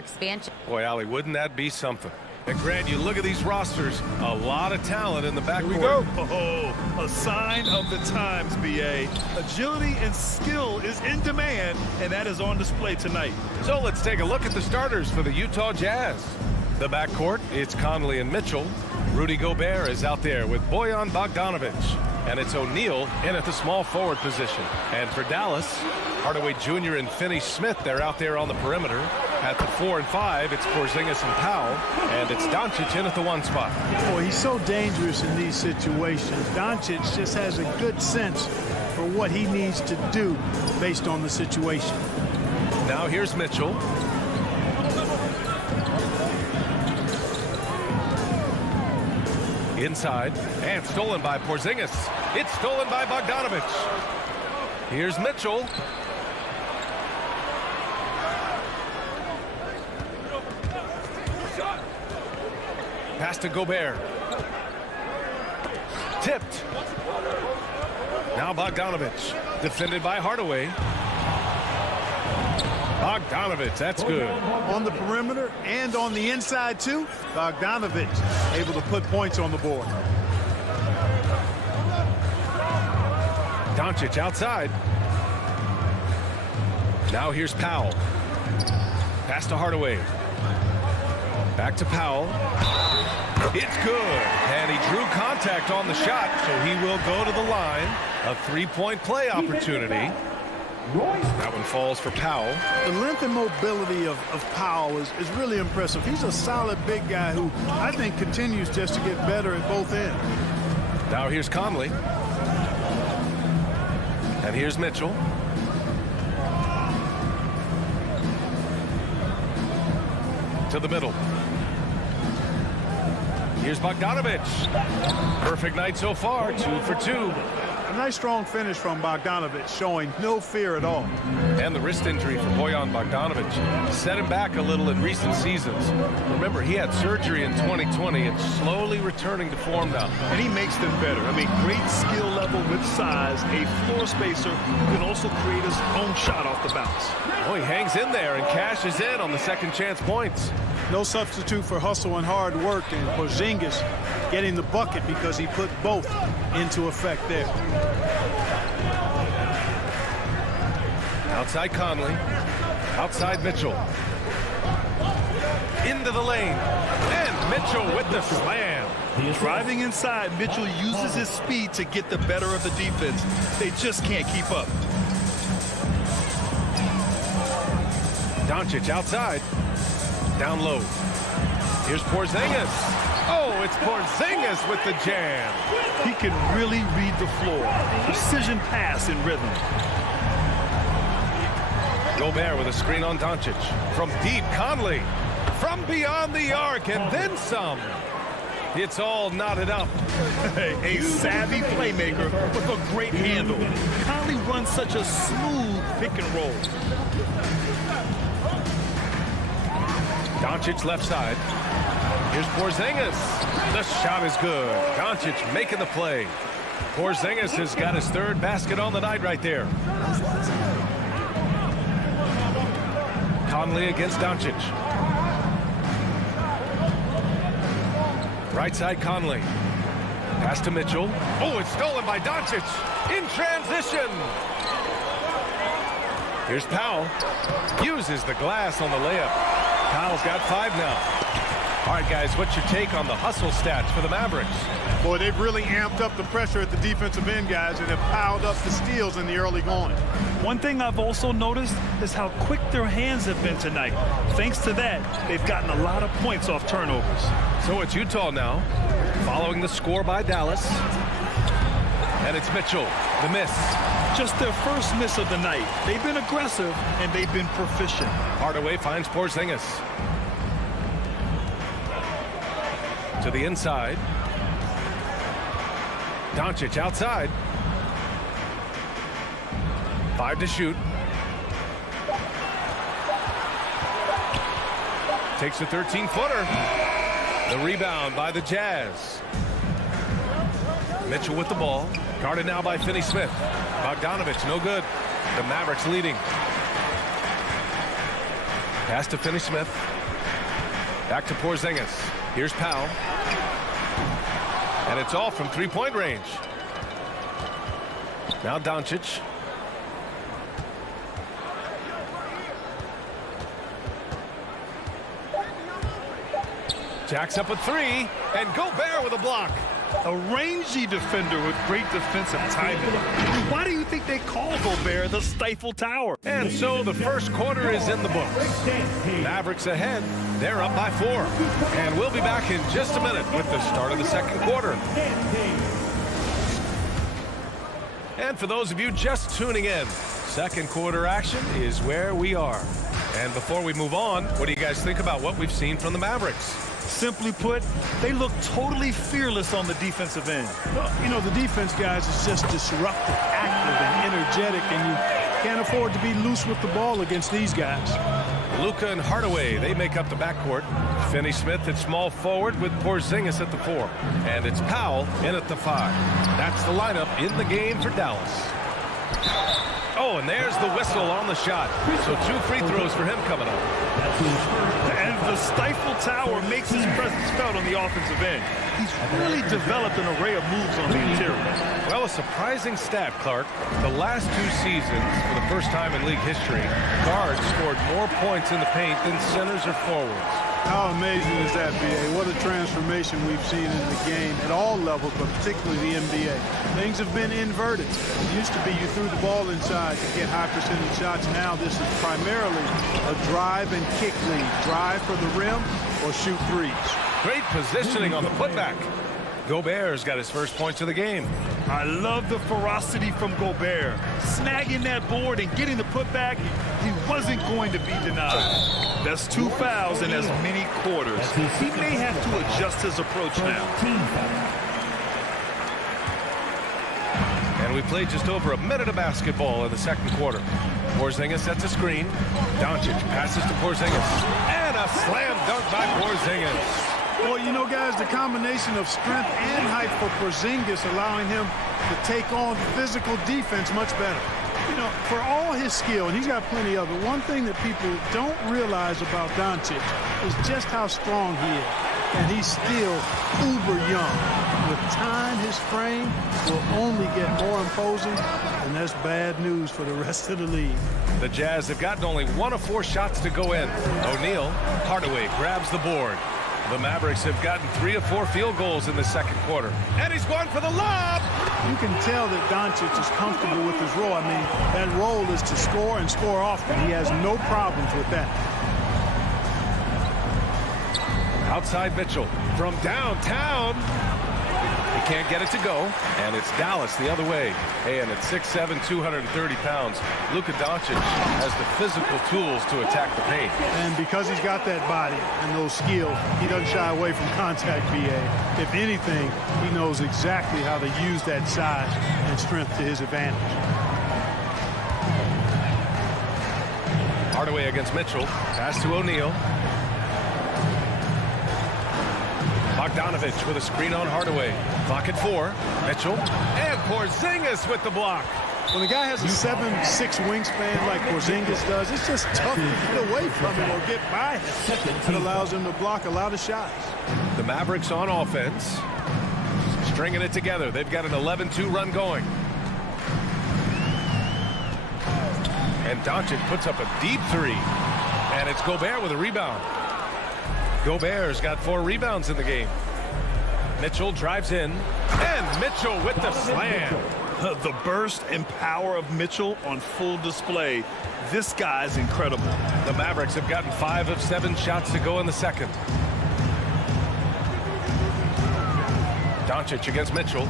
expansion. Boy, Allie, wouldn't that be something? And Grant, you look at these rosters, a lot of talent in the backcourt. Here we go. Oh, a sign of the times, B.A. Agility and skill is in demand, and that is on display tonight. So let's take a look at the starters for the Utah Jazz. The backcourt, it's Conley and Mitchell. Rudy Gobert is out there with Bojan Bogdanovic. And it's O'Neal in at the small forward position. And for Dallas, Hardaway Jr. and Finney-Smith, they're out there on the perimeter. At the 4 and 5, it's Porzingis and Powell. And it's Doncic in at the 1 spot. Boy, he's so dangerous in these situations. Doncic just has a good sense for what he needs to do based on the situation. Now here's Mitchell. Inside, and stolen by Porzingis. It's stolen by Bogdanovic. Here's Mitchell. Pass to Gobert. Tipped. Now Bogdanovic, defended by Hardaway. Bogdanovic, that's good. On the perimeter and on the inside, too, Bogdanovic able to put points on the board. Doncic outside. Now here's Powell. Pass to Hardaway. Back to Powell. It's good. And he drew contact on the shot, so he will go to the line. A three-point play opportunity. That one falls for Powell. The length and mobility of Powell is really impressive. He's a solid big guy who I think continues just to get better at both ends. Now here's Conley. And here's Mitchell. To the middle. Here's Bogdanovic. Perfect night so far, 2 for 2. A nice strong finish from Bogdanovic, showing no fear at all. And the wrist injury for Bojan Bogdanovic set him back a little in recent seasons. Remember, he had surgery in 2020 and slowly returning to form now. And he makes them better. I mean, great skill level with size, a floor spacer who can also create his own shot off the bounce. Oh, he hangs in there and cashes in on the second chance points. No substitute for hustle and hard work, and Porzingis getting the bucket because he put both into effect there. Outside Conley. Outside Mitchell. Into the lane. And Mitchell with the slam. Driving inside, Mitchell uses his speed to get the better of the defense. They just can't keep up. Doncic outside. Down low. Here's Porzingis. Oh, it's Porzingis with the jam. He can really read the floor. Precision pass in rhythm. Gobert with a screen on Doncic. From deep, Conley. From beyond the arc, and then some. It's all knotted up. A savvy playmaker with a great handle. Conley runs such a smooth pick and roll. Doncic left side. Here's Porzingis. The shot is good. Doncic making the play. Porzingis has got his third basket on the night right there. Conley against Doncic. Right side Conley. Pass to Mitchell. Oh, it's stolen by Doncic. In transition. Here's Powell. Uses the glass on the layup. Powell's got 5 now. All right, guys, what's your take on the hustle stats for the Mavericks? Boy, they've really amped up the pressure at the defensive end, guys, and have piled up the steals in the early going. One thing I've also noticed is how quick their hands have been tonight. Thanks to that, they've gotten a lot of points off turnovers. So it's Utah now, following the score by Dallas. And it's Mitchell, the miss. Just their first miss of the night. They've been aggressive, and they've been proficient. Hardaway finds Porzingis. To the inside. Doncic outside. 5 to shoot. Takes a 13-footer. The rebound by the Jazz. Mitchell with the ball. Guarded now by Finney-Smith. Bogdanovic, no good. The Mavericks leading. Pass to Finney-Smith. Back to Porzingis. Here's Powell. And it's all from three-point range. Now Doncic. Jacks up a three, and Gobert with a block. A rangy defender with great defensive timing. Why do you think they call Gobert the Stifle Tower? And so the first quarter is in the books. Mavericks ahead. They're up by 4. And we'll be back in just a minute with the start of the second quarter. And for those of you just tuning in, second quarter action is where we are. And before we move on, what do you guys think about what we've seen from the Mavericks? Simply put, they look totally fearless on the defensive end. Well, you know, the defense, guys, is just disruptive, active, and energetic, and you can't afford to be loose with the ball against these guys. Luka and Hardaway, they make up the backcourt. Finney-Smith at small forward with Porzingis at the 4. And it's Powell in at the 5. That's the lineup in the game for Dallas. Oh, and there's the whistle on the shot. So 2 free throws for him coming up. And the Stifle Tower makes his presence felt on the offensive end. He's really developed an array of moves on the interior. Well, a surprising stat, Clark. The last 2 seasons, for the first time in league history, guards scored more points in the paint than centers or forwards. How amazing is that, B.A.? What a transformation we've seen in the game at all levels, but particularly the NBA. Things have been inverted. It used to be you threw the ball inside to get high percentage shots. Now this is primarily a drive and kick lead. Drive for the rim or shoot threes. Great positioning on the putback. Gobert's got his first points of the game. I love the ferocity from Gobert. Snagging that board and getting the putback, he wasn't going to be denied. That's 2 fouls in as many quarters. He may have to adjust his approach now. And we played just over a minute of basketball in the second quarter. Porzingis sets a screen. Doncic passes to Porzingis. And a slam dunk by Porzingis. Well, you know, guys, the combination of strength and height for Porzingis allowing him to take on physical defense much better. You know, for all his skill, and he's got plenty of it, one thing that people don't realize about Doncic is just how strong he is. And he's still uber young. With time, his frame will only get more imposing, and that's bad news for the rest of the league. The Jazz have gotten only 1 of 4 shots to go in. O'Neal, Hardaway grabs the board. The Mavericks have gotten 3 of 4 field goals in the second quarter. And he's going for the lob! You can tell that Doncic is comfortable with his role. I mean, that role is to score and score often. He has no problems with that. Outside Mitchell from downtown. He can't get it to go, and it's Dallas the other way. Hey, and at 6'7", 230 pounds, Luka Doncic has the physical tools to attack the paint. And because he's got that body and those skills, he doesn't shy away from contact, B.A. If anything, he knows exactly how to use that size and strength to his advantage. Hardaway against Mitchell. Pass to O'Neal. Bogdanovich with a screen on Hardaway. Clock at 4. Mitchell and Porzingis with the block. When a guy has a 7'6" wingspan like Porzingis does, it's just tough to get away from him or get by him. It allows him to block a lot of shots. The Mavericks on offense, stringing it together. They've got an 11-2 run going. And Doncic puts up a deep 3. And it's Gobert with a rebound. Gobert's got 4 rebounds in the game. Mitchell drives in, and Mitchell with the slam. The burst and power of Mitchell on full display. This guy's incredible. The Mavericks have gotten 5 of 7 shots to go in the second. Doncic against Mitchell.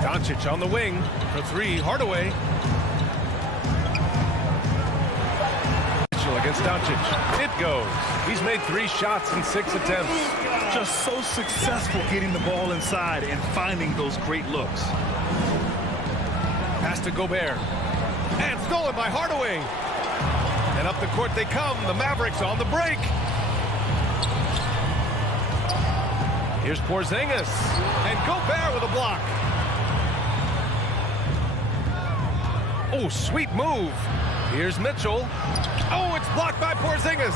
Doncic on the wing for 3. Hardaway. Against Doncic. It goes. He's made 3 shots in 6 attempts. Just so successful getting the ball inside and finding those great looks. Pass to Gobert. And stolen by Hardaway. And up the court they come. The Mavericks on the break. Here's Porzingis. And Gobert with a block. Oh, sweet move. Here's Mitchell. Oh, it's blocked by Porzingis.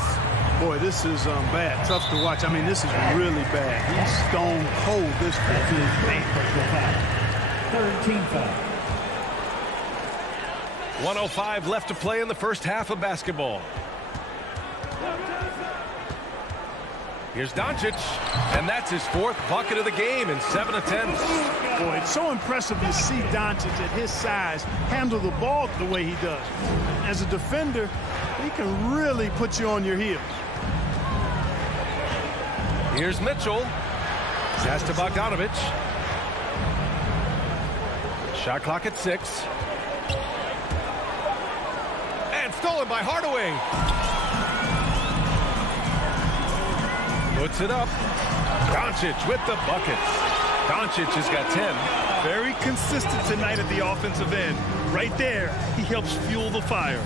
Boy, this is bad. Tough to watch. I mean, this is really bad. He's stone cold this man. 13 foul. 1:05 left to play in the first half of basketball. Here's Doncic, and that's his 4th bucket of the game in 7 attempts. Boy, it's so impressive to see Doncic at his size handle the ball the way he does. As a defender, he can really put you on your heels. Here's Mitchell. Pass to Bogdanovic. Shot clock at 6. And stolen by Hardaway. Puts it up. Doncic with the buckets. Doncic has got 10. Very consistent tonight at the offensive end. Right there, he helps fuel the fire.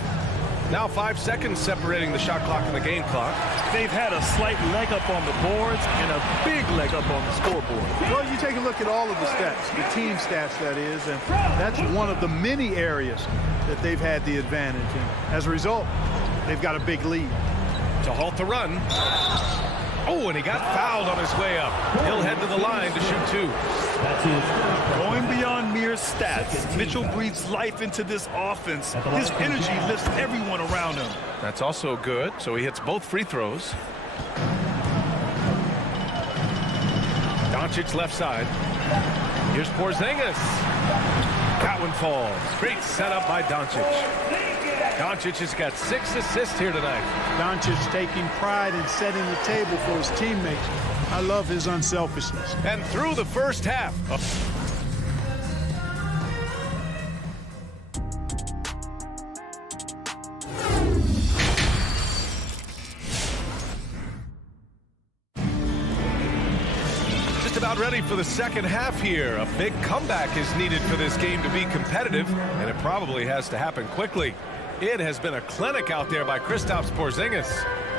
Now 5 seconds separating the shot clock and the game clock. They've had a slight leg up on the boards and a big leg up on the scoreboard. Well, you take a look at all of the stats, the team stats, that is, and that's one of the many areas that they've had the advantage in. As a result, they've got a big lead. To halt the run. Oh, and he got fouled on his way up. He'll head to the line to shoot 2. Going beyond mere stats, Mitchell breathes life into this offense. His energy lifts everyone around him. That's also good, so he hits both free throws. Doncic left side. Here's Porzingis. That one falls. Great setup by Doncic. Doncic has got 6 assists here tonight. Doncic taking pride in setting the table for his teammates. I love his unselfishness. And through the first half. Just about ready for the second half here. A big comeback is needed for this game to be competitive, and it probably has to happen quickly. It has been a clinic out there by Kristaps Porzingis.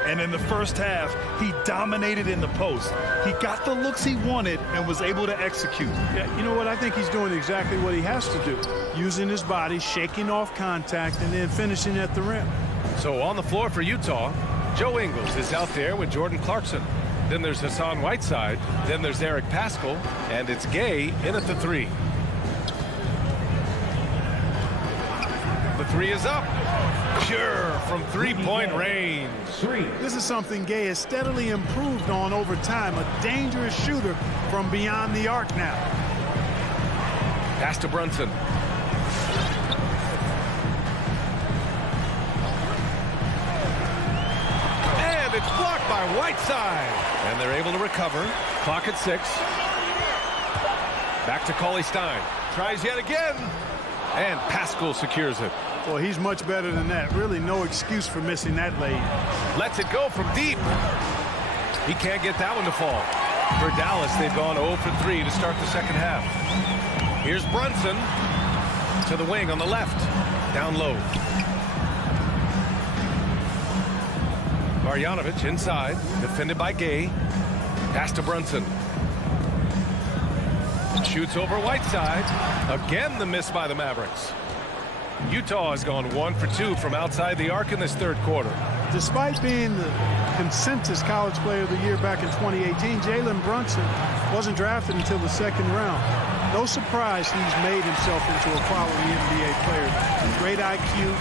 And in the first half, he dominated in the post. He got the looks he wanted and was able to execute. Yeah, you know what? I think he's doing exactly what he has to do. Using his body, shaking off contact, and then finishing at the rim. So on the floor for Utah, Joe Ingles is out there with Jordan Clarkson. Then there's Hassan Whiteside. Then there's Eric Paschall. And it's Gay in at the 3. The 3 is up. Pure from three-point range. This is something Gay has steadily improved on over time. A dangerous shooter from beyond the arc now. Pass to Brunson. And it's blocked by Whiteside. And they're able to recover. Clock at 6. Back to Cauley-Stein. Tries yet again. And Paschall secures it. Well, he's much better than that. Really no excuse for missing that lane. Lets it go from deep. He can't get that one to fall. For Dallas, they've gone 0 for 3 to start the second half. Here's Brunson to the wing on the left. Down low. Marjanovic inside. Defended by Gay. Pass to Brunson. Shoots over Whiteside. Again, the miss by the Mavericks. Utah has gone 1 for 2 from outside the arc in this third quarter. Despite being the consensus college player of the year back in 2018, Jalen Brunson wasn't drafted until the second round. No surprise he's made himself into a quality NBA player. Great IQ,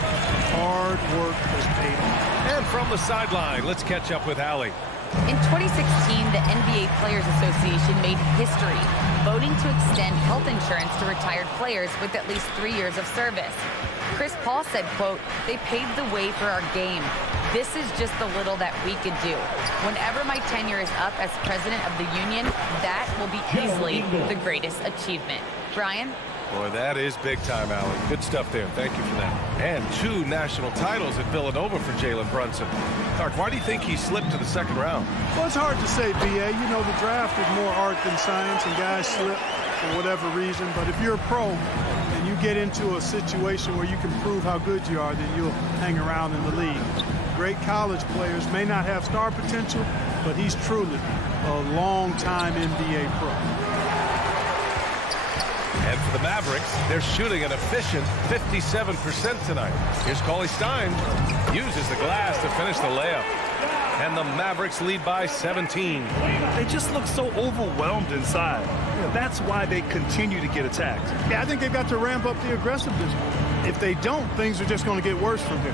hard work has paid off. And from the sideline, let's catch up with Allie. In 2016, the NBA Players Association made history, voting to extend health insurance to retired players with at least 3 years of service. Chris Paul said, quote, "They paved the way for our game. This is just the little that we could do. Whenever my tenure is up as president of the union, that will be easily the greatest achievement." Brian? Boy, that is big time, Allen. Good stuff there. Thank you for that. And 2 national titles at Villanova for Jalen Brunson. Clark, why do you think he slipped to the second round? Well, it's hard to say, B.A. You know, the draft is more art than science, and guys slip for whatever reason. But if you're a pro and you get into a situation where you can prove how good you are, then you'll hang around in the league. Great college players may not have star potential, but he's truly a long-time NBA pro. And for the Mavericks. They're shooting an efficient 57% tonight. Here's Cauley Stein. Uses the glass to finish the layup. And the Mavericks lead by 17. They just look so overwhelmed inside. That's why they continue to get attacked. Yeah, I think they've got to ramp up the aggressiveness. If they don't, things are just going to get worse from here.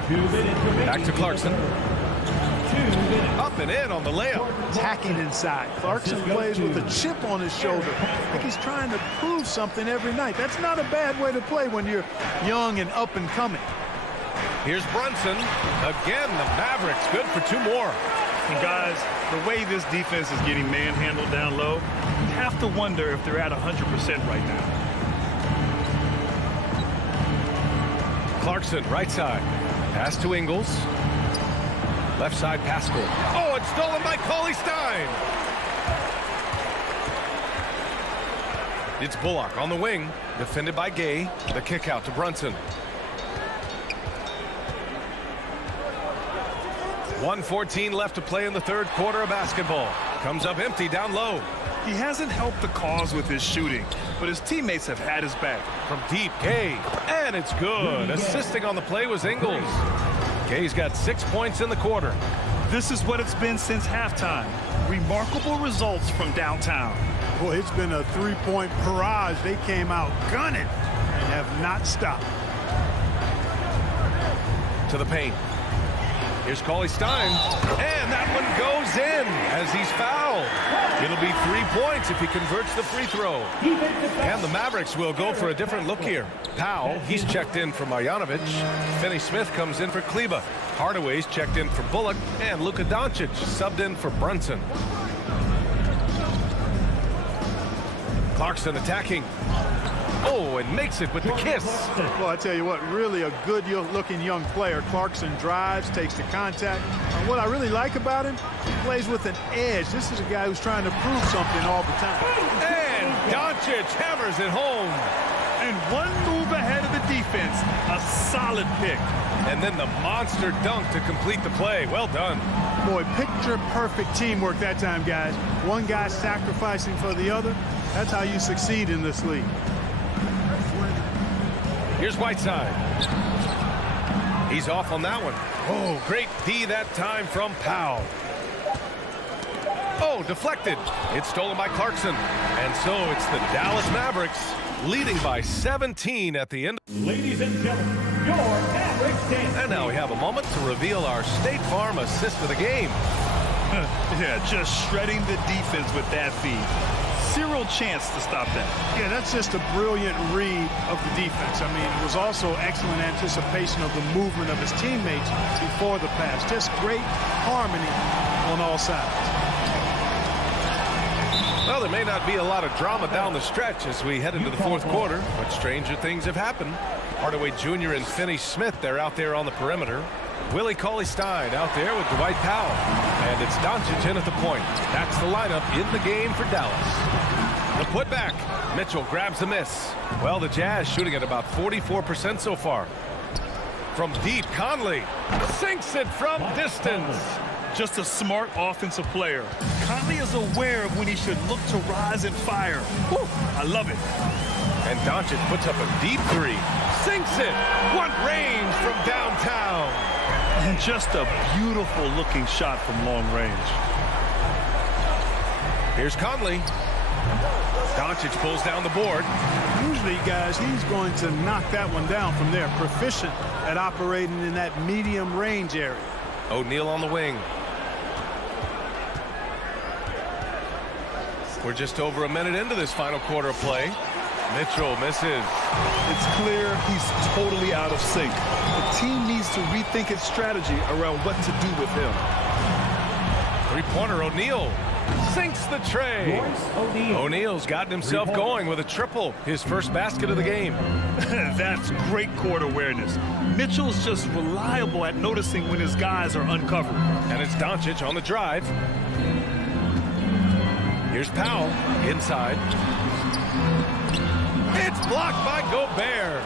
Back to Clarkson. Up and in on the layup. Attacking inside. Clarkson plays with a chip on his shoulder. Like he's trying to prove something every night. That's not a bad way to play when you're young and up and coming. Here's Brunson. Again, the Mavericks good for 2 more. And guys, the way this defense is getting manhandled down low, you have to wonder if they're at 100% right now. Clarkson, right side. Pass to Ingles. Left side, Pascal. Oh, it's stolen by Cauley Stein. It's Bullock on the wing. Defended by Gay. The kick out to Brunson. 1:14 left to play in the third quarter of basketball. Comes up empty down low. He hasn't helped the cause with his shooting, but his teammates have had his back. From deep, Gay. And it's good. Assisting on the play was Ingles. Gay's got 6 points in the quarter. This is what it's been since halftime. Remarkable results from downtown. Boy, it's been a three-point barrage. They came out gunning and have not stopped. To the paint. Here's Cauley Stein. And that one goes in as he's fouled. It'll be 3 points if he converts the free throw. And the Mavericks will go for a different look here. Powell, he's checked in for Marjanovic. Finney-Smith comes in for Kleba. Hardaway's checked in for Bullock. And Luka Doncic subbed in for Brunson. Clarkson attacking. Oh, and makes it with the kiss. Well, I tell you what, really a good-looking young player. Clarkson drives, takes the contact. And what I really like about him, he plays with an edge. This is a guy who's trying to prove something all the time. And Doncic hammers it home. And one move ahead of the defense. A solid pick. And then the monster dunk to complete the play. Well done. Boy, picture-perfect teamwork that time, guys. One guy sacrificing for the other. That's how you succeed in this league. Here's Whiteside. He's off on that one. Oh, great D that time from Powell. Oh, deflected. It's stolen by Clarkson. And so it's the Dallas Mavericks leading by 17 at the end. Ladies and gentlemen, your Mavericks dance. And now we have a moment to reveal our State Farm assist of the game. Yeah, just shredding the defense with that feed. Zero chance to stop that. Yeah, that's just a brilliant read of the defense. I mean, it was also excellent anticipation of the movement of his teammates before the pass. Just great harmony on all sides. Well, there may not be a lot of drama down the stretch as we head into the fourth quarter, but stranger things have happened. Hardaway Jr. and Finney-Smith, they're out there on the perimeter. Willie Cauley-Stein out there with Dwight Powell. And it's Doncic in at the point. That's the lineup in the game for Dallas. The putback. Mitchell grabs the miss. Well, the Jazz shooting at about 44% so far. From deep, Conley sinks it from distance. Just a smart offensive player. Conley is aware of when he should look to rise and fire. Whew, I love it. And Doncic puts up a deep three. Sinks it. What range from downtown. And just a beautiful looking shot from long range. Here's Conley. Doncic pulls down the board. Usually, guys, he's going to knock that one down from there. Proficient at operating in that medium range area. O'Neal on the wing. We're just over a minute into this final quarter of play. Mitchell misses. It's clear he's totally out of sync. The team needs to rethink its strategy around what to do with him. Three-pointer, O'Neal sinks the tray. O'Neal's gotten himself going with a triple, his first basket of the game. That's great court awareness. Mitchell's just reliable at noticing when his guys are uncovered. And it's Doncic on the drive. Here's Powell inside. It's blocked by Gobert.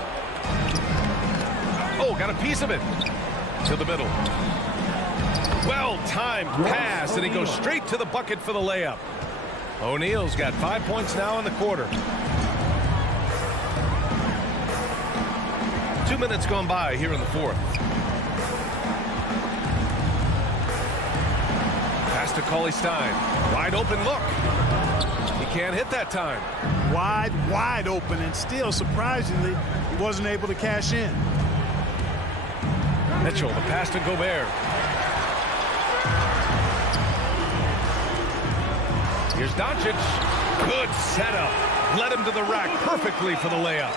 Oh, got a piece of it. To the middle. Well-timed pass, and he goes straight to the bucket for the layup. O'Neal's got 5 points now in the quarter. 2 minutes gone by here in the fourth. Pass to Cauley-Stein. Wide open look. He can't hit that time. Wide open, and still, surprisingly, he wasn't able to cash in. Mitchell, the pass to Gobert. Here's Doncic. Good setup. Led him to the rack perfectly for the layup.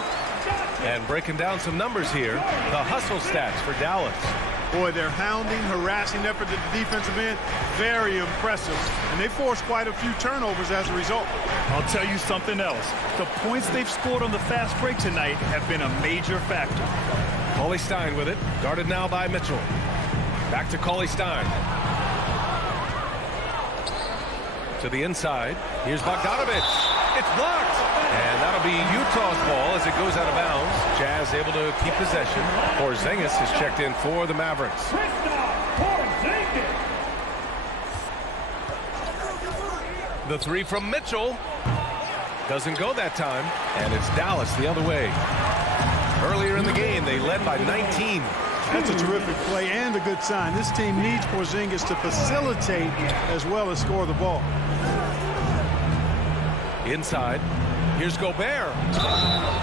And breaking down some numbers here, the hustle stats for Dallas. Boy, their hounding, harassing effort at the defensive end, very impressive. And they forced quite a few turnovers as a result. I'll tell you something else. The points they've scored on the fast break tonight have been a major factor. Cauley-Stein with it, guarded now by Mitchell. Back to Cauley-Stein. To the inside. Here's Bogdanovich. It's blocked. And that'll be Utah's ball as it goes out of bounds. Jazz able to keep possession. Porzingis is checked in for the Mavericks. The three from Mitchell. Doesn't go that time. And it's Dallas the other way. Earlier in the game, they led by 19. That's a terrific play and a good sign. This team needs Porzingis to facilitate as well as score the ball. Inside. Here's Gobert.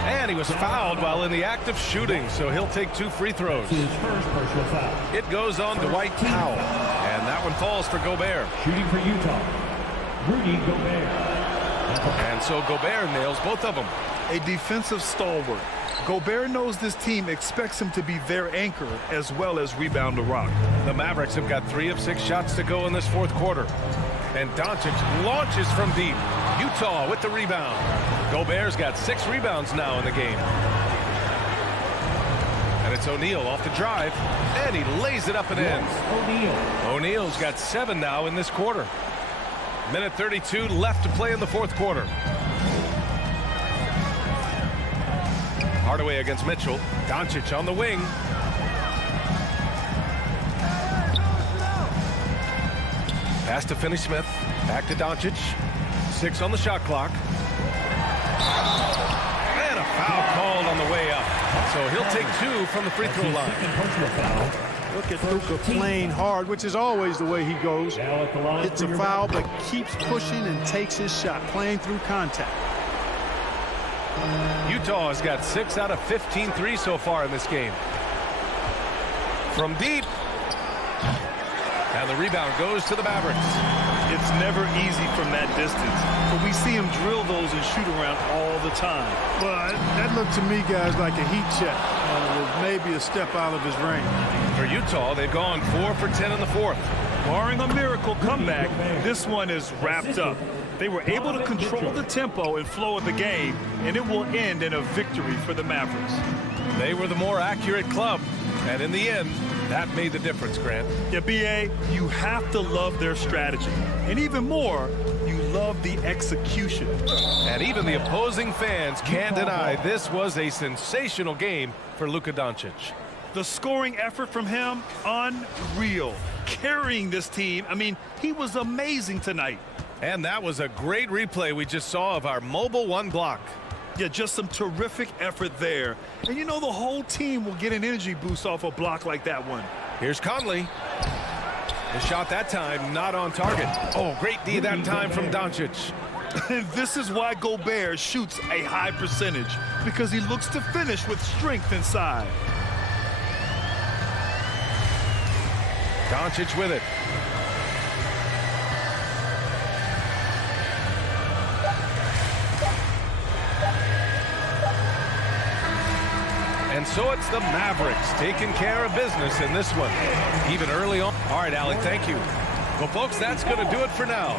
And he was fouled while in the act of shooting, so he'll take 2 free throws. His first personal foul. It goes on Dwight Powell. And that one falls for Gobert. Shooting for Utah, Rudy Gobert. And so Gobert nails both of them. A defensive stalwart. Gobert knows this team expects him to be their anchor as well as rebound the rock. The Mavericks have got 3 of 6 shots to go in this fourth quarter. And Doncic launches from deep. Utah with the rebound. Gobert's got 6 rebounds now in the game. And it's O'Neal off the drive. And he lays it up and in. O'Neal's got 7 now in this quarter. Minute 32 left to play in the fourth quarter. Hardaway against Mitchell. Doncic on the wing. Pass to Finney-Smith. Back to Doncic. 6 on the shot clock. And a foul called on the way up. So he'll take 2 from the free throw line. Look at Luka playing hard, which is always the way he goes. It's a foul, but keeps pushing and takes his shot, playing through contact. Utah has got 6 out of 15 threes so far in this game. From deep. And the rebound goes to the Mavericks. It's never easy from that distance, but we see him drill those and shoot around all the time. Well, that looked to me, guys, like a heat check. With maybe a step out of his range. For Utah, they've gone 4 for 10 in the fourth. Barring a miracle comeback, this one is wrapped up. They were able to control the tempo and flow of the game, and it will end in a victory for the Mavericks. They were the more accurate club, and in the end, that made the difference, Grant. Yeah, B.A., you have to love their strategy. And even more, you love the execution. And even the opposing fans can't deny this was a sensational game for Luka Doncic. The scoring effort from him, unreal. Carrying this team, I mean, he was amazing tonight. And that was a great replay we just saw of our Mobile One block. Yeah, just some terrific effort there. And you know the whole team will get an energy boost off a block like that one. Here's Conley. The shot that time not on target. Oh, great D that time from Doncic. And this is why Gobert shoots a high percentage, because he looks to finish with strength inside. Doncic with it. And so it's the Mavericks taking care of business in this one, even early on. All right, Alec, thank you. Well, folks, that's going to do it for now.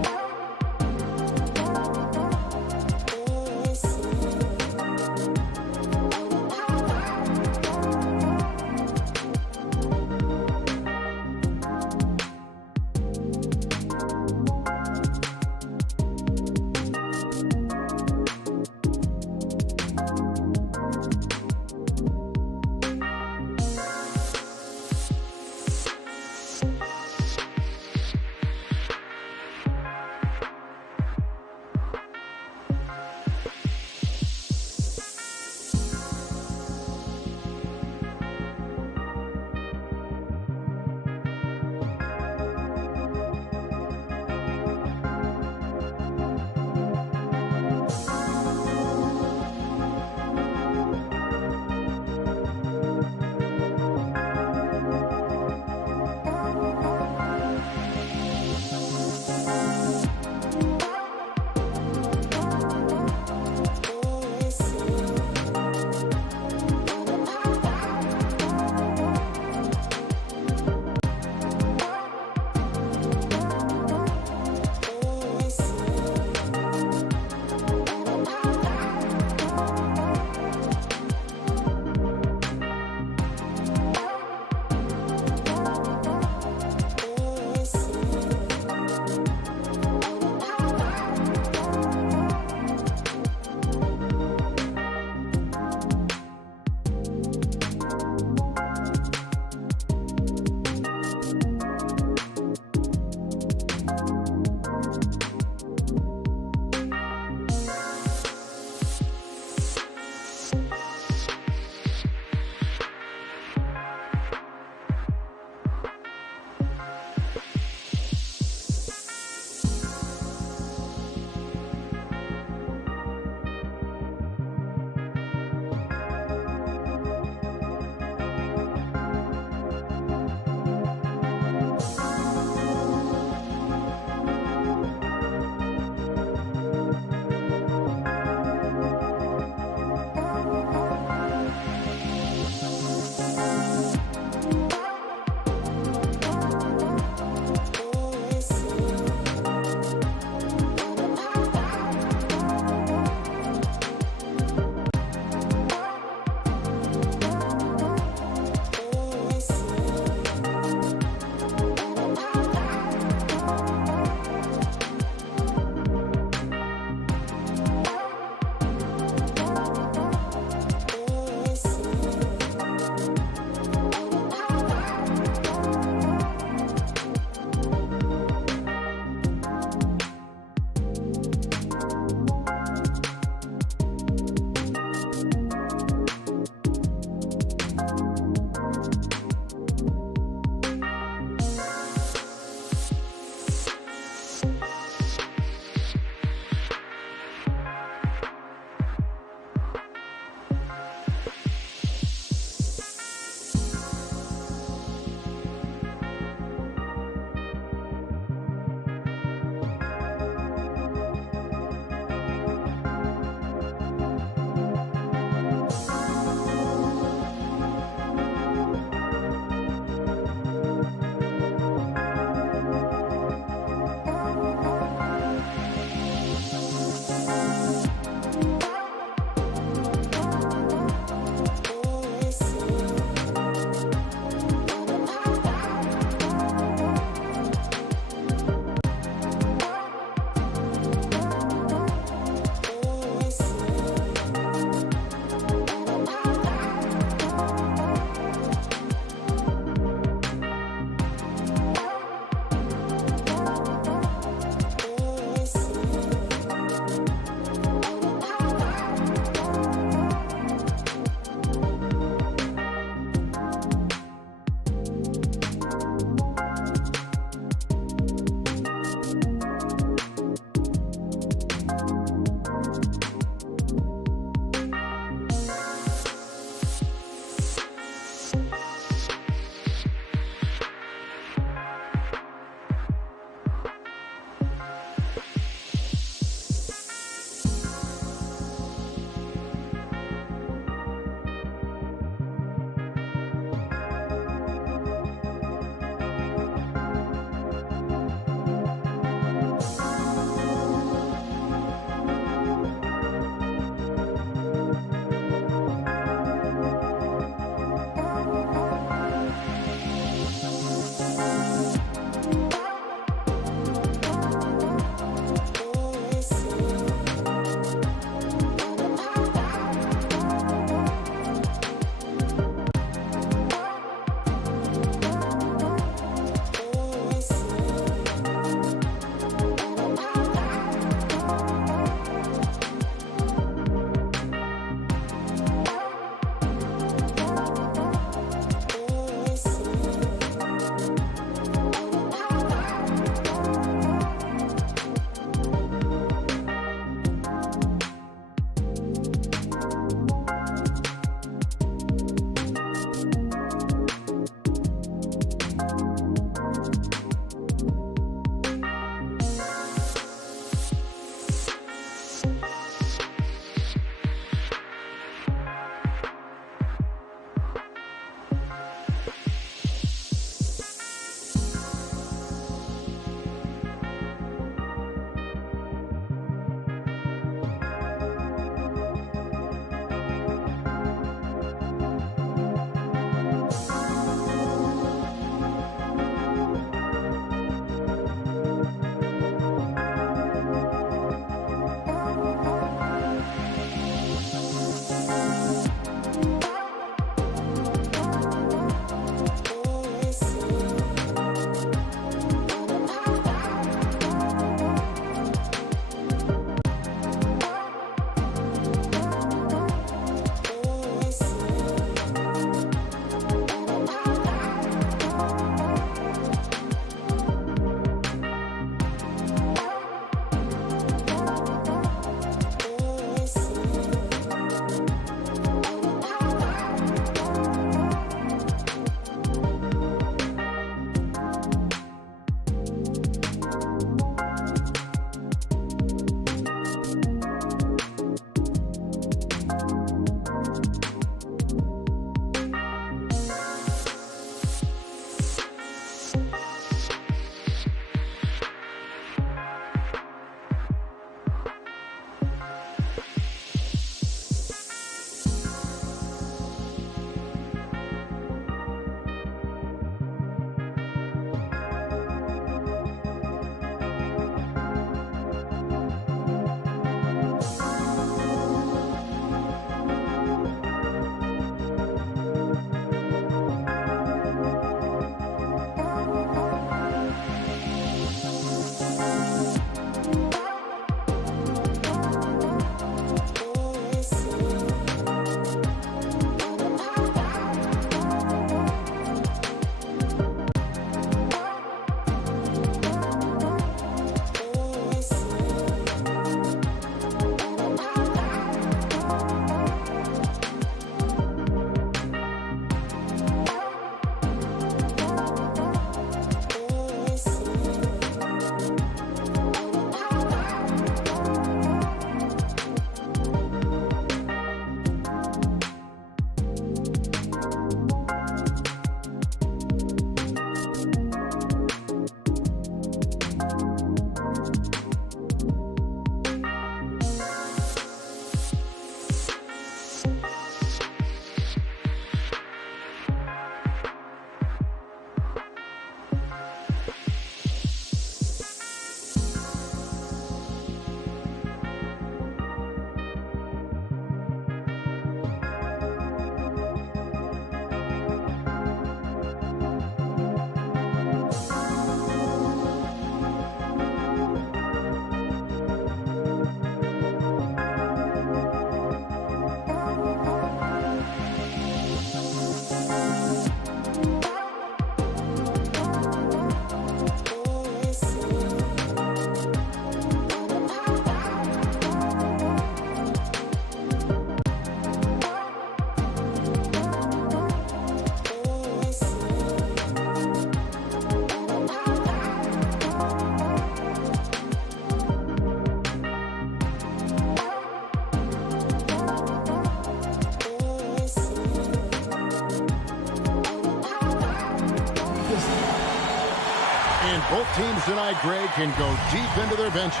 And both teams tonight, Greg, can go deep into their benches.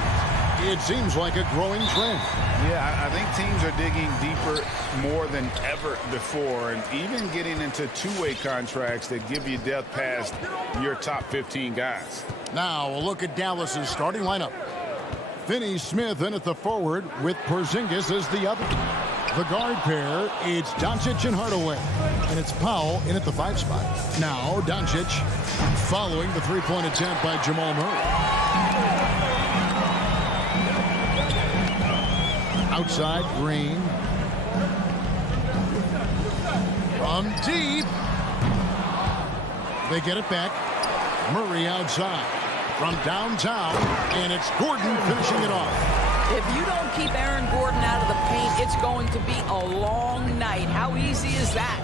It seems like a growing trend. Yeah, I think teams are digging deeper more than ever before, and even getting into two-way contracts that give you depth past your top 15 guys. Now a look at Dallas's starting lineup. Finney-Smith in at the forward with Porzingis as the other. The guard pair, it's Doncic and Hardaway. And it's Powell in at the 5 spot. Now Doncic following the three-point attempt by Jamal Murray. Outside, Green. From deep. They get it back. Murray outside. From downtown, and it's Gordon finishing it off. If you don't keep Aaron Gordon out of the paint, it's going to be a long night. How easy is that?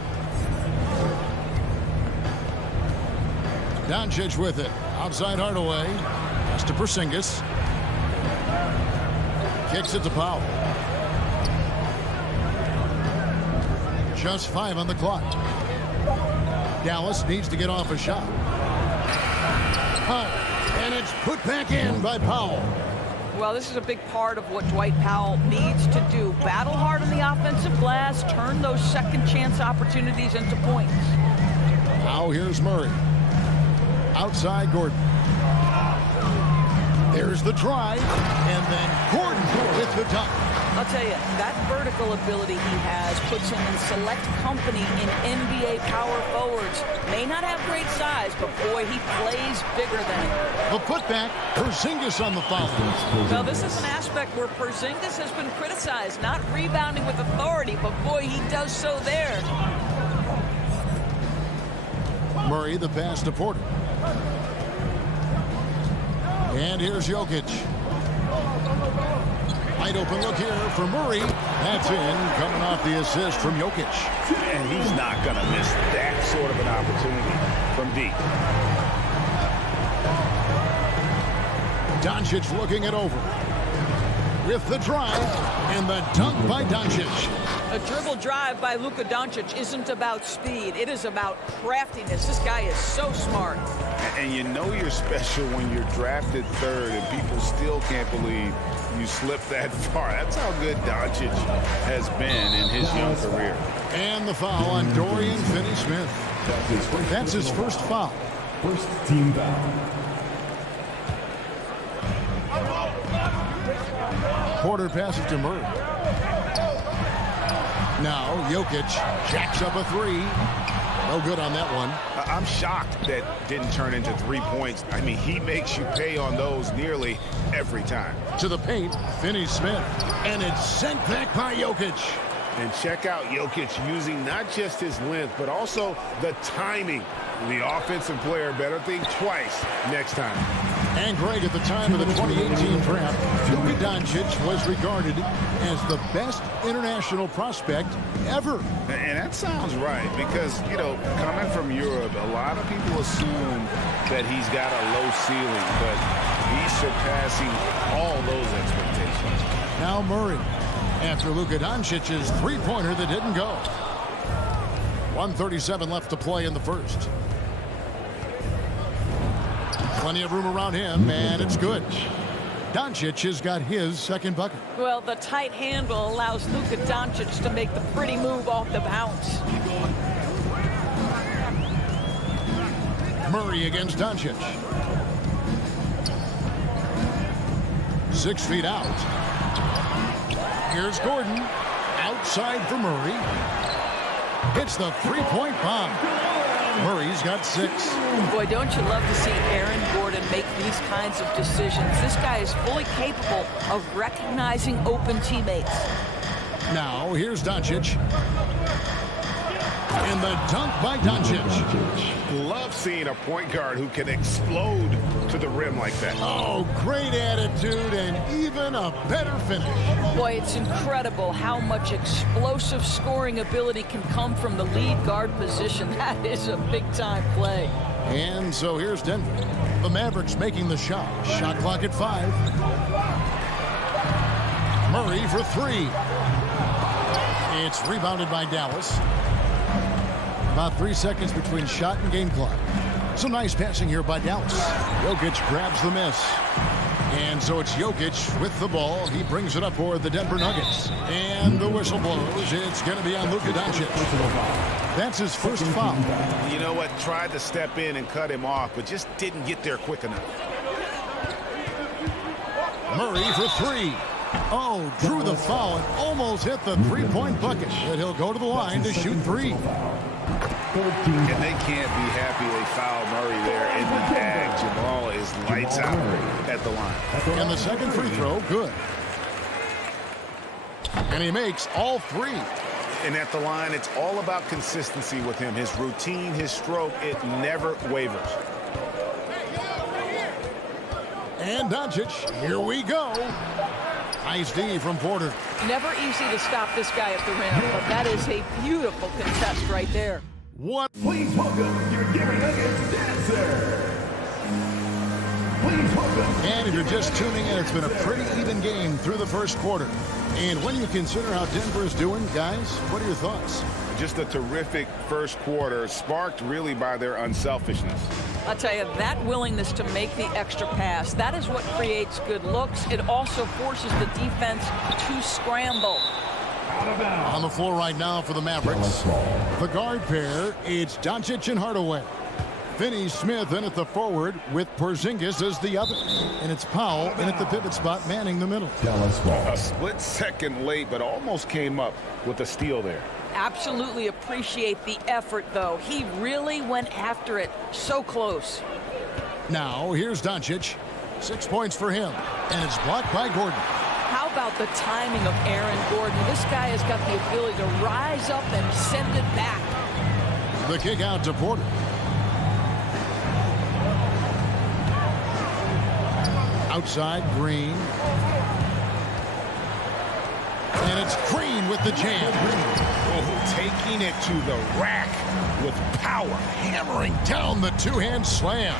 Doncic with it. Outside Hardaway. Pass to Porzingis. Kicks it to Powell. Just 5 on the clock. Dallas needs to get off a shot. Powell. And it's put back in by Powell. Well, this is a big part of what Dwight Powell needs to do. Battle hard on the offensive glass, turn those second chance opportunities into points. Now here's Murray. Outside Gordon. There's the drive. And then Gordon with the dunk. I'll tell you, that vertical ability he has puts him in select company in NBA power forwards. May not have great size, but boy, he plays bigger than him. The putback, Porzingis on the foul. Well, this is an aspect where Porzingis has been criticized, not rebounding with authority, but boy, he does so there. Murray, the pass to Porter. And here's Jokic. Wide open look here for Murray. That's in, coming off the assist from Jokic. And he's not going to miss that sort of an opportunity from deep. Doncic looking it over. With the drive, and the dunk by Doncic. A dribble drive by Luka Doncic isn't about speed. It is about craftiness. This guy is so smart. And you know you're special when you're drafted third and people still can't believe you slipped that far. That's how good Doncic has been in his young career. And the foul on Dorian Finney-Smith. That's his first foul. First team foul. Porter passes to Murray. Now Jokic jacks up a three. No good on that one. I'm shocked that didn't turn into 3 points. I mean, he makes you pay on those nearly every time. To the paint, Finney-Smith. And it's sent back by Jokic. And check out Jokic using not just his length, but also the timing. The offensive player better think twice next time. And Greg, at the time of the 2018 draft, Luka Doncic was regarded as the best international prospect ever. And that sounds right because, you know, coming from Europe, a lot of people assume that he's got a low ceiling, but he's surpassing all those expectations. Now Murray, after Luka Doncic's three-pointer that didn't go. 1:37 left to play in the first. Plenty of room around him, and it's good. Doncic has got his second bucket. Well, the tight handle allows Luka Doncic to make the pretty move off the bounce. Murray against Doncic. 6 feet out. Here's Gordon. Outside for Murray. Hits the three-point bomb. Murray's got 6. Boy, don't you love to see Aaron Gordon make these kinds of decisions. This guy is fully capable of recognizing open teammates. Now, here's Doncic. And the dunk by Doncic. Love seeing a point guard who can explode to the rim like that. Oh, great attitude and even a better finish. Boy, it's incredible how much explosive scoring ability can come from the lead guard position. That is a big-time play. And so here's Denver. The Mavericks making the shot. Shot clock at 5. Murray for 3. It's rebounded by Dallas. About 3 seconds between shot and game clock. Some nice passing here by Dallas. Jokic grabs the miss. And so it's Jokic with the ball. He brings it up for the Denver Nuggets. And the whistle blows. It's going to be on Luka Doncic. That's his first foul. You know what? Tried to step in and cut him off, but just didn't get there quick enough. Murray for three. Oh, drew the foul and almost hit the three-point bucket. But he'll go to the line to shoot three. And they can't be happy they fouled Murray there in the bag. Jamal is lights out at the line. And the second free throw, good. And he makes all three. And at the line, it's all about consistency with him. His routine, his stroke, it never wavers. And Doncic, here we go. Nice D from Porter. Never easy to stop this guy at the rim, but that is a beautiful contest right there. What? Please welcome your Denver Nuggets dancer. Please welcome. And if you're just tuning in, it's been a pretty even game through the first quarter. And when you consider how Denver is doing, guys, what are your thoughts? Just a terrific first quarter, sparked really by their unselfishness. I'll tell you, that willingness to make the extra pass, that is what creates good looks. It also forces the defense to scramble. On the floor right now for the Mavericks. The guard pair, it's Doncic and Hardaway. Finney Smith in at the forward with Porzingis as the other. And it's Powell in at the pivot spot, manning the middle. A split second late, but almost came up with a steal there. Absolutely appreciate the effort, though. He really went after it. So close. Now, here's Doncic. 6 points for him. And it's blocked by Gordon. How about the timing of Aaron Gordon? This guy has got the ability to rise up and send it back. The kick out to Porter. Outside, Green. And it's Green with the jam. Oh, taking it to the rack with power. Hammering down the two-hand slam.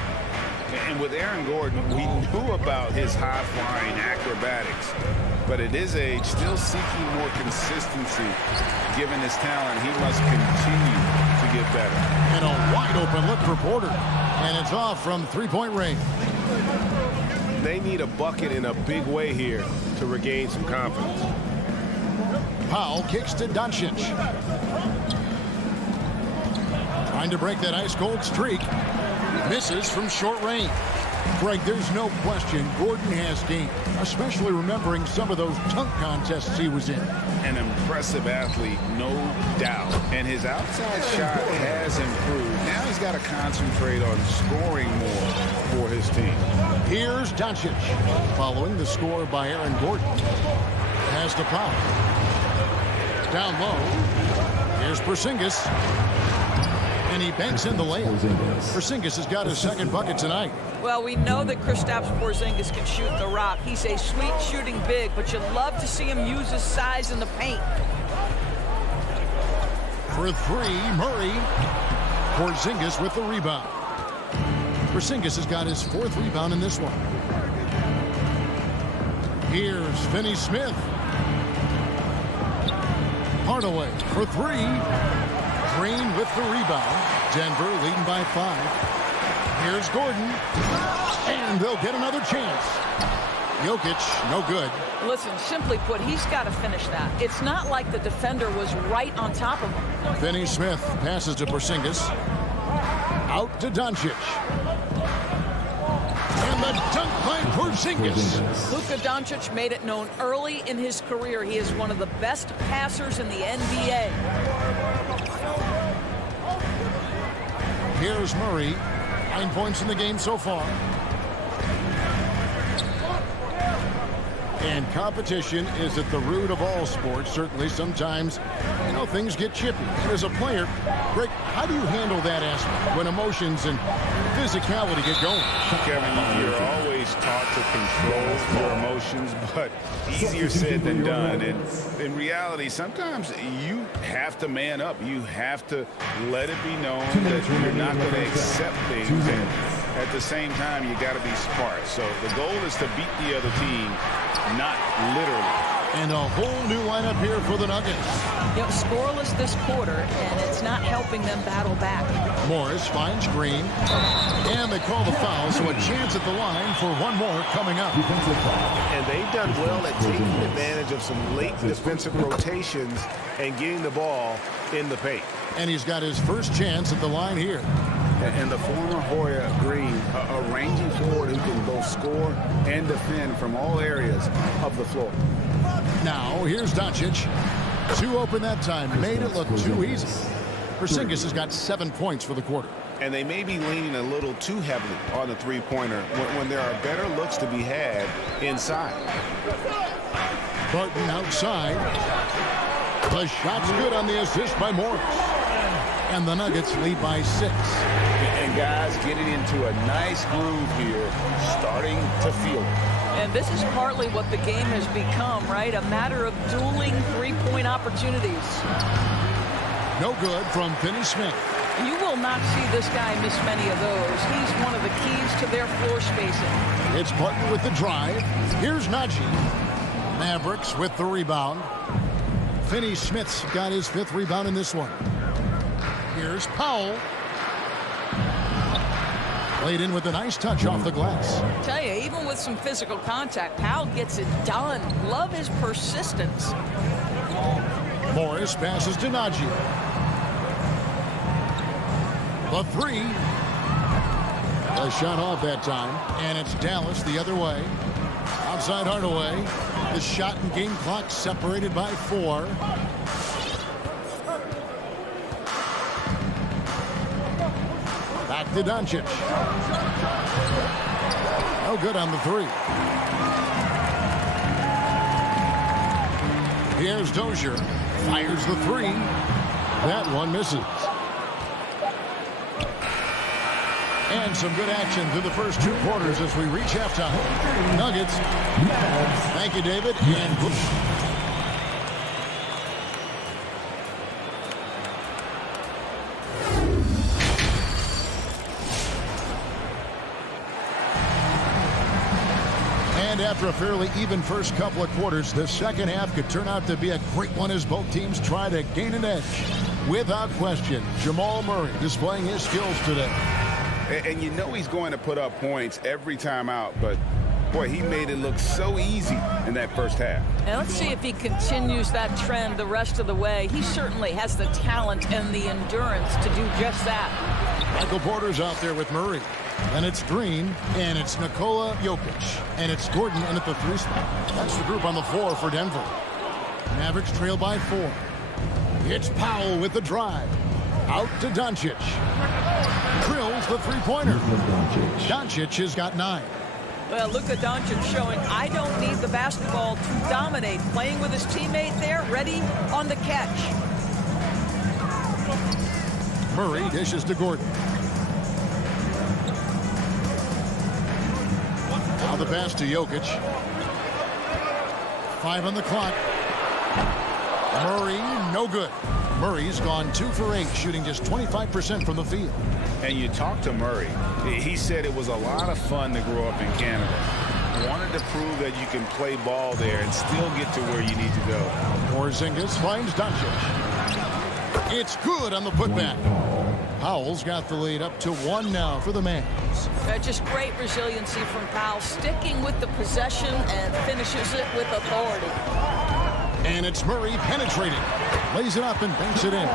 And with Aaron Gordon, we knew about his high-flying acrobatics. But at his age, still seeking more consistency. Given his talent, he must continue to get better. And a wide-open look for Porter. And it's off from three-point range. They need a bucket in a big way here to regain some confidence. Powell kicks to Doncic. Trying to break that ice-cold streak. Misses from short range. Greg, there's no question Gordon has game, especially remembering some of those dunk contests he was in. An impressive athlete, no doubt. And his outside shot has improved. Now he's got to concentrate on scoring more for his team. Here's Doncic, following the score by Aaron Gordon. Has the foul. Down low. Here's Porzingis. And he banks in the layup. Porzingis has got his second bucket tonight. Well, we know that Kristaps Porzingis can shoot the rock. He's a sweet shooting big, but you love to see him use his size in the paint. For three, Murray. Porzingis with the rebound. Porzingis has got his fourth rebound in this one. Here's Finney Smith. Hardaway for three. Green with the rebound. Denver leading by 5. Here's Gordon. And they'll get another chance. Jokic, no good. Listen, simply put, he's got to finish that. It's not like the defender was right on top of him. Finney Smith passes to Porzingis. Out to Doncic. And the dunk by Porzingis. Luka Doncic made it known early in his career he is one of the best passers in the NBA. Here's Murray. 9 points in the game so far. And competition is at the root of all sports. Certainly sometimes, things get chippy. And as a player, Greg, how do you handle that aspect when emotions and physicality get going? Kevin, you're always taught to control your emotions, but easier said than done. And in reality, sometimes you have to man up. You have to let it be known that you're not going to accept things. And at the same time, you got to be smart. So the goal is to beat the other team, not literally. And a whole new lineup here for the Nuggets. Scoreless this quarter, and it's not helping them battle back. Morris finds Green. And they call the foul, so a chance at the line for one more coming up. And they've done well at taking advantage of some late defensive rotations and getting the ball in the paint. And he's got his first chance at the line here. And the former Hoya Green, a rangy forward who can both score and defend from all areas of the floor. Now, here's Doncic. Two open that time. Made it look too easy. Porzingis has got 7 points for the quarter. And they may be leaning a little too heavily on the three-pointer when there are better looks to be had inside. Barton outside. The shot's good on the assist by Morris. And the Nuggets lead by 6. And guys getting into a nice groove here, starting to feel it. And this is partly what the game has become, right? A matter of dueling three-point opportunities. No good from Finney-Smith. You will not see this guy miss many of those. He's one of the keys to their floor spacing. It's Barton with the drive. Here's Najee. Mavericks with the rebound. Finney-Smith's got his 5th rebound in this one. Here's Powell. Played in with a nice touch off the glass. I tell you, even with some physical contact, Powell gets it done. Love his persistence. Morris passes to Najee. The 3. A shot off that time, and it's Dallas the other way. Outside Hardaway. The shot and game clock separated by 4. Back to Doncic. No good on the 3. Here's Dozier. Fires the 3. That one misses. And some good action through the first 2 quarters as we reach halftime. Nuggets. Thank you, David. And after a fairly even first couple of quarters, the second half could turn out to be a great one as both teams try to gain an edge. Without question, Jamal Murray displaying his skills today. And you know he's going to put up points every time out, but boy, he made it look so easy in that first half. Now let's see if he continues that trend the rest of the way. He certainly has the talent and the endurance to do just that. Michael Porter's out there with Murray. And it's Green, and it's Nikola Jokic, and it's Gordon in at the 3 spot. That's the group on the floor for Denver. Mavericks trail by 4. It's Powell with the drive. Out to Doncic. Drills the three-pointer. Doncic has got 9. Well, Luka Doncic showing I don't need the basketball to dominate. Playing with his teammate there, ready on the catch. Murray dishes to Gordon. Now the pass to Jokic. 5 on the clock. Murray, no good. Murray's gone 2 for 8, shooting just 25% from the field. And you talk to Murray. He said it was a lot of fun to grow up in Canada. Wanted to prove that you can play ball there and still get to where you need to go. Porzingis finds Doncic. It's good on the putback. Powell's got the lead up to 1 now for the Mavs. Just great resiliency from Powell, sticking with the possession and finishes it with authority. And it's Murray penetrating. Lays it up and banks it in.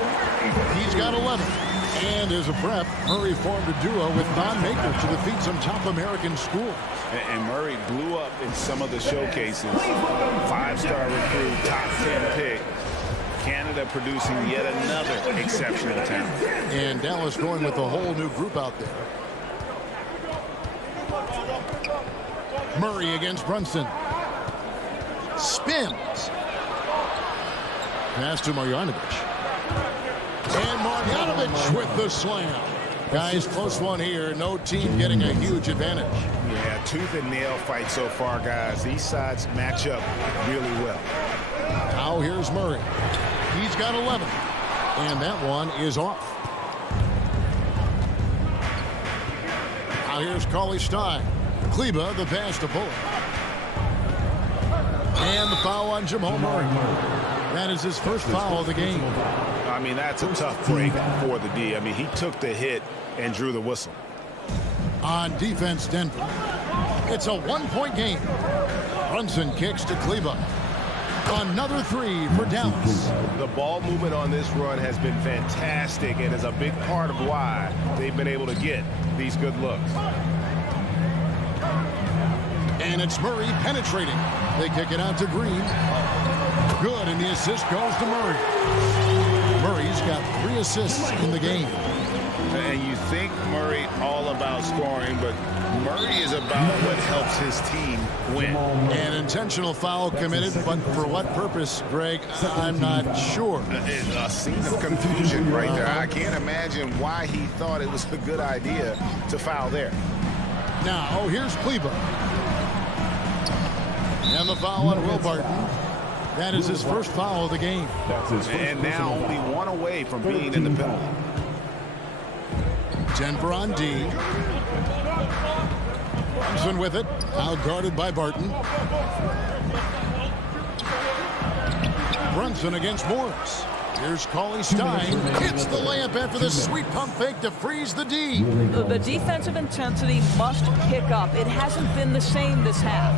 He's got 11. And as a prep, Murray formed a duo with Thon Maker to defeat some top American schools. And Murray blew up in some of the showcases. 5-star recruit, top 10 pick. Canada producing yet another exceptional talent. And Dallas going with a whole new group out there. Murray against Brunson. Spins. Pass to Marjanovic. And Marjanovic with the slam. Guys, close one here. No team getting a huge advantage. Yeah, tooth and nail fight so far, guys. These sides match up really well. Now here's Murray. He's got 11. And that one is off. Now here's Cauley Stein. Kleba, the pass to Bullock. And the foul on Jamal Murray. That is his first foul of the game. I mean, that's a tough break for the D. I mean, he took the hit and drew the whistle. On defense, Denver. It's a one-point game. Brunson kicks to Kleber. Another three for Dallas. The ball movement on this run has been fantastic and is a big part of why they've been able to get these good looks. And it's Murray penetrating. They kick it out to Green. Good, and the assist goes to Murray. Murray's got 3 assists in the game. And you think Murray all about scoring, but Murray is about what helps his team win. An intentional foul committed, but for what purpose, Greg, I'm not sure. A scene of confusion right there. I can't imagine why he thought it was a good idea to foul there. Now, here's Kleber. And the foul on Will Barton. That is his first foul of the game. And now only one away from being in the penalty. Denver on D. Brunson with it. Now guarded by Barton. Brunson against Morris. Here's Cauley Stein. Hits the layup after the sweet pump fake to freeze the D. The defensive intensity must pick up. It hasn't been the same this half.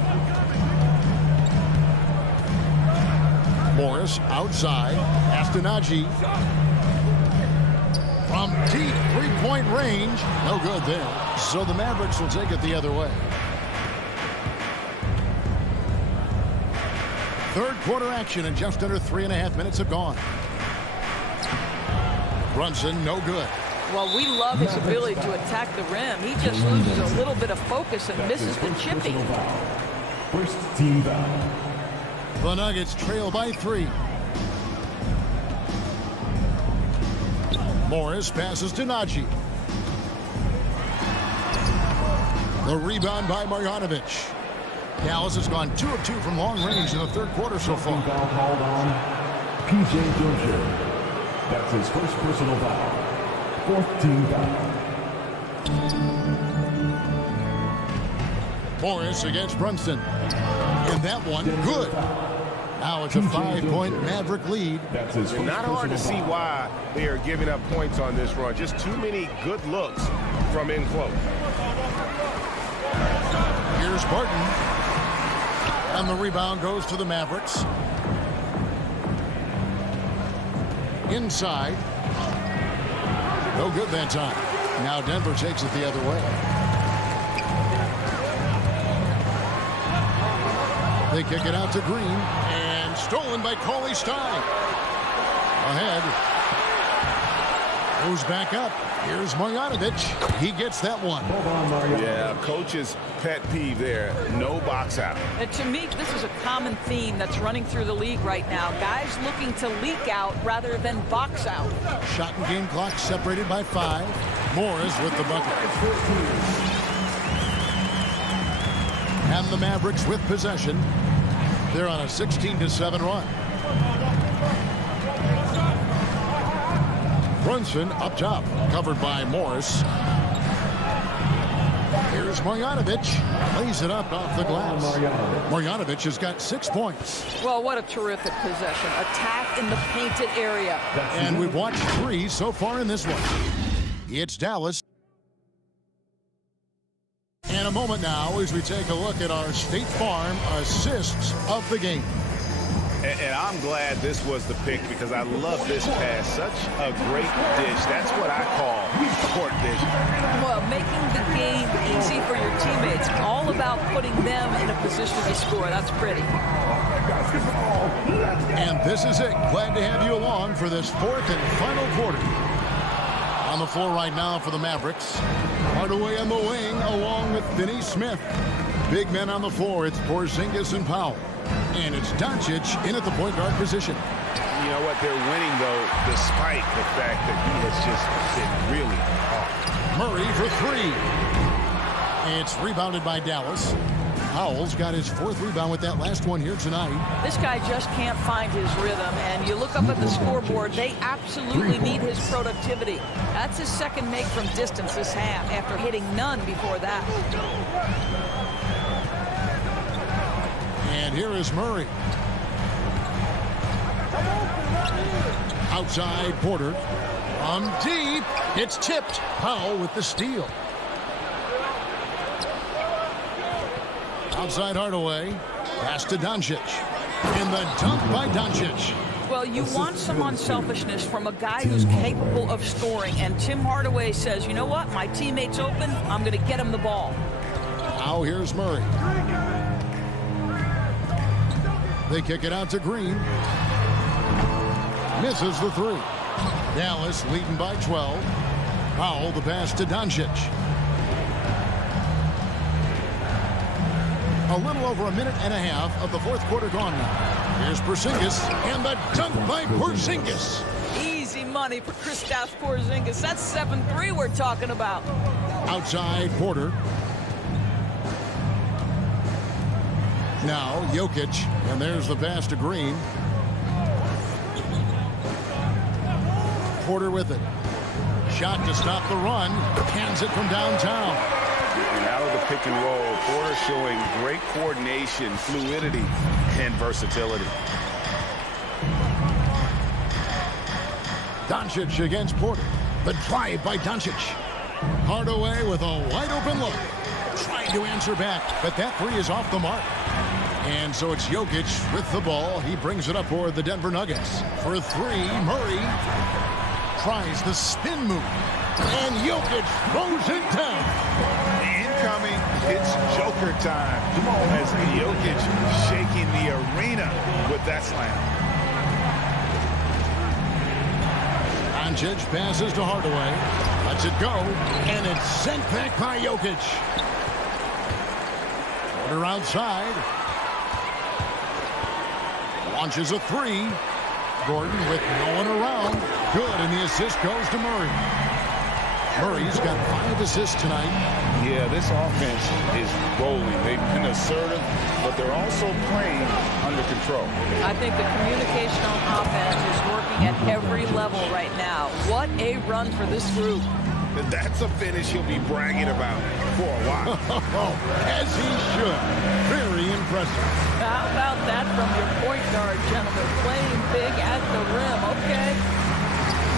Morris outside. Astenaji. From deep three-point range. No good there. So the Mavericks will take it the other way. Third quarter action, and just under 3.5 minutes have gone. Brunson, no good. Well, we love his ability to attack the rim. He just loses a little bit of focus and misses the chipping. First team foul. The Nuggets trail by 3. Morris passes to Naji. The rebound by Marjanovic. Dallas has gone 2 of 2 from long range in the third quarter so far. Foul called on P.J. Dozier. That's his first personal foul. Fourth team foul. Morris against Brunson. And that one, good. Now it's a 5-point Maverick lead. That's his first Not hard to see why they are giving up points on this run. Just too many good looks from in close. Here's Barton. And the rebound goes to the Mavericks. Inside. No good that time. Now Denver takes it the other way. They kick it out to Green. And stolen by Cauley Stein. Ahead. Goes back up. Here's Marjanovic. He gets that one. Yeah, coach's pet peeve there. No box out. And to me, this is a common theme that's running through the league right now. Guys looking to leak out rather than box out. Shot and game clock separated by 5. Morris with the bucket. And the Mavericks with possession. They're on a 16-7 run. Brunson up top, covered by Morris. Here's Marjanovic. Plays it up off the glass. Marjanovic has got 6 points. Well, what a terrific possession. Attack in the painted area. And we've watched 3 so far in this one. It's Dallas. And a moment now as we take a look at our State Farm assists of the game. And I'm glad this was the pick because I love this pass. Such a great dish. That's what I call court vision. Well, making the game easy for your teammates. All about putting them in a position to score. That's pretty. And this is it. Glad to have you along for this 4th and final quarter. On the floor right now for the Mavericks. Hardaway on the wing along with Finney Smith. Big men on the floor. It's Porzingis and Powell. And it's Doncic in at the point guard position. You know what? They're winning, though, despite the fact that he has just been really hard. Murray for 3. It's rebounded by Dallas. Powell's got his 4th rebound with that last one here tonight. This guy just can't find his rhythm, and you look up at the scoreboard, they absolutely need his productivity. That's his 2nd make from distance this half after hitting none before that. And here is Murray. Outside, Porter. From deep, it's tipped. Powell with the steal. Outside Hardaway. Pass to Doncic. And the dunk by Doncic. Well, you want some unselfishness from a guy who's capable of scoring. And Tim Hardaway says, you know what? My teammate's open. I'm going to get him the ball. Now here's Murray. They kick it out to Green. Misses the three. Dallas leading by 12. Powell the pass to Doncic. A little over a minute and a half of the fourth quarter gone now. Here's Porzingis, and the dunk by Porzingis. Easy money for Kristaps Porzingis. That's 7-3 we're talking about. Outside, Porter. Now, Jokic, and there's the pass to Green. Porter with it. Shot to stop the run. Hands it from downtown. And out of the pick and roll, Porter showing great coordination, fluidity, and versatility. Doncic against Porter. The drive by Doncic. Hardaway with a wide open look. Trying to answer back, but that three is off the mark. And so it's Jokic with the ball. He brings it up for the Denver Nuggets. For three, Murray tries the spin move. And Jokic throws it down. Incoming, it's Joker time. As Jokic shaking the arena with that slam. Doncic passes to Hardaway. Lets it go. And it's sent back by Jokic. Porter outside. Launches a three. Gordon with no one around. Good, and the assist goes to Murray. Murray's got 5 assists tonight. Yeah, this offense is rolling. They've been assertive, but they're also playing under control. I think the communication on offense is working at every level right now. What a run for this group. That's a finish he'll be bragging about for a while. As he should. Very impressive. How about that from your point guard, gentlemen? Playing big at the rim. Okay.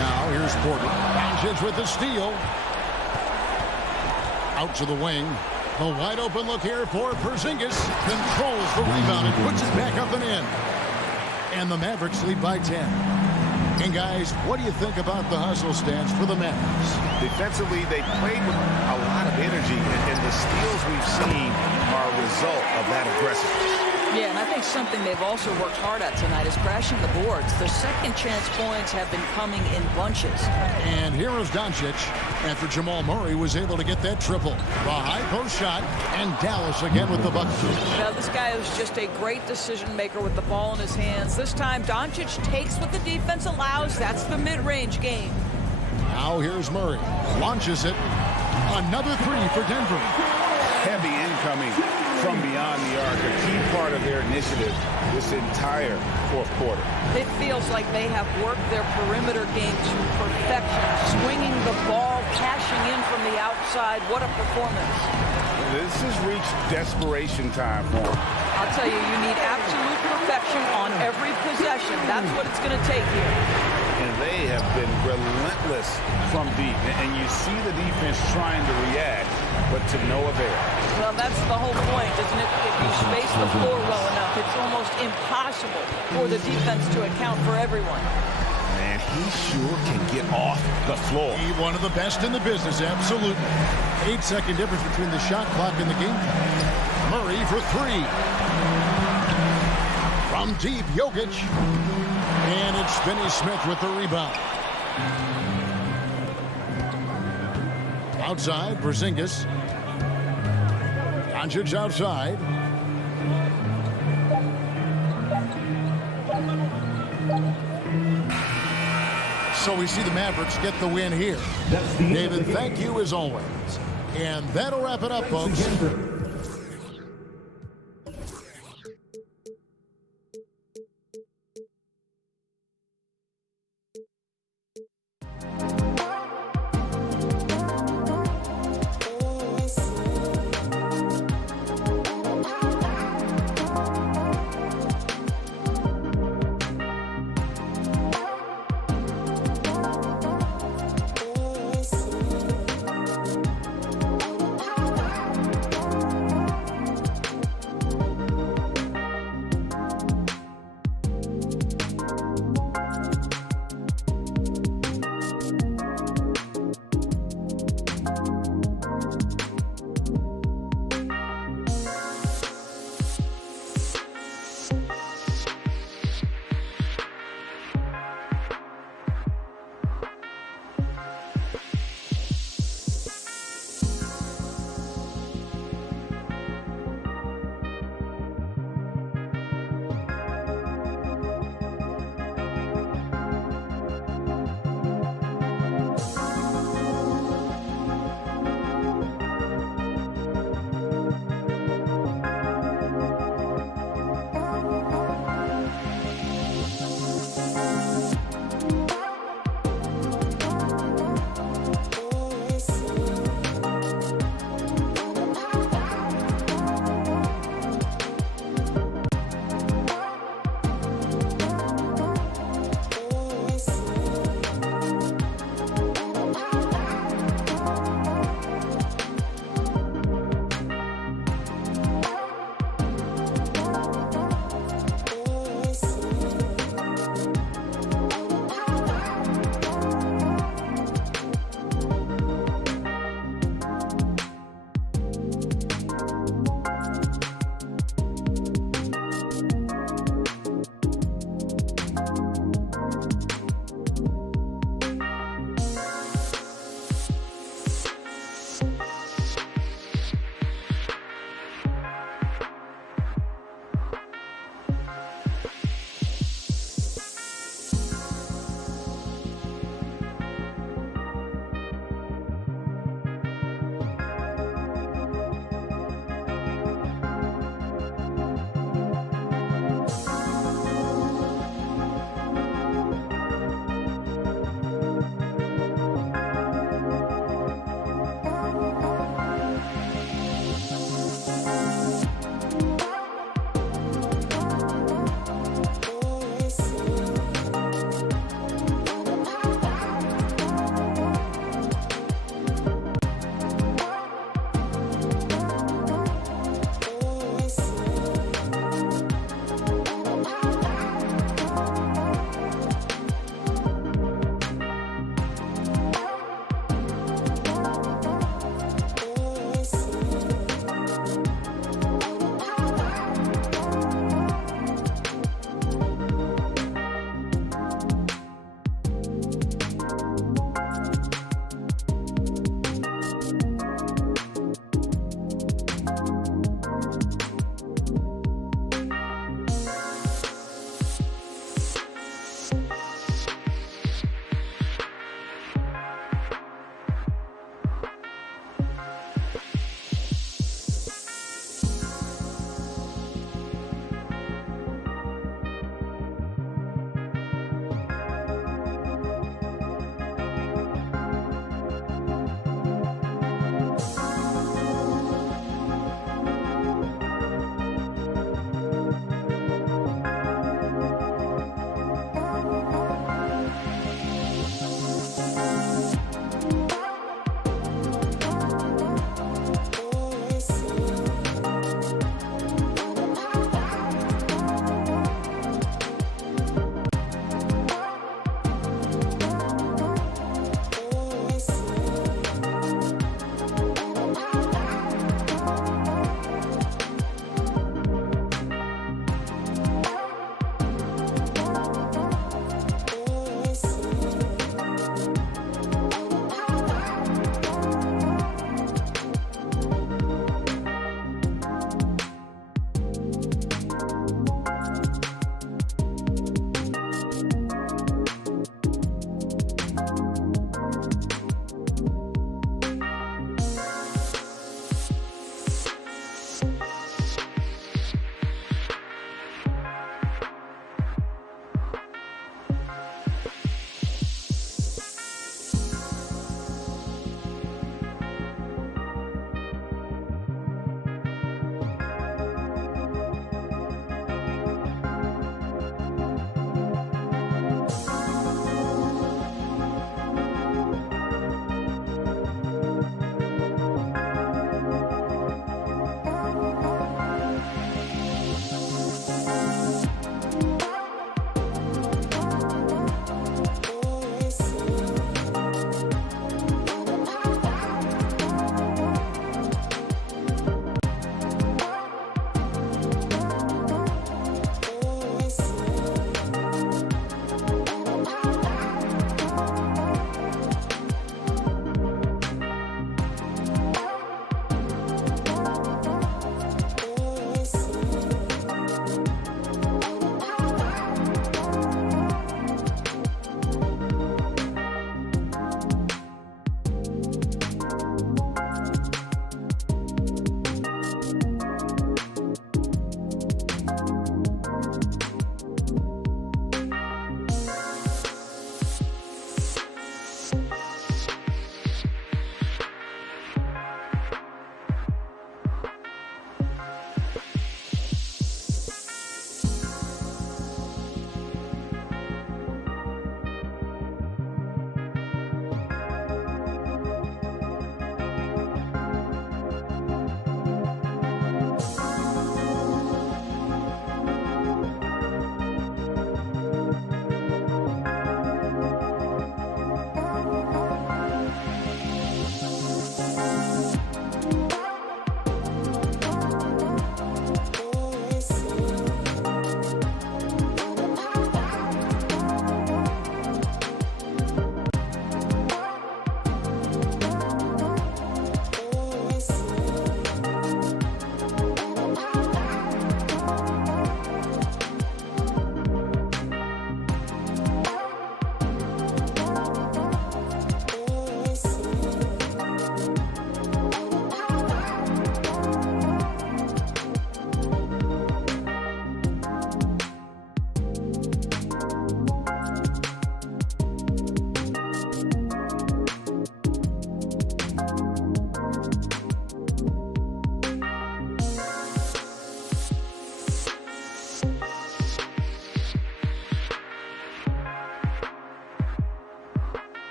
Now here's Porter. Doncic with the steal. Out to the wing. A wide open look here for Porzingis. Controls the rebound and puts it back up and in. And the Mavericks lead by 10. And guys, what do you think about the hustle stance for the Mavericks? Defensively, they played with a lot of energy, and the steals we've seen are a result of that aggressiveness. Yeah, and I think something they've also worked hard at tonight is crashing the boards. The second chance points have been coming in bunches. And here is Doncic after Jamal Murray was able to get that triple. The high post shot, and Dallas again with the bucket. Now, this guy is just a great decision maker with the ball in his hands. This time, Doncic takes what the defense allows. That's the mid-range game. Now here's Murray. Launches it. Another three for Denver. Heavy incoming from beyond the arc, a key part of their initiative this entire fourth quarter. It feels like they have worked their perimeter game to perfection, swinging the ball, cashing in from the outside. What a performance. This has reached desperation time for them. I'll tell you, you need absolute perfection on every possession. That's what it's going to take here. And they have been relentless from deep. And you see the defense trying to react, but to no avail. Well, that's the whole point, isn't it? If you space the floor well enough, it's almost impossible for the defense to account for everyone. Man, he sure can get off the floor. He's one of the best in the business, absolutely. 8-second difference between the shot clock and the game clock. Murray for three. From deep, Jokic. And it's Finney Smith with the rebound. Outside, Porzingis. Doncic outside. So we see the Mavericks get the win here. David, thank you as always. And that'll wrap it up, folks.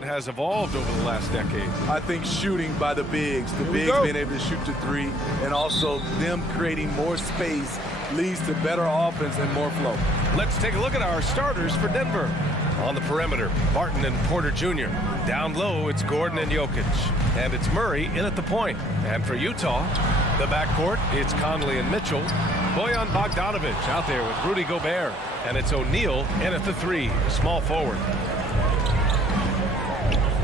possession has evolved over the last decade. I think shooting by the bigs being able to shoot to three, and also them creating more space leads to better offense and more flow. Let's take a look at our starters for Denver. On the perimeter, Barton and Porter Jr. Down low, it's Gordon and Jokic. And it's Murray in at the point. And for Utah, the backcourt, it's Conley and Mitchell. Bojan Bogdanovic out there with Rudy Gobert. And it's O'Neal in at the three, small forward.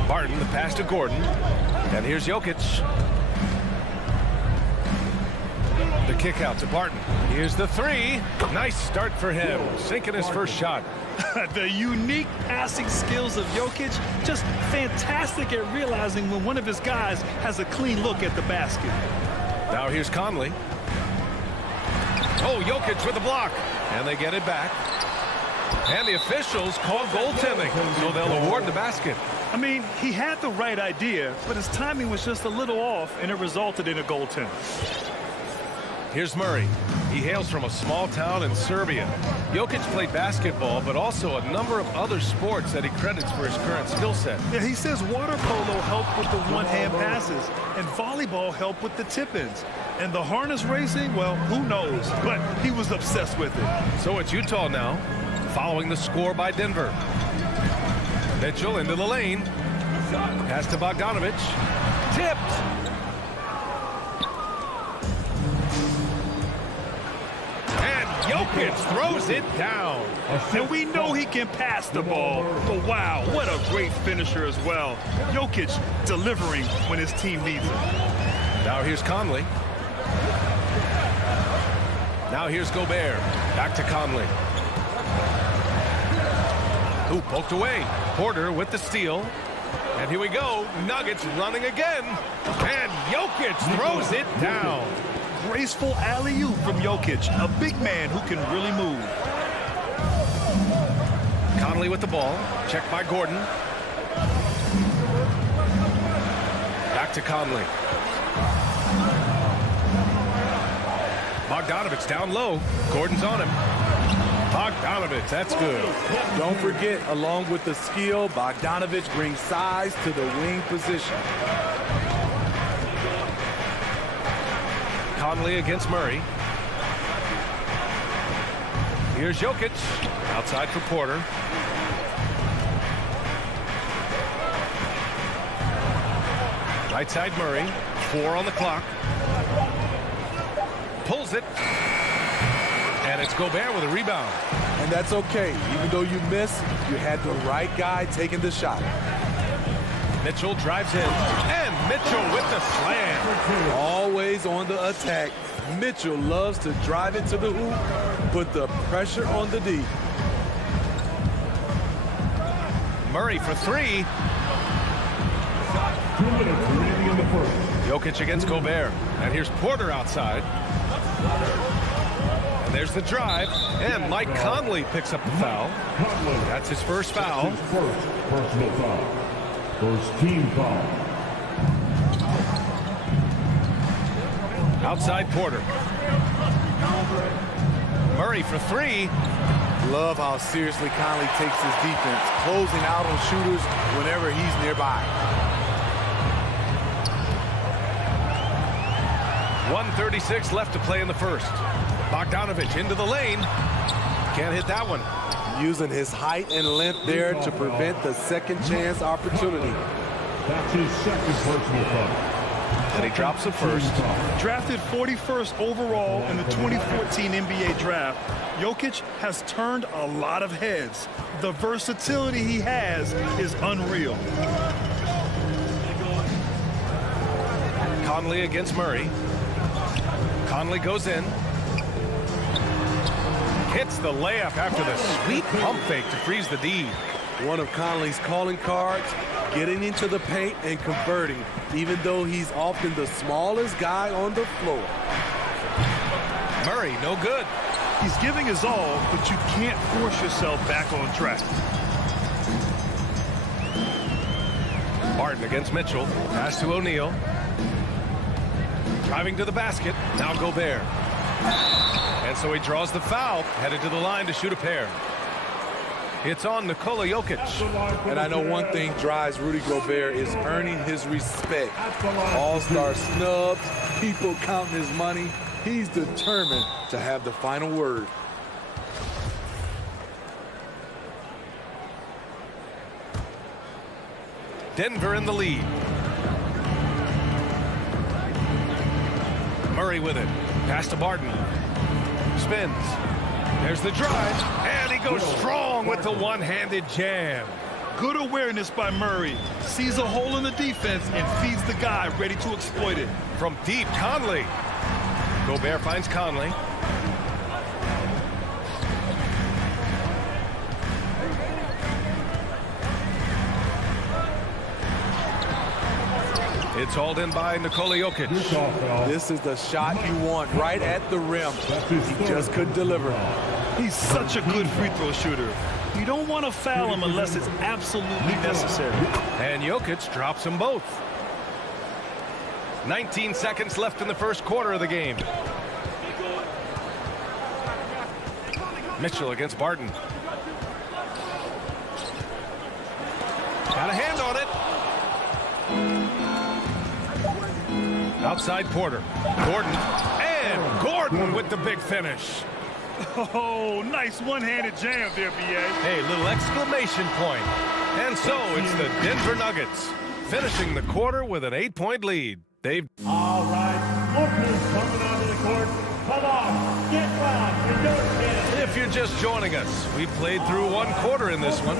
Barton, the pass to Gordon. And here's Jokic. The kick out to Barton. Here's the three. Nice start for him, sinking his first shot. The unique passing skills of Jokic, just fantastic at realizing when one of his guys has a clean look at the basket. Now here's Conley. Oh, Jokic with the block. And they get it back. And the officials call goaltending, so they'll award the basket. I mean, he had the right idea, but his timing was just a little off, and it resulted in a goaltend. Here's Murray. He hails from a small town in Serbia. Jokic played basketball, but also a number of other sports that he credits for his current skill set. Yeah, he says water polo helped with the one-hand passes, and volleyball helped with the tip-ins. And the harness racing, well, who knows? But he was obsessed with it. So it's Utah now, following the score by Denver. Mitchell into the lane. Pass to Bogdanovic. Tipped. Jokic throws it down. And we know he can pass the ball. But wow, what a great finisher as well. Jokic delivering when his team needs him. Now here's Conley. Now here's Gobert. Back to Conley. Who poked away. Porter with the steal. And here we go. Nuggets running again. And Jokic throws it down. Graceful alley-oop from Jokic, a big man who can really move. Conley with the ball, checked by Gordon. Back to Conley. Bogdanovic down low. Gordon's on him. Bogdanovic, that's good. Don't forget, along with the skill, Bogdanovic brings size to the wing position. Conley against Murray. Here's Jokic. Outside for Porter. Right side Murray. 4 on the clock. Pulls it. And it's Gobert with a rebound. And that's okay. Even though you miss, you had the right guy taking the shot. Mitchell drives in. And Mitchell with the slam. Always on the attack. Mitchell loves to drive it to the hoop, put the pressure on the D. Murray for 3. 2 minutes remaining in the first. Jokic against Gobert. And here's Porter outside. And there's the drive. And Mike Conley picks up the foul. That's his first foul. His first personal foul. First team foul. Outside Porter. Murray for 3. Love how seriously Conley takes his defense, closing out on shooters whenever he's nearby. 1:36 left to play in the first. Bogdanovic into the lane. Can't hit that one. Using his height and length there to prevent the second chance opportunity. That's his second personal foul. And he drops the first. Drafted 41st overall in the 2014 NBA draft, Jokic has turned a lot of heads. The versatility he has is unreal. Conley against Murray. Conley goes in. Hits the layup after the sweet pump fake to freeze the D. One of Conley's calling cards, getting into the paint and converting, even though he's often the smallest guy on the floor. Murray, no good. He's giving his all, but you can't force yourself back on track. Barton against Mitchell. Pass to O'Neal. Driving to the basket. Now Gobert. And so he draws the foul. Headed to the line to shoot a pair. It's on Nikola Jokic. And I know one thing drives Rudy Gobert is earning his respect. All-star snubs, people counting his money. He's determined to have the final word. Denver in the lead. Murray with it. Pass to Barton. Spins. There's the drive. And he goes strong with the one-handed jam. Good awareness by Murray. Sees a hole in the defense and feeds the guy ready to exploit it. From deep, Conley. Gobert finds Conley. It's hauled in by Nikola Jokic. This is the shot you want right at the rim. He just couldn't deliver. He's such a good free throw shooter. You don't want to foul him unless it's absolutely necessary. And Jokic drops them both. 19 seconds left in the first quarter of the game. Mitchell against Barton. Got a hand on it. Outside Porter. Gordon. And Gordon with the big finish. Oh, nice one-handed jam there, B.A. Hey, little exclamation point. And so it's the Denver Nuggets finishing the quarter with an 8-point lead. They've... All right, workers coming onto the court. Come on, get loud. If you're just joining us, we played through one quarter in this one.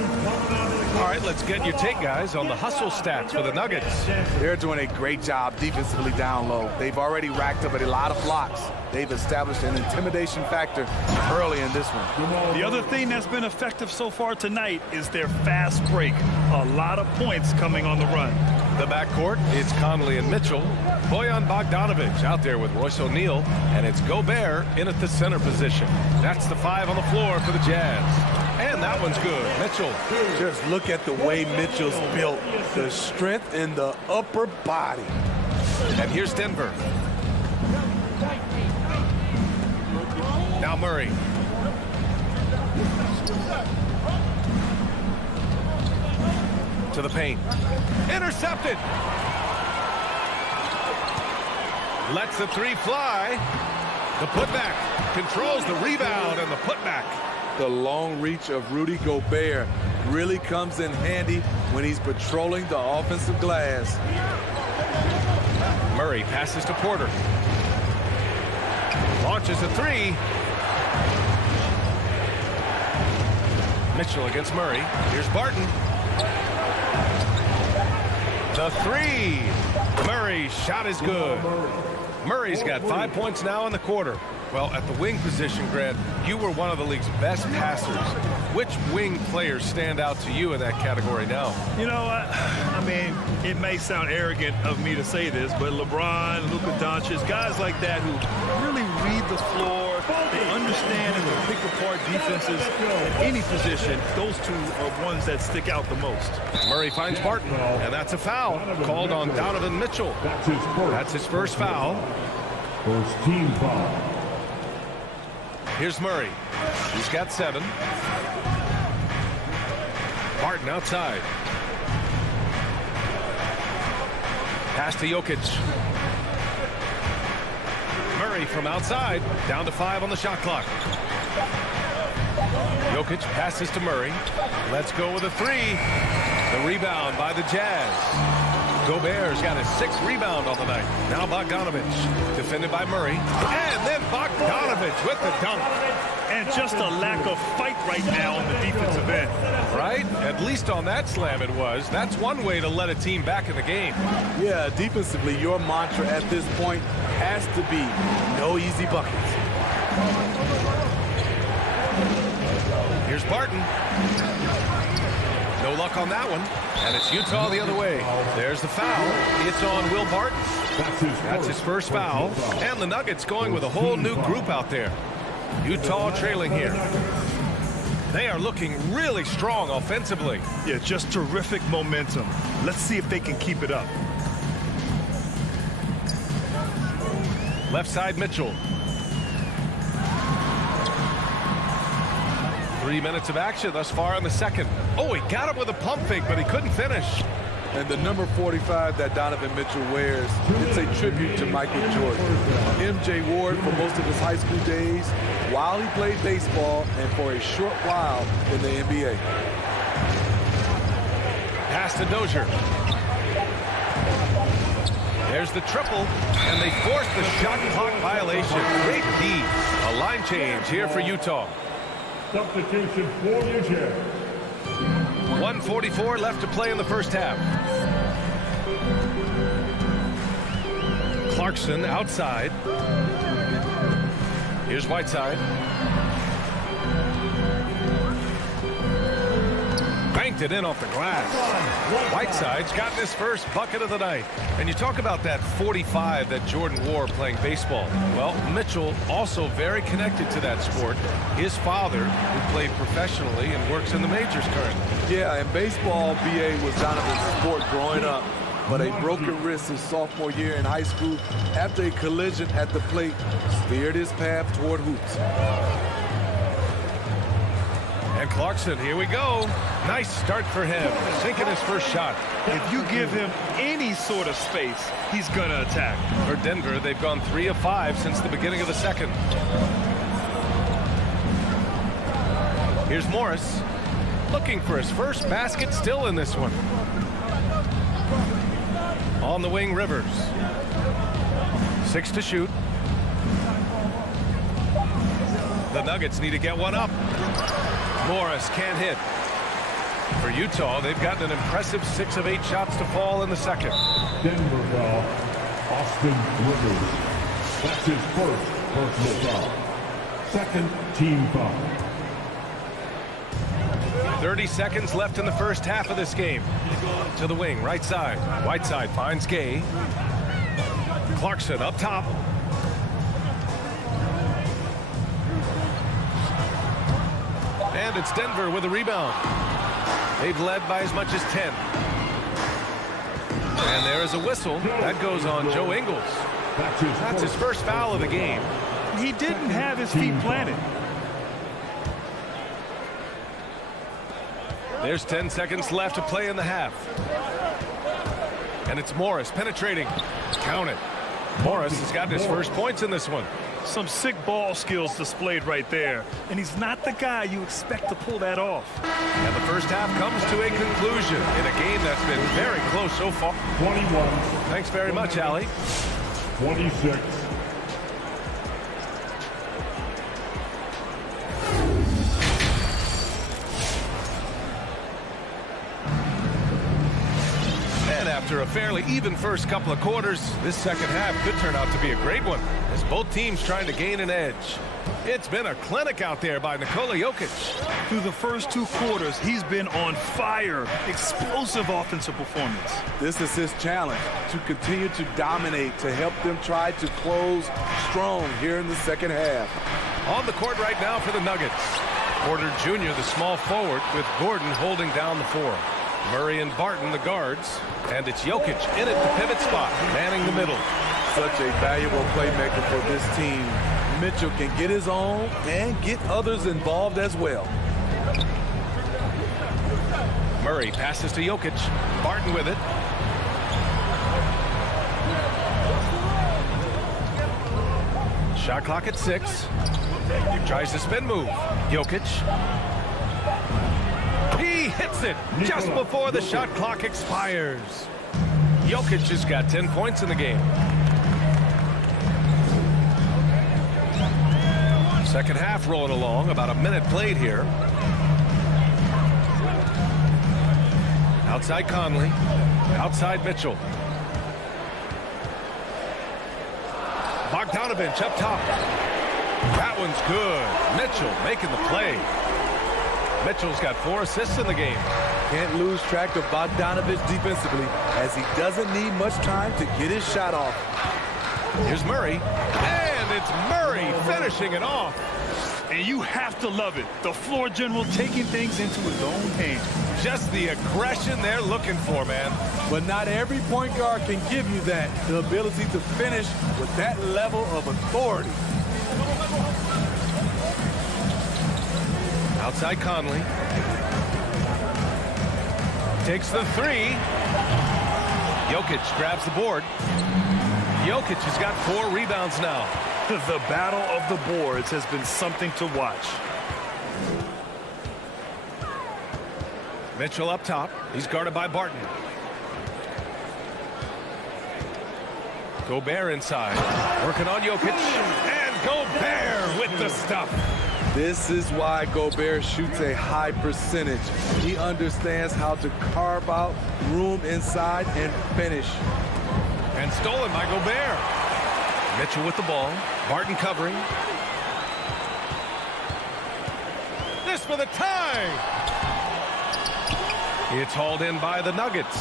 All right, let's get your take, guys, on the hustle stats for the Nuggets. They're doing a great job defensively down low. They've already racked up a lot of blocks. They've established an intimidation factor early in this one. The other thing that's been effective so far tonight is their fast break. A lot of points coming on the run. The backcourt, it's Conley and Mitchell. Bojan Bogdanovic out there with Royce O'Neal, and it's Gobert in at the center position. That's the 5 on the floor for the Jazz. And that one's good. Mitchell. Just look at the way Mitchell's built. The strength in the upper body. And here's Denver. Now Murray. To the paint. Intercepted. Lets the 3 fly. The putback. Controls the rebound and the putback. The long reach of Rudy Gobert really comes in handy when he's patrolling the offensive glass. Murray passes to Porter. Launches a 3. Mitchell against Murray. Here's Barton. The 3. Murray's shot is good. Murray's got 5 points now in the quarter. Well, at the wing position, Grant, you were one of the league's best passers. Which wing players stand out to you in that category now? You know, I mean, it may sound arrogant of me to say this, but LeBron, Luka Doncic, guys like that who really read the floor, they understand and will pick apart defenses at any position. Those two are ones that stick out the most. Murray finds Barton, and that's a foul called on Donovan Mitchell. That's his first foul. First team foul. Here's Murray. He's got 7. Barton outside. Pass to Jokic. Murray from outside. Down to 5 on the shot clock. Jokic passes to Murray. Let's go with a 3. The rebound by the Jazz. Gobert's got his 6th rebound on the night. Now Bogdanovic, defended by Murray. And then Bogdanovic with the dunk. And just a lack of fight right now on the defensive end. Right? At least on that slam it was. That's one way to let a team back in the game. Yeah, defensively, your mantra at this point has to be no easy buckets. Here's Barton. No luck on that one. And it's Utah the other way. There's the foul. It's on Will Barton. That's his first foul. And the Nuggets going with a whole new group out there. Utah trailing here. They are looking really strong offensively. Yeah, just terrific momentum. Let's see if they can keep it up. Left side, Mitchell. 3 minutes of action thus far in the second. Oh, he got him with a pump fake, but he couldn't finish. And the number 45 that Donovan Mitchell wears, it's a tribute to Michael Jordan. MJ wore it for most of his high school days while he played baseball and for a short while in the NBA. Pass to Dozier. There's the triple, and they force the shot clock violation. Great D. A line change here for Utah. Substitution for New Jersey. 1:44 left to play in the first half. Clarkson outside. Here's Whiteside. Banked it in off the glass. Whiteside's gotten his first bucket of the night. And you talk about that 45 that Jordan wore playing baseball. Well, Mitchell also very connected to that sport. His father, who played professionally and works in the majors currently. Yeah, and baseball, BA, was Donovan's sport growing up. But a broken wrist his sophomore year in high school after a collision at the plate steered his path toward hoops. And Clarkson, here we go. Nice start for him, sinking his first shot. If you give him any sort of space, he's going to attack. For Denver, they've gone 3 of 5 since the beginning of the second. Here's Morris, looking for his first basket, still in this one. On the wing, Rivers. 6 to shoot. The Nuggets need to get one up. Morris can't hit. For Utah, they've gotten an impressive 6 of 8 shots to fall in the second. Denver foul, Austin Rivers. That's his first personal foul. Second team foul. 30 seconds left in the first half of this game. To the wing, right side. Whiteside finds Gay. Clarkson up top. And it's Denver with a rebound. They've led by as much as 10. And there is a whistle. That goes on Joe Ingles. That's his first foul of the game. He didn't have his feet planted. There's 10 seconds left to play in the half. And it's Morris penetrating. Count it. Morris has gotten his first points in this one. Some sick ball skills displayed right there. And he's not the guy you expect to pull that off. And the first half comes to a conclusion in a game that's been very close so far. 21. Thanks very much, Allie. 26. And after a fairly even first couple of quarters, this second half could turn out to be a great one, as both teams trying to gain an edge. It's been a clinic out there by Nikola Jokic. Through the first 2 quarters, he's been on fire. Explosive offensive performance. This is his challenge, to continue to dominate, to help them try to close strong here in the second half. On the court right now for the Nuggets. Porter Jr., the small forward, with Gordon holding down the 4. Murray and Barton, the guards. And it's Jokic in at the pivot spot, manning the middle. Such a valuable playmaker for this team. Mitchell can get his own and get others involved as well. Murray passes to Jokic. Barton with it. Shot clock at 6. Tries the spin move. Jokic. He hits it just before the shot clock expires. Jokic just got 10 points in the game. Second half rolling along, about a minute played here. Outside Conley, outside Mitchell. Bogdanovich up top. That one's good. Mitchell making the play. Mitchell's got 4 assists in the game. Can't lose track of Bogdanovich defensively, as he doesn't need much time to get his shot off. Here's Murray, and it's Murray finishing it off. And you have to love it. The floor general taking things into his own hands. Just the aggression they're looking for, man. But not every point guard can give you that, the ability to finish with that level of authority. Outside Conley. Takes the three. Jokic grabs the board. Jokic has got 4 rebounds now. The battle of the boards has been something to watch. Mitchell up top. He's guarded by Barton. Gobert inside. Working on Jokic. And Gobert with the stuff. This is why Gobert shoots a high percentage. He understands how to carve out room inside and finish. And stolen by Gobert. Mitchell with the ball. Barton covering. This for the tie. It's hauled in by the Nuggets.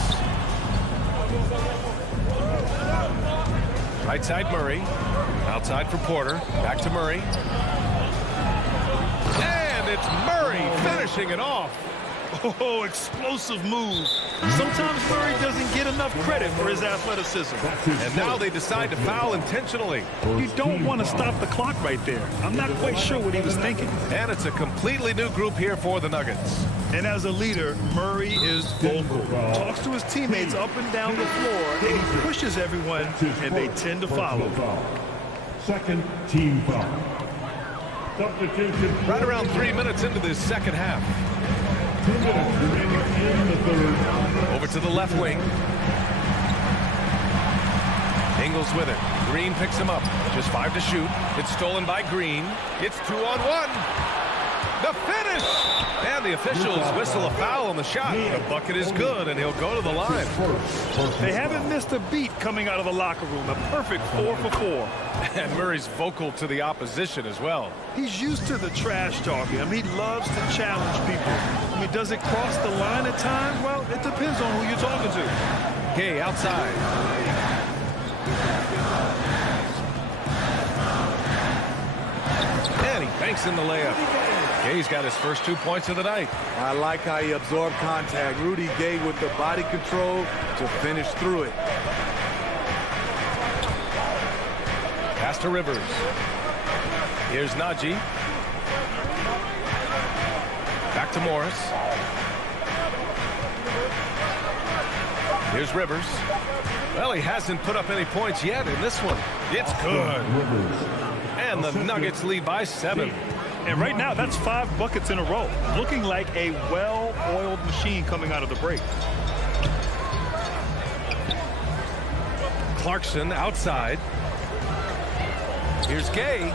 Right side Murray. Outside for Porter. Back to Murray. And it's Murray finishing it off. Oh, explosive move. Sometimes Murray doesn't get enough credit for his athleticism. And now they decide to foul intentionally. You don't want to stop the clock right there. I'm not quite sure what he was thinking. And it's a completely new group here for the Nuggets. And as a leader, Murray is vocal. Talks to his teammates up and down the floor, and he pushes everyone, and they tend to follow. Second team foul. Substitution. Right around 3 minutes into this second half. 2 minutes remaining in the third. Over to the left wing. Ingles with it. Green picks him up. Just 5 to shoot. It's stolen by Green. It's 2-on-1. The finish! And the officials whistle a foul on the shot. The bucket is good, and he'll go to the line. They haven't missed a beat coming out of the locker room. A perfect 4 for 4. And Murray's vocal to the opposition as well. He's used to the trash talking. I mean, he loves to challenge people. I mean, does it cross the line at times? Well, it depends on who you're talking to. Gay outside. And he banks in the layup. Gay's got his first 2 points of the night. I like how he absorbed contact. Rudy Gay with the body control to finish through it. Pass to Rivers. Here's Najee. Back to Morris. Here's Rivers. Well, he hasn't put up any points yet in this one. It's good. And the Nuggets lead by 7. And right now, that's 5 buckets in a row. Looking like a well-oiled machine coming out of the break. Clarkson outside. Here's Gay.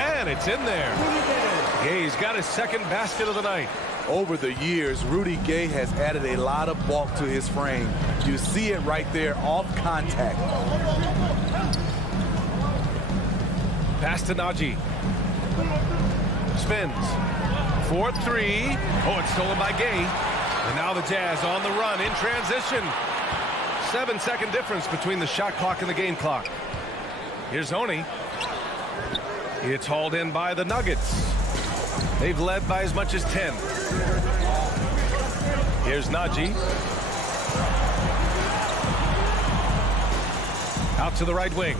And it's in there. Gay's got his second basket of the night. Over the years, Rudy Gay has added a lot of bulk to his frame. You see it right there off contact. Pass to Najee. Spins. 4-3. Oh, it's stolen by Gay. And now the Jazz on the run in transition. 7-second difference between the shot clock and the game clock. Here's Oni. It's hauled in by the Nuggets. They've led by as much as 10. Here's Najee. Out to the right wing.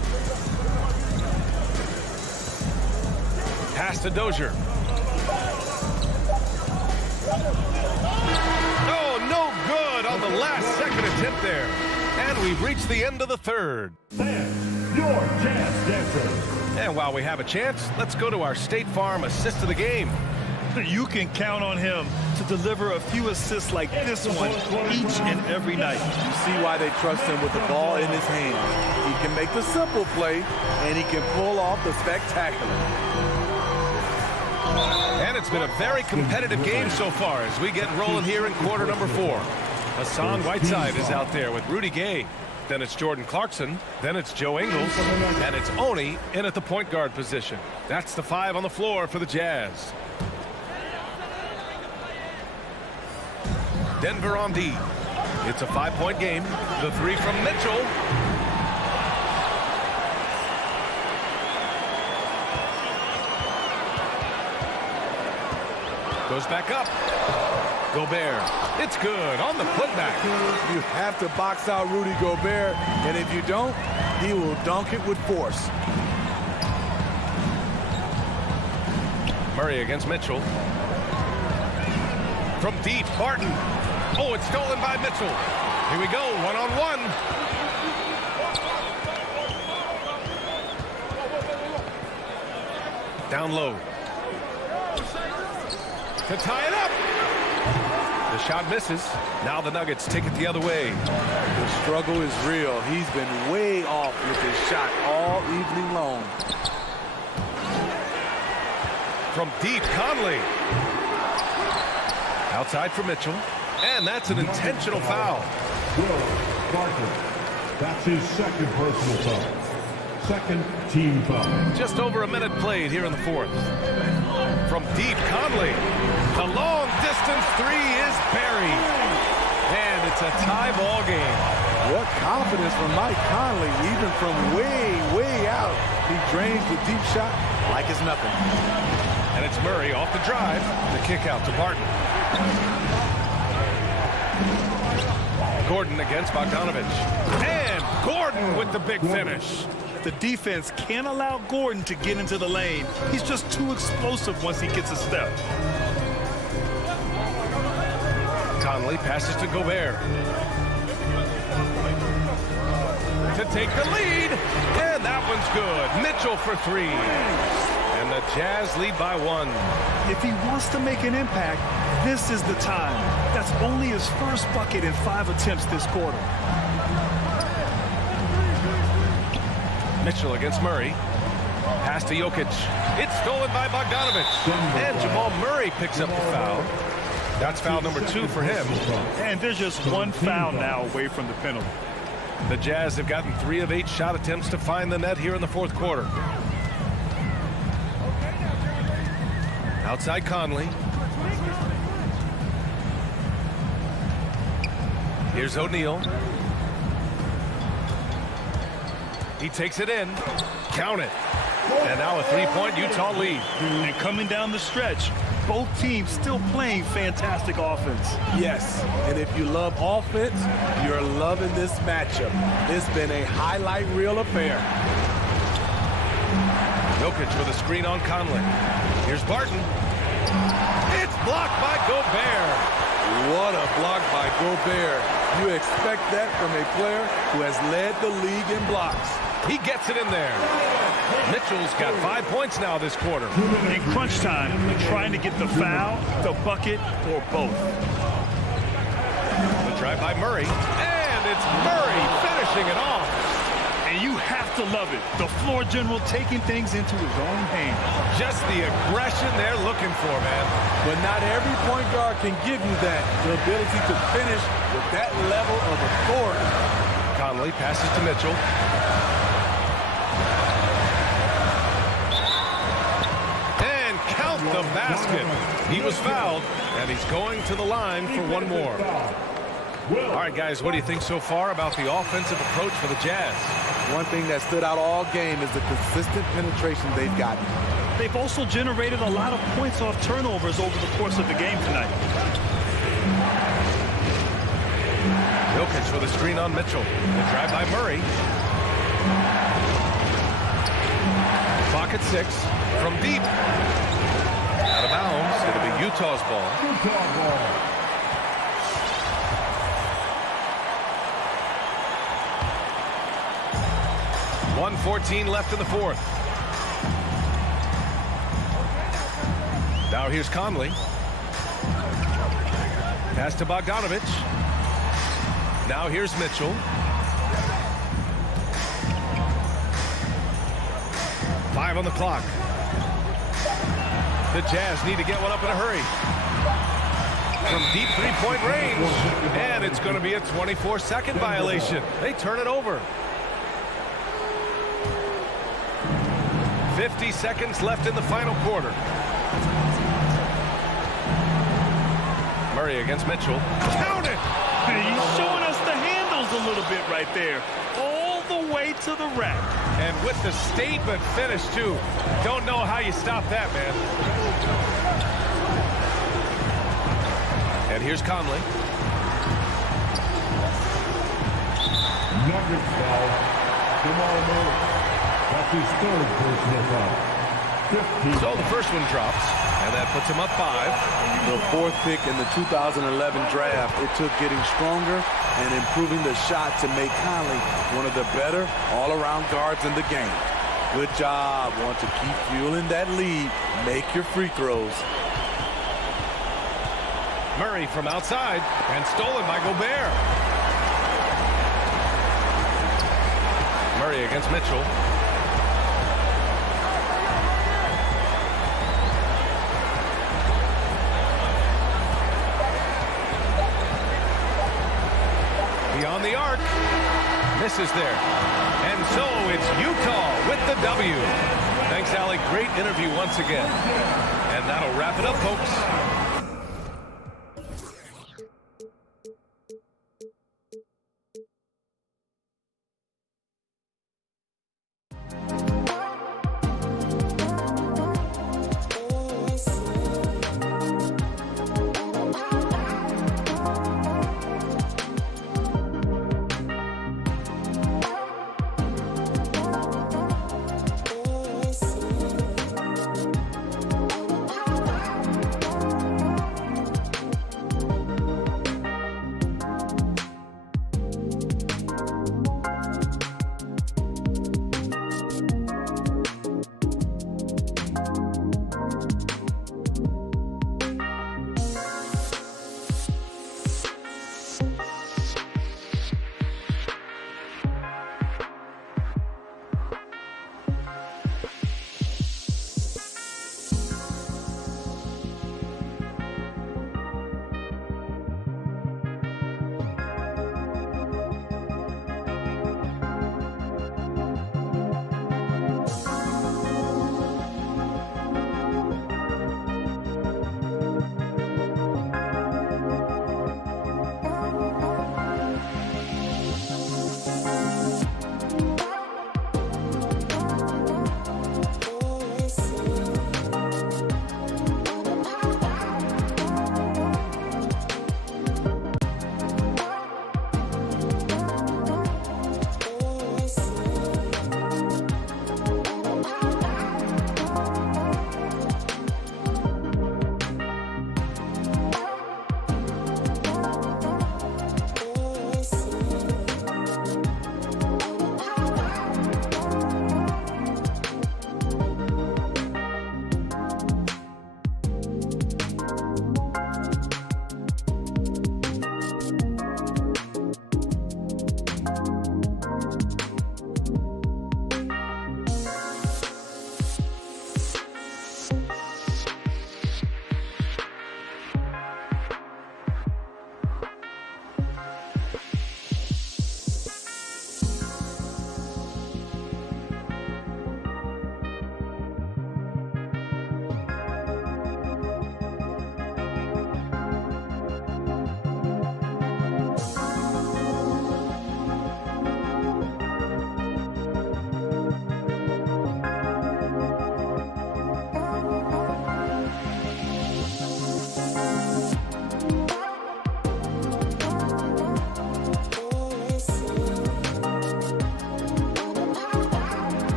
Pass to Dozier. Oh, no good on the last second attempt there. And we've reached the end of the third. Your Jazz Dancers. And while we have a chance, let's go to our State Farm assist of the game. You can count on him to deliver a few assists like this one each and every night. You see why they trust him with the ball in his hands. He can make the simple play, and he can pull off the spectacular. And it's been a very competitive game so far as we get rolling here in quarter number 4. Hassan Whiteside is out there with Rudy Gay. Then it's Jordan Clarkson. Then it's Joe Ingles. And it's Oni in at the point guard position. That's the 5 on the floor for the Jazz. Denver on D. It's a 5-point game. The 3 from Mitchell. Goes back up. Gobert. It's good on the putback. You have to box out Rudy Gobert, and if you don't, he will dunk it with force. Murray against Mitchell. From deep, Barton. Oh, it's stolen by Mitchell. Here we go, one-on-one. Down low. To tie it up. The shot misses. Now the Nuggets take it the other way. The struggle is real. He's been way off with his shot all evening long. From deep, Conley. Outside for Mitchell. And that's an intentional foul. Will Barton. That's his second personal foul. Second team foul. Just over a minute played here in the fourth. From deep, Conley. The long distance three is buried. And it's a tie ball game. What confidence from Mike Conley, even from way out. He drains the deep shot like it's nothing. And it's Murray off the drive. The kick out to Barton. Gordon against Bogdanovich. And Gordon with the big finish. The defense can't allow Gordon to get into the lane. He's just too explosive once he gets a step. Conley passes to Gobert. To take the lead. And that one's good. Mitchell for three. And the Jazz lead by one. If he wants to make an impact, this is the time. That's only his first bucket in 5 attempts this quarter. Mitchell against Murray. Pass to Jokic. It's stolen by Bogdanovich. And Jamal Murray picks up the foul. That's foul number 2 for him. And there's just one foul now away from the penalty. The Jazz have gotten 3 of 8 shot attempts to find the net here in the fourth quarter. Outside Conley. Here's O'Neal. He takes it in. Count it. And now a three-point Utah lead. And coming down the stretch, both teams still playing fantastic offense. Yes, and if you love offense, you're loving this matchup. It's been a highlight reel affair. Jokic with a screen on Conley. Here's Barton. It's blocked by Gobert. What a block by Gobert. You expect that from a player who has led the league in blocks. He gets it in there. Mitchell's got 5 points now this quarter. In crunch time, trying to get the foul, the bucket, or both. The drive by Murray. And it's Murray finishing it off. And you have to love it. The floor general taking things into his own hands. Just the aggression they're looking for, man. But not every point guard can give you that. The ability to finish with that level of authority. Conley passes to Mitchell. And count the basket. He was fouled, and he's going to the line for one more. All right, guys, what do you think so far about the offensive approach for the Jazz? One thing that stood out all game is the consistent penetration they've gotten. They've also generated a lot of points off turnovers over the course of the game tonight. Jokic with a screen on Mitchell. The drive by Murray. Clock at 6. From deep. Out of bounds. It'll be Utah's ball. Utah ball. 1:14 left in the fourth. Now here's Conley. Pass to Bogdanovich. Now here's Mitchell. Five on the clock. The Jazz need to get one up in a hurry. From deep three-point range. And it's going to be a 24-second violation. They turn it over. 50 seconds left in the final quarter. Murray against Mitchell. Count it! He's showing us the handles a little bit right there. All the way to the rack. And with the statement finish, too. Don't know how you stop that, man. And here's Conley. Nuggets foul. Jamal Murray. That's his third personal foul. 15. So the first one drops. And that puts him up 5. The 4th pick in the 2011 draft. It took getting stronger and improving the shot to make Conley one of the better all-around guards in the game. Good job. Want to keep fueling that lead. Make your free throws. Murray from outside and stolen by Gobert. Murray against Mitchell. Beyond the arc. Misses there. And so it's Utah with the W. Thanks, Allie. Great interview once again. And that'll wrap it up, folks.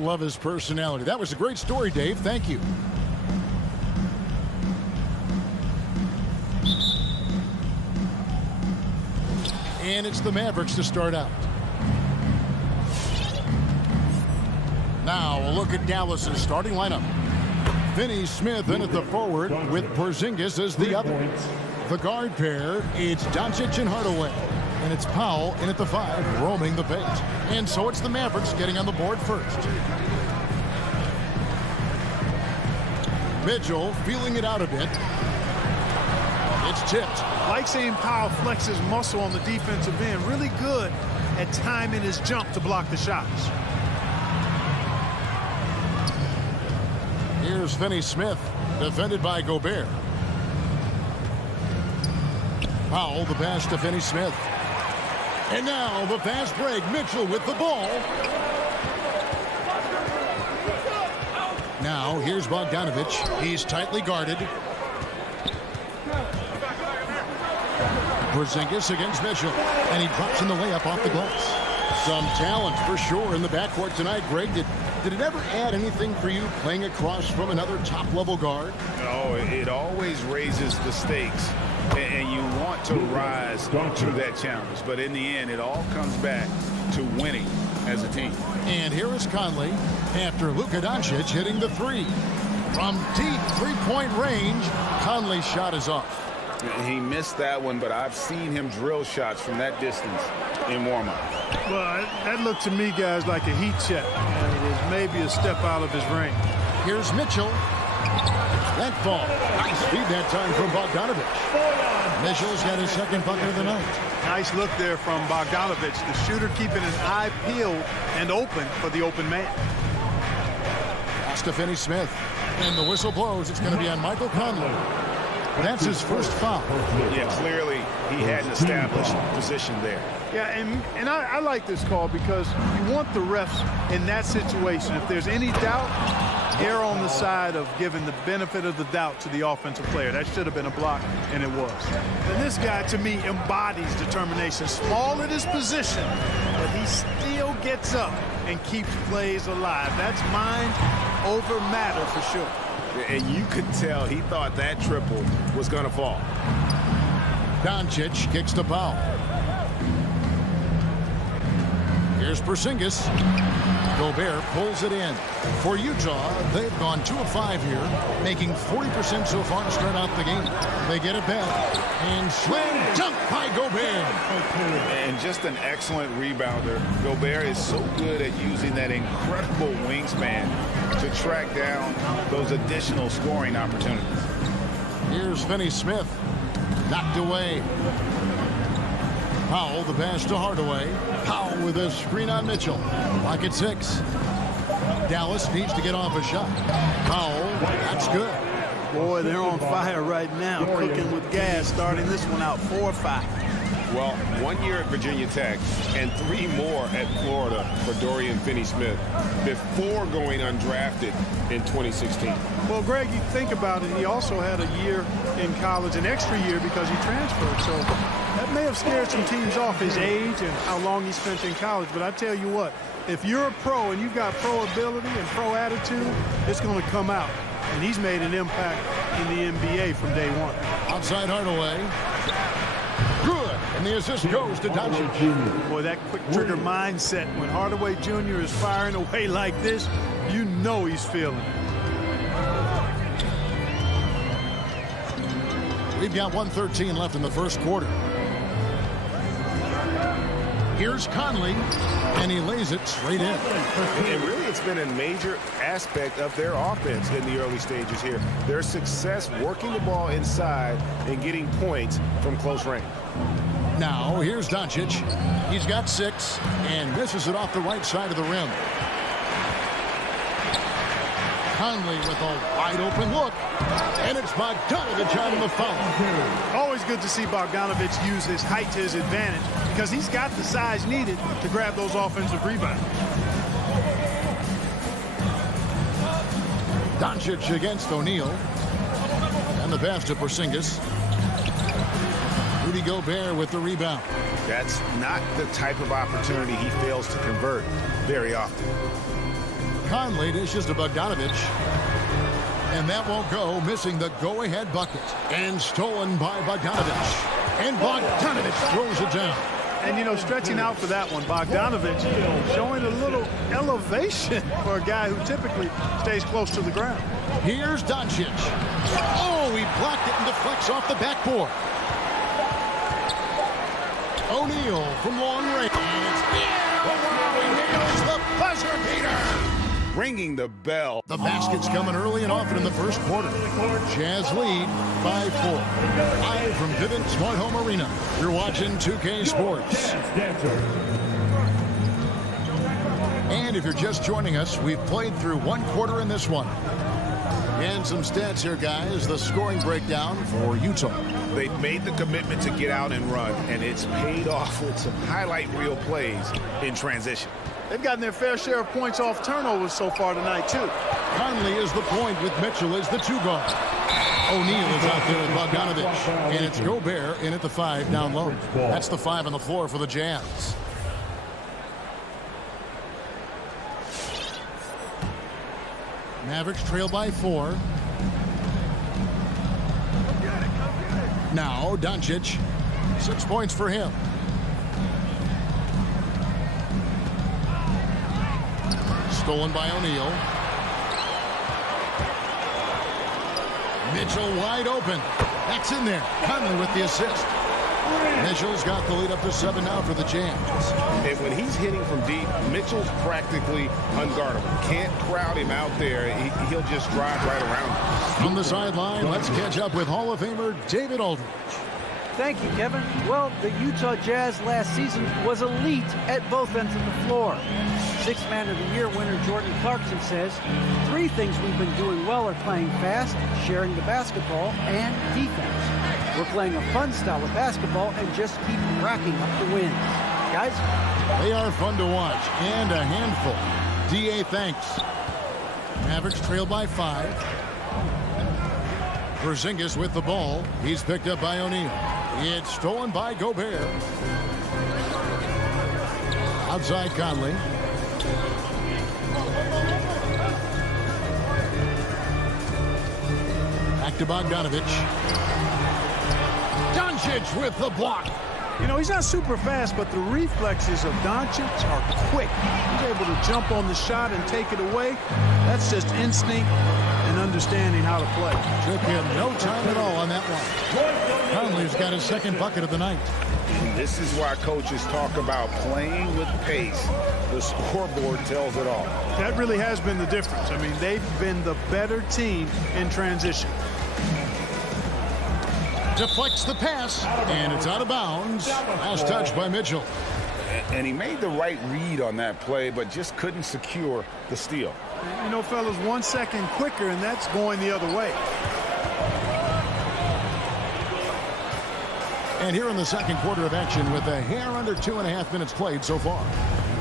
love his personality. That was a great story, Dave. Thank you. And it's the Mavericks to start out. Now a look at Dallas's starting lineup. Finney Smith in at the forward with Porzingis as the other. The guard pair, it's Doncic and Hardaway. And it's Powell in at the 5, roaming the paint. And so it's the Mavericks getting on the board first. Mitchell feeling it out a bit. It's tipped. Like seeing Powell flex his muscle on the defensive end. Really good at timing his jump to block the shots. Here's Finney Smith, defended by Gobert. Powell, the pass to Finney Smith. And now the fast break. Mitchell with the ball. Now here's Bogdanovich. He's tightly guarded. Porzingis against Mitchell. And he drops in the layup off the glass. Some talent for sure in the backcourt tonight, Greg. Did it ever add anything for you playing across from another top-level guard? No, it always raises the stakes, and you want to rise to that challenge. But in the end, it all comes back to winning as a team. And here is Conley after Luka Doncic hitting the 3. From deep three-point range, Conley's shot is off. He missed that one, but I've seen him drill shots from that distance in warm-up. Well, that looked to me, guys, like a heat check. And it was maybe a step out of his range. Here's Mitchell. That ball. Nice feed that time from Bogdanovich. Mitchell's got his second bucket of the night. Nice look there from Bogdanovich. The shooter keeping an eye peeled and open for the open man. Pass to Finney Smith. And the whistle blows. It's going to be on Michael Conley. That's his first foul. Yeah, clearly he had an established position there. Yeah, and I like this call because you want the refs in that situation. If there's any doubt, err on the side of giving the benefit of the doubt to the offensive player. That should have been a block, and it was. And this guy, to me, embodies determination. Small at his position, but he still gets up and keeps plays alive. That's mind over matter for sure. And you could tell he thought that triple was going to fall. Doncic kicks to Powell. Here's Porzingis. Gobert pulls it in. For Utah, they've gone 2 of 5 here, making 40% so far to start out the game. They get it back. And slam dunk by Gobert. And just an excellent rebounder. Gobert is so good at using that incredible wingspan to track down those additional scoring opportunities. Here's Finney Smith. Knocked away. Powell, the pass to Hardaway. Powell with a screen on Mitchell. Lock at 6. Dallas needs to get off a shot. Powell, that's good. Boy, they're on fire right now, cooking with gas, starting this one out 4-5. Well, 1 year at Virginia Tech and 3 more at Florida for Dorian Finney-Smith before going undrafted in 2016. Well, Greg, you think about it, he also had a year in college, an extra year because he transferred. So that may have scared some teams off, his age and how long he spent in college. But I tell you what, if you're a pro and you've got pro ability and pro attitude, it's going to come out. And he's made an impact in the NBA from day one. Outside Hardaway. Good. And the assist goes to Doncic. Boy, that quick trigger mindset. When Hardaway Jr. is firing away like this, you know he's feeling it. We've got 1:13 left in the first quarter. Here's Conley, and he lays it straight in. And really, it's been a major aspect of their offense in the early stages here. Their success working the ball inside and getting points from close range. Now, here's Doncic. He's got 6 and misses it off the right side of the rim. Conley with a wide-open look. And it's Bogdanovich on the foul. Always good to see Bogdanovich use his height to his advantage because he's got the size needed to grab those offensive rebounds. Doncic against O'Neal. And the pass to Porzingis. Rudy Gobert with the rebound. That's not the type of opportunity he fails to convert very often. Conley dishes to Bogdanovich. And that won't go, missing the go-ahead bucket. And stolen by Bogdanovich. And Bogdanovich throws it down. And, you know, stretching out for that one, Bogdanovich showing a little elevation for a guy who typically stays close to the ground. Here's Doncic. Oh, he blocked it and deflects off the backboard. O'Neal from long range. And it's in. Here's the buzzer beater. Ringing the bell. The basket's coming early and often in the first quarter. Jazz lead 5-4. Live from Vivint Smart Home Arena. You're watching 2K Sports. And if you're just joining us, we've played through one quarter in this one. And some stats here, guys. The scoring breakdown for Utah. They've made the commitment to get out and run, and it's paid off with some highlight reel plays in transition. They've gotten their fair share of points off turnovers so far tonight, too. Conley is the point with Mitchell as the 2 guard. O'Neal is out there with Bogdanovich. And it's Gobert in at the 5 down low. That's the 5 on the floor for the Jazz. Mavericks trail by 4. Now Doncic. 6 points for him. Stolen by O'Neal. Mitchell wide open. That's in there. Conley with the assist. Mitchell's got the lead up to 7 now for the Jazz. And when he's hitting from deep, Mitchell's practically unguardable. Can't crowd him out there. He'll just drive right around him. From the sideline, let's catch up with Hall of Famer David Aldridge. Thank you, Kevin. Well, the Utah Jazz last season was elite at both ends of the floor. Sixth Man of the Year winner Jordan Clarkson says, 3 things we've been doing well are playing fast, sharing the basketball, and defense. We're playing a fun style of basketball and just keep racking up the wins. Guys? They are fun to watch and a handful. DA thanks. Mavericks trail by 5. Porzingis with the ball. He's picked up by O'Neal. It's stolen by Gobert. Outside Conley. Back to Bogdanovich. Doncic with the block. You know, he's not super fast, but the reflexes of Doncic are quick. He's able to jump on the shot and take it away. That's just instinct and understanding how to play. Took him no time at all on that one. Conley's got his 2nd bucket of the night. This is why coaches talk about playing with pace. The scoreboard tells it all. That really has been the difference. I mean, they've been the better team in transition. Deflects the pass, and it's out of bounds. Last touch by Mitchell. And he made the right read on that play, but just couldn't secure the steal. You know, fellas, 1 second quicker, and that's going the other way. And here in the second quarter of action with a hair under 2.5 minutes played so far.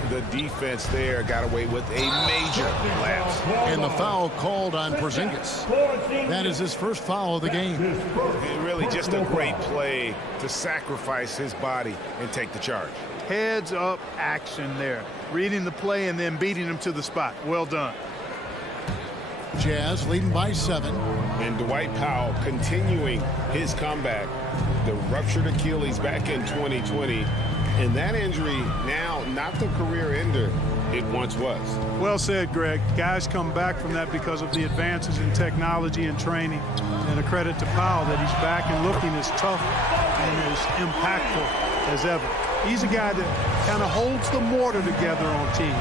The defense there got away with a major lapse. And the foul called on Porzingis. That is his first foul of the game. Really just a great play to sacrifice his body and take the charge. Heads up action there. Reading the play and then beating him to the spot. Well done. Jazz leading by 7. And Dwight Powell continuing his comeback. The ruptured Achilles back in 2020. And that injury now not the career ender it once was. Well said, Greg. Guys come back from that because of the advances in technology and training. And a credit to Powell that he's back and looking as tough and as impactful as ever. He's a guy that kind of holds the mortar together on team.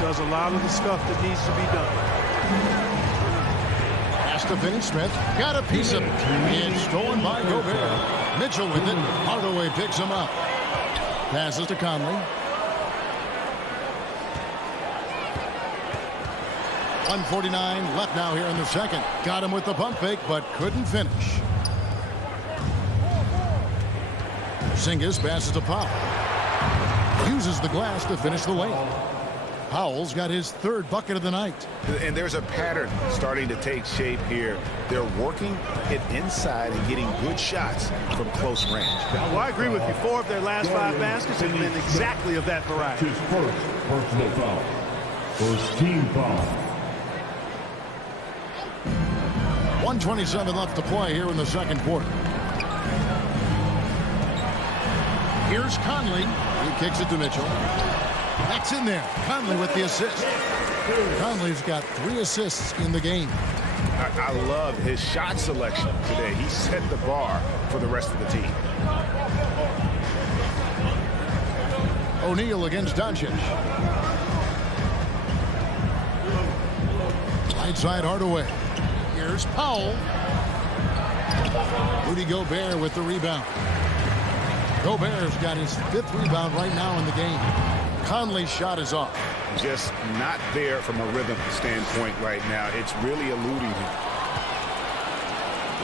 Does a lot of the stuff that needs to be done. Pass to Finney-Smith. Got a piece of it. It's stolen by Gobert. Mitchell with it. Hardaway picks him up. Passes to Conley. 1:49 left now here in the second. Got him with the pump fake, but couldn't finish. Porzingis passes to Powell. Uses the glass to finish the lane. Powell's got his 3rd bucket of the night. And there's a pattern starting to take shape here. They're working it inside and getting good shots from close range. Well, I agree with you. 4 of their last 5 baskets have been exactly of that variety. His first personal foul. First team foul. 1:27 left to play here in the second quarter. Here's Conley. He kicks it to Mitchell. That's in there. Conley with the assist. Conley's got 3 assists in the game. I love his shot selection today. He set the bar for the rest of the team. O'Neal against Doncic. Right side Hardaway. Here's Powell. Rudy Gobert with the rebound. Gobert's got his 5th rebound right now in the game. Conley's shot is off. Just not there from a rhythm standpoint right now. It's really eluding him.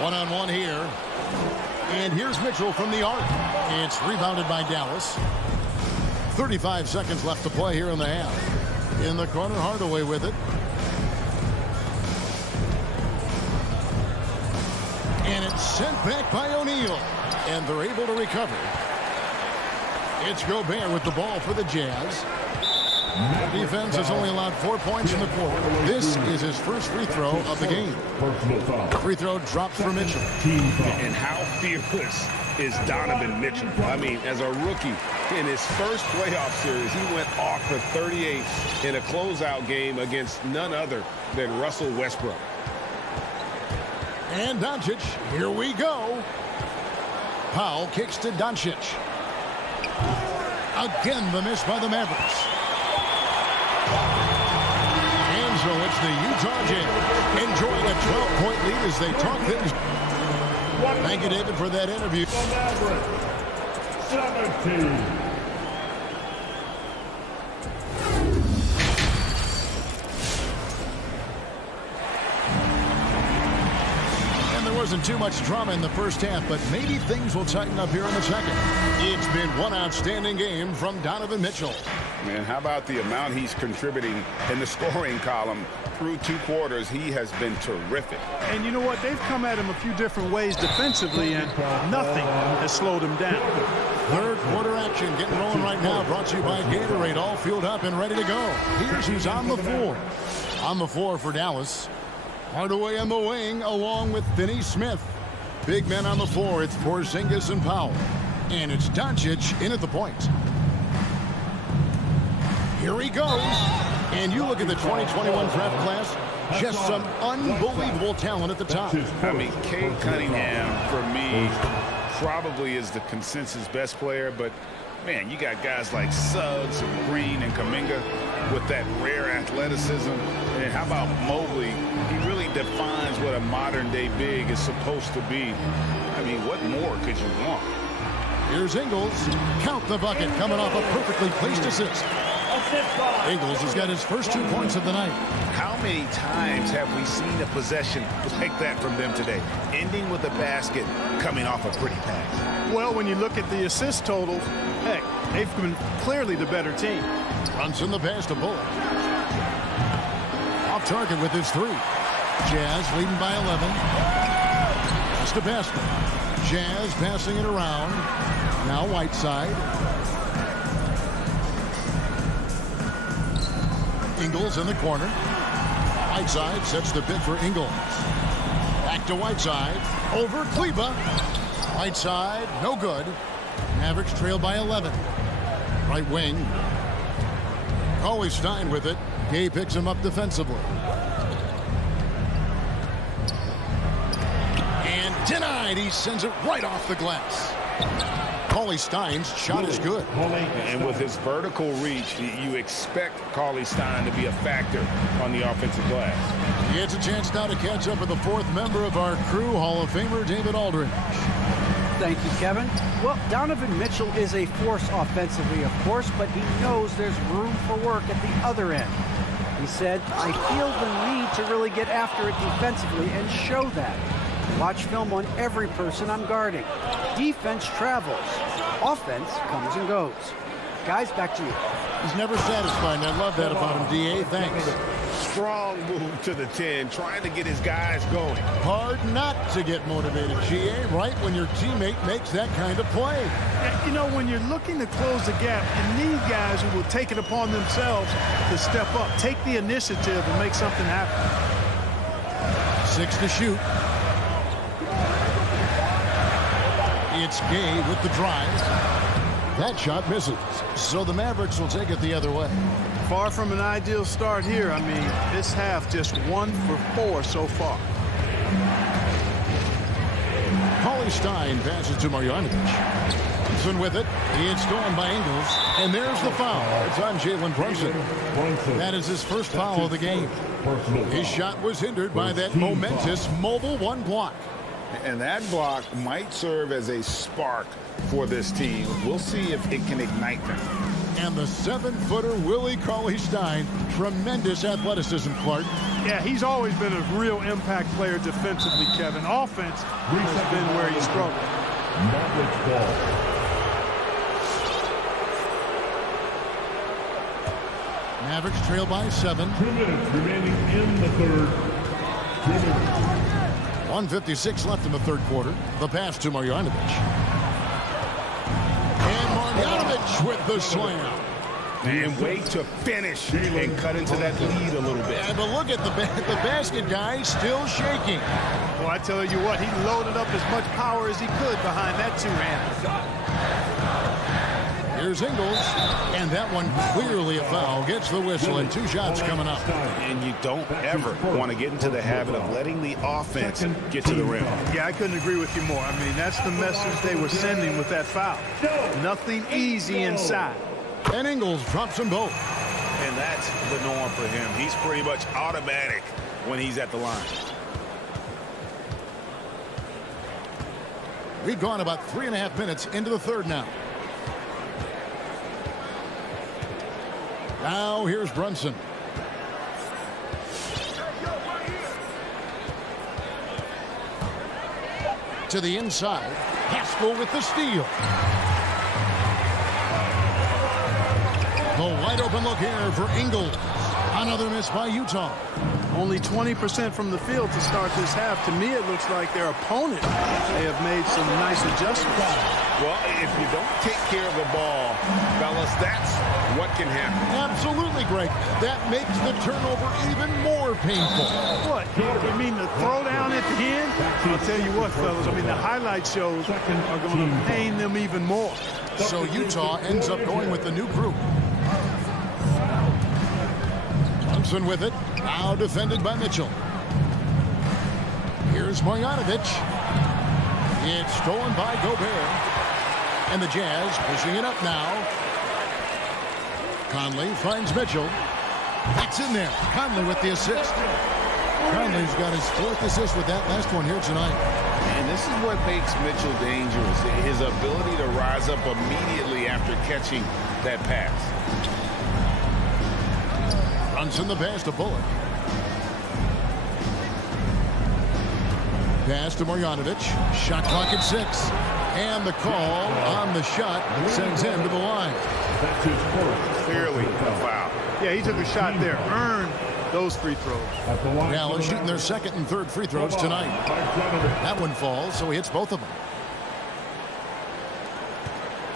One-on-one here. And here's Mitchell from the arc. It's rebounded by Dallas. 35 seconds left to play here in the half. In the corner, Hardaway with it. And it's sent back by O'Neal. And they're able to recover. It's Gobert with the ball for the Jazz. Defense has only allowed 4 points in the quarter. This is his first free throw of the game. Free throw drops for Mitchell. And how fearless is Donovan Mitchell? I mean, as a rookie, in his first playoff series, he went off for 38 in a closeout game against none other than Russell Westbrook. And Doncic, here we go. Powell kicks to Doncic. Again, the miss by the Mavericks. And so it's the Utah Jazz enjoying a 12-point lead as they talk things. Thank you, David, for that interview. 17. Wasn't too much drama in the first half, but maybe things will tighten up here in the second. It's been one outstanding game from Donovan Mitchell. Man, how about the amount he's contributing in the scoring column through 2 quarters? He has been terrific. And you know what? They've come at him a few different ways defensively, and nothing has slowed him down. Third quarter action getting rolling right now, brought to you by Gatorade, all fueled up and ready to go. Here's who's on the floor. On the floor for Dallas. Hardaway on the wing, along with Finney Smith. Big men on the floor, it's Porzingis and Powell. And it's Doncic in at the point. Here he goes. And you look at the 2021 draft class, just some unbelievable talent at the top. I mean, Cade Cunningham, for me, probably is the consensus best player, but man, you got guys like Suggs, Green, and Kuminga with that rare athleticism. And how about Mobley? He really defines what a modern-day big is supposed to be. I mean, what more could you want? Here's Ingles. Count the bucket, coming off a perfectly placed assist. Ingles has got his first 2 points of the night. How many times have we seen a possession like that from them today? Ending with a basket, coming off a pretty pass. Well, when you look at the assist total, heck, they've been clearly the better team. Brunson the pass to Bullock. Off target with his 3. Jazz leading by 11. That's to basket. Jazz passing it around. Now Whiteside. Ingles in the corner. Whiteside sets the pick for Ingles. Back to Whiteside. Over Kleba. Whiteside, no good. Mavericks trail by 11. Right wing. Always Stein with it. Gay picks him up defensively. And denied. He sends it right off the glass. Cauley-Stein's shot is good. And with his vertical reach, you expect Cauley-Stein to be a factor on the offensive glass. He gets a chance now to catch up with the 4th member of our crew, Hall of Famer David Aldridge. Thank you, Kevin. Well, Donovan Mitchell is a force offensively, of course, but he knows there's room for work at the other end. He said, I feel the need to really get after it defensively and show that. Watch film on every person I'm guarding. Defense travels. Offense comes and goes. Guys, back to you. He's never satisfied, and I love that about him, D.A. Thanks. Strong move to the 10, trying to get his guys going. Hard not to get motivated, G.A., right when your teammate makes that kind of play. You know, when you're looking to close the gap, you need guys who will take it upon themselves to step up, take the initiative and make something happen. 6 to shoot. It's Gay with the drive. That shot misses. So the Mavericks will take it the other way. Far from an ideal start here. I mean, this half just 1 for 4 so far. Paulie Stein passes to Marjanovic. Brunson with it. It's stolen by Ingles. And there's the foul. It's on Jalen Brunson. That is his first foul of the game. His shot was hindered by that momentous mobile one block. And that block might serve as a spark for this team. We'll see if it can ignite them. And the 7-footer Willie Cauley-Stein. Tremendous athleticism, Clark. Yeah, he's always been a real impact player defensively, Kevin. Offense has been where he struggled. Mavericks ball. Mavericks trail by 7. 2 minutes remaining in the third. 2 minutes. 1:56 left in the third quarter. The pass to Marjanovic. And Marjanovic with the slam. And wait to finish and cut into that lead a little bit. Yeah, but look at the basket guy still shaking. Well, I tell you what, he loaded up as much power as he could behind that two-hander. Here's Ingles, and that one clearly a foul. Gets the whistle, and 2 shots coming up. And you don't ever want to get into the habit of letting the offense get to the rim. Yeah, I couldn't agree with you more. I mean, that's the message they were sending with that foul. Nothing easy inside. And Ingles drops them both. And that's the norm for him. He's pretty much automatic when he's at the line. We've gone about 3.5 minutes into the third now. Now here's Brunson. To the inside. Haskell with the steal. The wide open look here for Ingles. Another miss by Utah. Only 20% from the field to start this half. To me, it looks like their opponent may have made some nice adjustments. Well, if you don't take care of the ball, fellas, that's what can happen. Absolutely, Greg. That makes the turnover even more painful. What? You mean the throwdown at the end? I'll tell you what, fellas. I mean, the highlight shows are going to pain them even more. So Utah ends up going with the new group. Brunson with it. Now defended by Mitchell. Here's Marjanovic. It's stolen by Gobert. And the Jazz pushing it up now. Conley finds Mitchell. That's in there. Conley with the assist. Conley's got his 4th assist with that last one here tonight. And this is what makes Mitchell dangerous. His ability to rise up immediately after catching that pass. Brunson the pass to Bullock. Pass to Marjanovic. Shot clock at 6. And the call on the shot sends him to the line. That's his first. Clearly a foul. Yeah, he took a shot there. Earned those free throws. Dallas shooting their 2nd and 3rd free throws tonight. That one falls, so he hits both of them.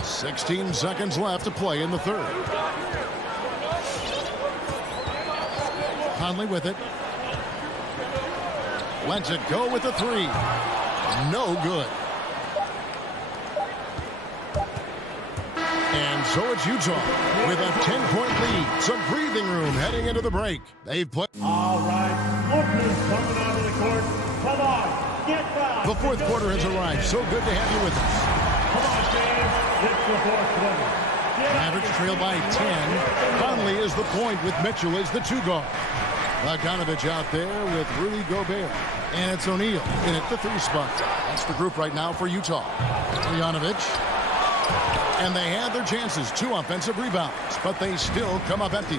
16 seconds left to play in the third. Conley with it. Lets it go with the 3. No good. And so it's Utah with a 10-point lead. Some breathing room heading into the break. They've played. All right. Lookers coming out of the court. Come on. Get back. The 4th quarter has arrived. So good to have you with us. Come on, James. It's the 4th quarter. Average trail by 10. Conley is the point with Mitchell as the 2 guard. Bogdanovich out there with Rudy Gobert. And it's O'Neal in at the 3 spot. That's the group right now for Utah. Marjanovic. And they had their chances. 2 offensive rebounds. But they still come up empty.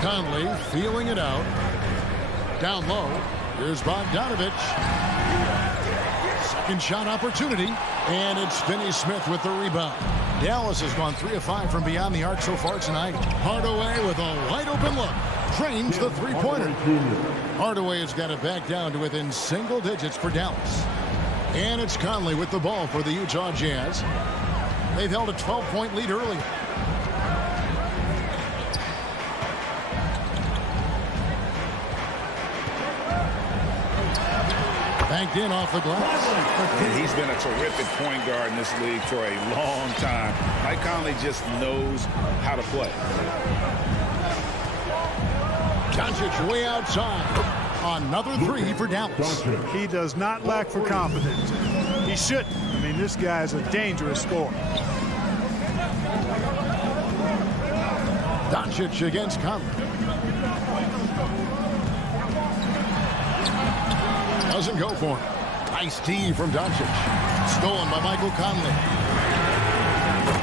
Conley feeling it out. Down low. Here's Bogdanovich. Second shot opportunity. And it's Finney Smith with the rebound. Dallas has gone 3 of 5 from beyond the arc so far tonight. Hardaway with a wide open look. Trains the 3-pointer. Hardaway has got it back down to within single digits for Dallas. And it's Conley with the ball for the Utah Jazz. They've held a 12-point lead earlier. Banked in off the glass. And he's been a terrific point guard in this league for a long time. Mike Conley just knows how to play. Doncic way outside. Another three for Dallas. He does not lack for confidence. He shouldn't. I mean, this guy's a dangerous scorer. Doncic against Conley. Doesn't go for him. Nice D from Doncic. Stolen by Michael Conley.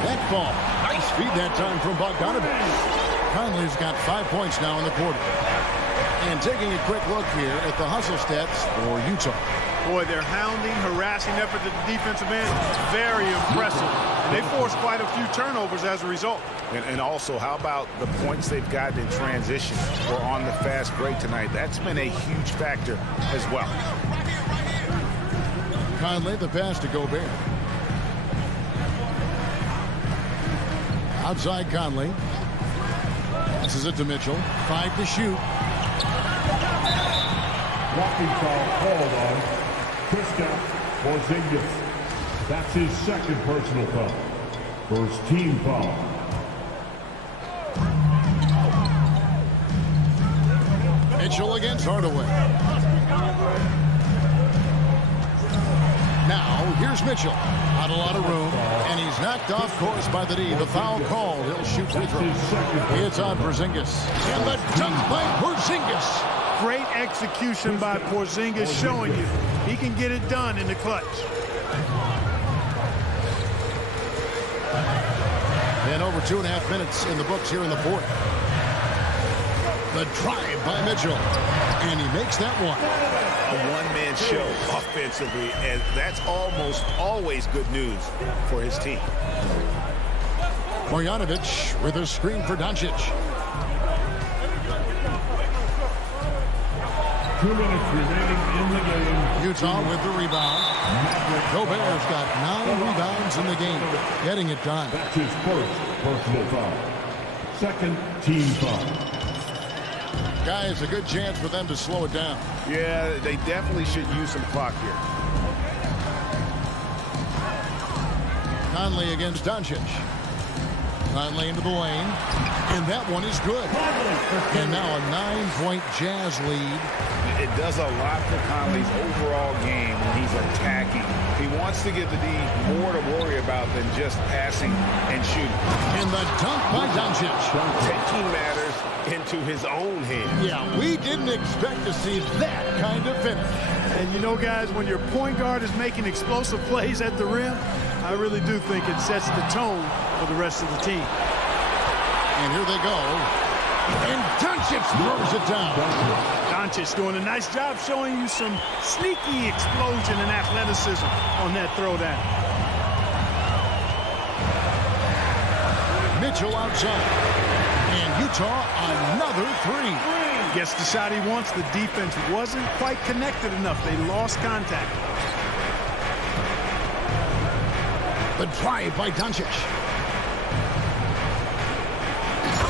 That ball. Nice feed that time from Bogdanovich. Conley's got 5 points now in the quarter. And taking a quick look here at the hustle stats for Utah. Boy, their hounding, harassing effort at the defensive end, very impressive. And they forced quite a few turnovers as a result. And also, how about the points they've gotten in transition or on the fast break tonight? That's been a huge factor as well. Conley, the pass to Gobert. Outside Conley. Passes it to Mitchell. 5 to shoot. Walking foul called on Kristaps Porzingis. That's his second personal foul. First team foul. Mitchell against Hardaway. Now, here's Mitchell. Not a lot of room, and he's knocked off course by the D. The foul called. He'll shoot free throw. It's on Porzingis. And the dunk by Porzingis. Great execution by Porzingis, showing you he can get it done in the clutch. And over 2.5 minutes in the books here in the fourth. The drive by Mitchell. And he makes that one. A one-man show offensively, and that's almost always good news for his team. Marjanovic with a screen for Doncic. 2 minutes remaining in the game. Utah with the rebound. Gobert's got 9 rebounds in the game. Getting it done. That's his first personal foul. Second team foul. Guys, a good chance for them to slow it down. Yeah, they definitely should use some clock here. Conley against Doncic. Conley into the lane. And that one is good. And now a 9-point Jazz lead. It does a lot for Conley's overall game when he's attacking. He wants to give the D more to worry about than just passing and shooting. And the dunk by Doncic. Taking matters into his own hands. Yeah, we didn't expect to see that kind of finish. And you know, guys, when your point guard is making explosive plays at the rim, I really do think it sets the tone for the rest of the team. And here they go. And Doncic throws it down. Doncic doing a nice job showing you some sneaky explosion and athleticism on that throwdown. Mitchell outside. And Utah another 3. Gets the shot he wants. The defense wasn't quite connected enough. They lost contact. The drive by Doncic.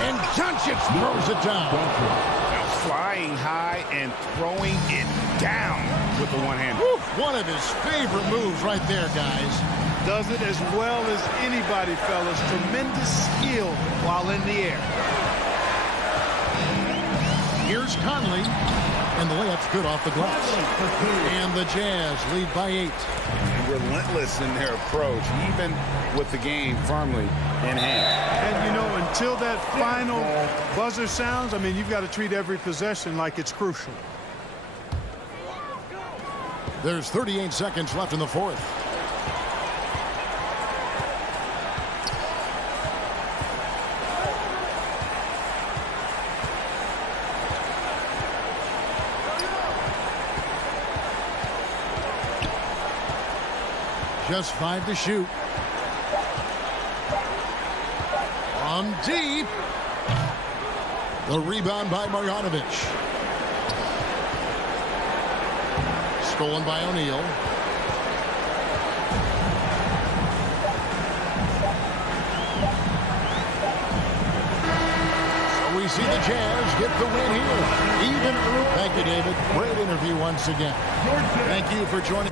And Doncic throws it down. Now flying high and throwing it down with the one-hand. One of his favorite moves right there, guys. Does it as well as anybody, fellas. Tremendous skill while in the air. Here's Conley. And the layup's good off the glass. And the Jazz lead by 8. Relentless in their approach, even with the game firmly in hand. And, you know, until that final buzzer sounds, I mean, you've got to treat every possession like it's crucial. There's 38 seconds left in the fourth. Just 5 to shoot. From deep. The rebound by Marjanovic. Stolen by O'Neal. So we see the Jazz get the win here. Even. Thank you, David. Great interview once again. Thank you for joining.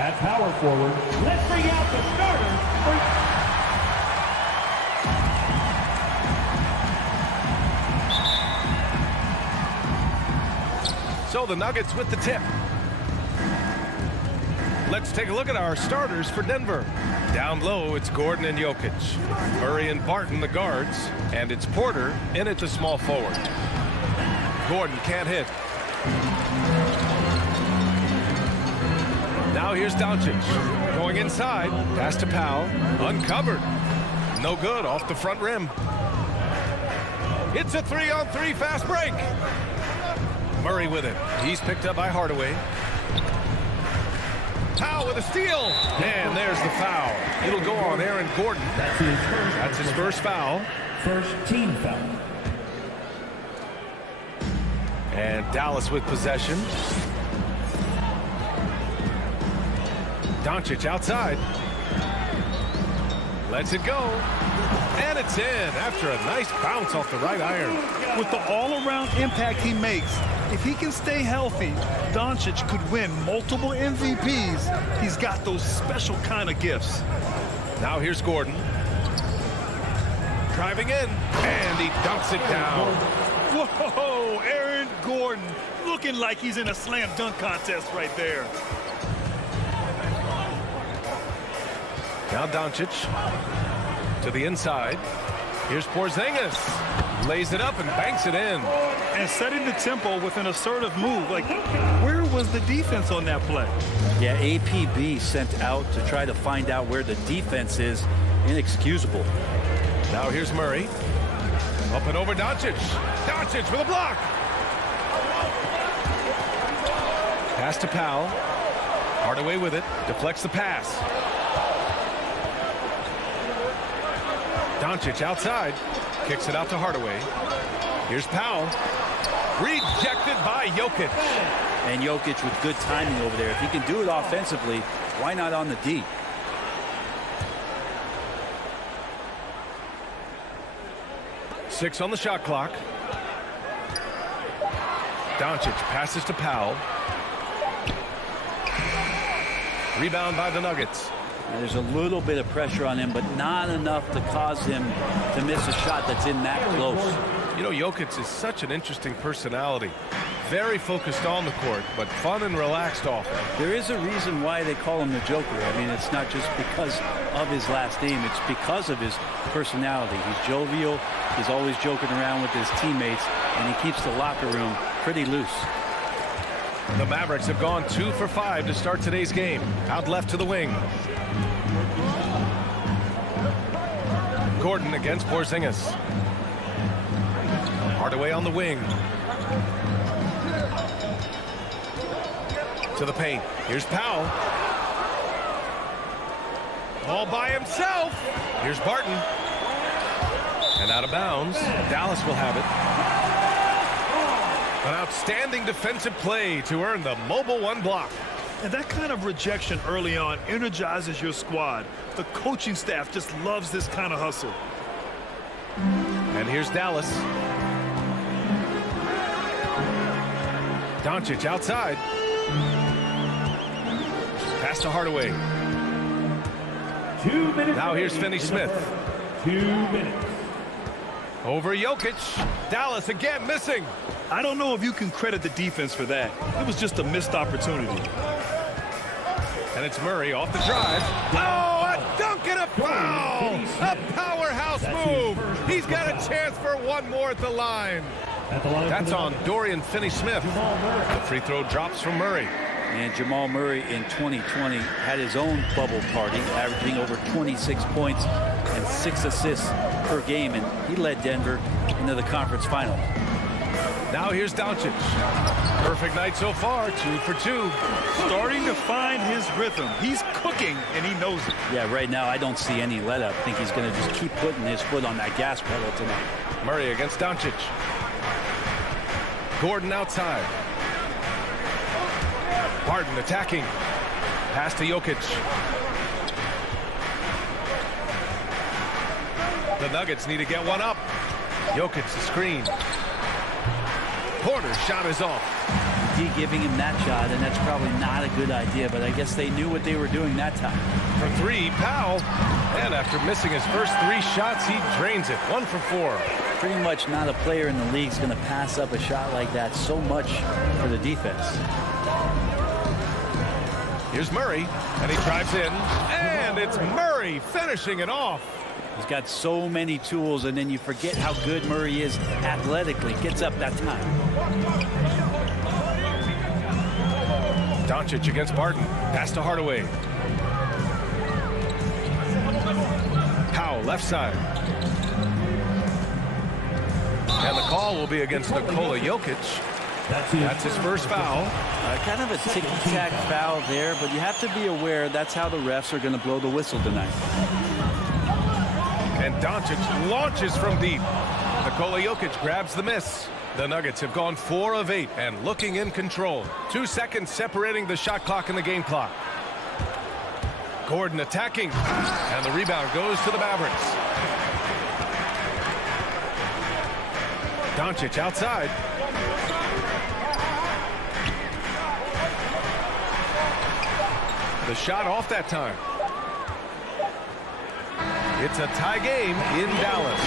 At power forward, let's bring out the starter for... So the Nuggets with the tip. Let's take a look at our starters for Denver. Down low, it's Gordon and Jokic. Murray and Barton, the guards. And it's Porter in at the small forward. Gordon can't hit. Now here's Doncic. Going inside. Pass to Powell. Uncovered. No good. Off the front rim. It's a 3-on-3 fast break. Murray with it. He's picked up by Hardaway. Powell with a steal. And there's the foul. It'll go on Aaron Gordon. That's his first foul. First team foul. And Dallas with possession. Doncic outside. Lets it go. And it's in after a nice bounce off the right iron. With the all-around impact he makes, if he can stay healthy, Doncic could win multiple MVPs. He's got those special kind of gifts. Now here's Gordon. Driving in, and he dunks it down. Whoa, Aaron Gordon looking like he's in a slam dunk contest right there. Now Doncic to the inside. Here's Porzingis. Lays it up and banks it in. And setting the tempo with an assertive move. Like, where was the defense on that play? Yeah, APB sent out to try to find out where the defense is. Inexcusable. Now here's Murray. Up and over Doncic. Doncic with a block. Pass to Powell. Hardaway with it. Deflects the pass. Doncic outside. Kicks it out to Hardaway. Here's Powell. Rejected by Jokic. And Jokic with good timing over there. If he can do it offensively, why not on the D? Six on the shot clock. Doncic passes to Powell. Rebound by the Nuggets. There's a little bit of pressure on him, but not enough to cause him to miss a shot that's in that close. You know, Jokic is such an interesting personality. Very focused on the court, but fun and relaxed off it. There is a reason why they call him the Joker. I mean, it's not just because of his last name. It's because of his personality. He's jovial. He's always joking around with his teammates, and he keeps the locker room pretty loose. The Mavericks have gone 2 for 5 to start today's game. Out left to the wing. Gordon against Porzingis. Hardaway on the wing. To the paint. Here's Powell. All by himself. Here's Barton. And out of bounds. Dallas will have it. An outstanding defensive play to earn the mobile one block. And that kind of rejection early on energizes your squad. The coaching staff just loves this kind of hustle. And here's Dallas. Doncic outside. Pass to Hardaway. 2 minutes. Now here's Finney-Smith. 2 minutes. Over Jokic. Dallas again missing. I don't know if you can credit the defense for that. It was just a missed opportunity. And it's Murray off the drive. Oh, a dunk and a foul! A powerhouse move. He's got a chance for one more at the line. That's on Dorian Finney-Smith. The free throw drops from Murray. And Jamal Murray in 2020 had his own bubble party, averaging over 26 points and 6 assists per game, and he led Denver into the conference final. Now here's Doncic. Perfect night so far, 2 for 2. Starting to find his rhythm. He's cooking, and he knows it. Yeah, right now I don't see any let-up. I think he's going to just keep putting his foot on that gas pedal tonight. Murray against Doncic. Gordon outside. Barton attacking. Pass to Jokic. The Nuggets need to get one up. Jokic the screen. Porter's shot is off. D giving him that shot, and that's probably not a good idea, but I guess they knew what they were doing that time. For three, Powell. And after missing his first 3 shots, he drains it. 1 for 4. Pretty much not a player in the league is going to pass up a shot like that so much for the defense. Here's Murray, and he drives in, and it's Murray finishing it off. He's got so many tools, and then you forget how good Murray is athletically. Gets up that time. Doncic against Barton. Pass to Hardaway. Powell, left side. And the call will be against Nikola Jokic. That's his first foul. Kind of a ticky-tack foul there, but you have to be aware that's how the refs are going to blow the whistle tonight. And Doncic launches from deep. Nikola Jokic grabs the miss. The Nuggets have gone 4 of 8 and looking in control. 2 seconds separating the shot clock and the game clock. Gordon attacking, and the rebound goes to the Mavericks. Doncic outside. The shot off that time. It's a tie game in Dallas.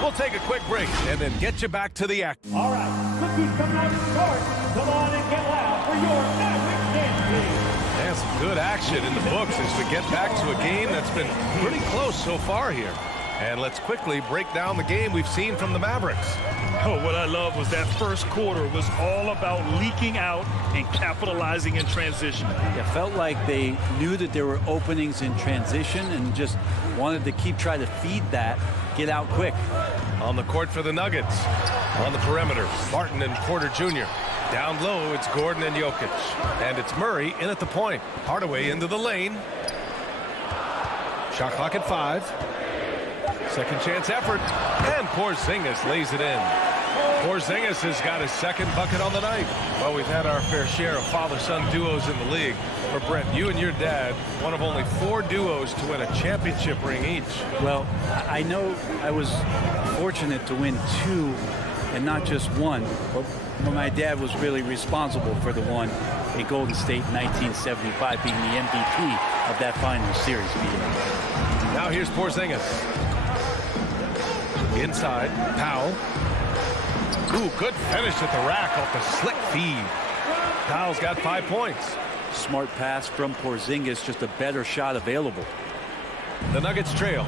We'll take a quick break and then get you back to the act. All right, look who's coming on the court. Come on and get loud for your Maverick Dance. And some good action in the books as we get back to a game that's been pretty close so far here. And let's quickly break down the game we've seen from the Mavericks. Oh, what I love was that first quarter was all about leaking out and capitalizing in transition. It felt like they knew that there were openings in transition and just wanted to try to feed that, get out quick. On the court for the Nuggets. On the perimeter, Martin and Porter Jr. Down low, it's Gordon and Jokic. And it's Murray in at the point. Hardaway into the lane. Shot clock at 5. Second chance effort, and Porzingis lays it in. Porzingis has got his second bucket on the night. Well, we've had our fair share of father-son duos in the league. For Brent, you and your dad, one of only 4 duos to win a championship ring each. Well, I know I was fortunate to win 2 and not just 1, but my dad was really responsible for the one in Golden State in 1975, being the MVP of that final series. Now here's Porzingis. Inside, Powell. Ooh, good finish at the rack off the slick feed. Powell's got 5 points. Smart pass from Porzingis, just a better shot available. The Nuggets trail.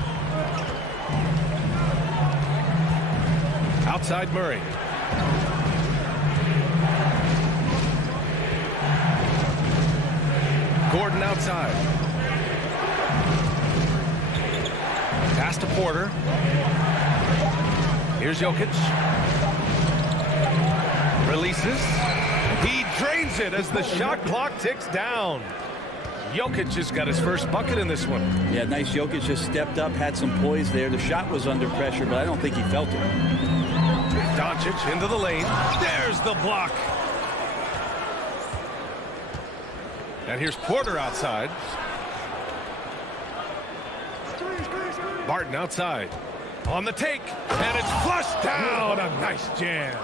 Outside Murray. Gordon outside. Pass to Porter. Here's Jokic. Releases. He drains it as the shot clock ticks down. Jokic has got his first bucket in this one. Yeah, nice. Jokic just stepped up, had some poise there. The shot was under pressure, but I don't think he felt it. Doncic into the lane. There's the block. And here's Porter outside. Barton outside. On the take, and it's flushed down. A nice jam.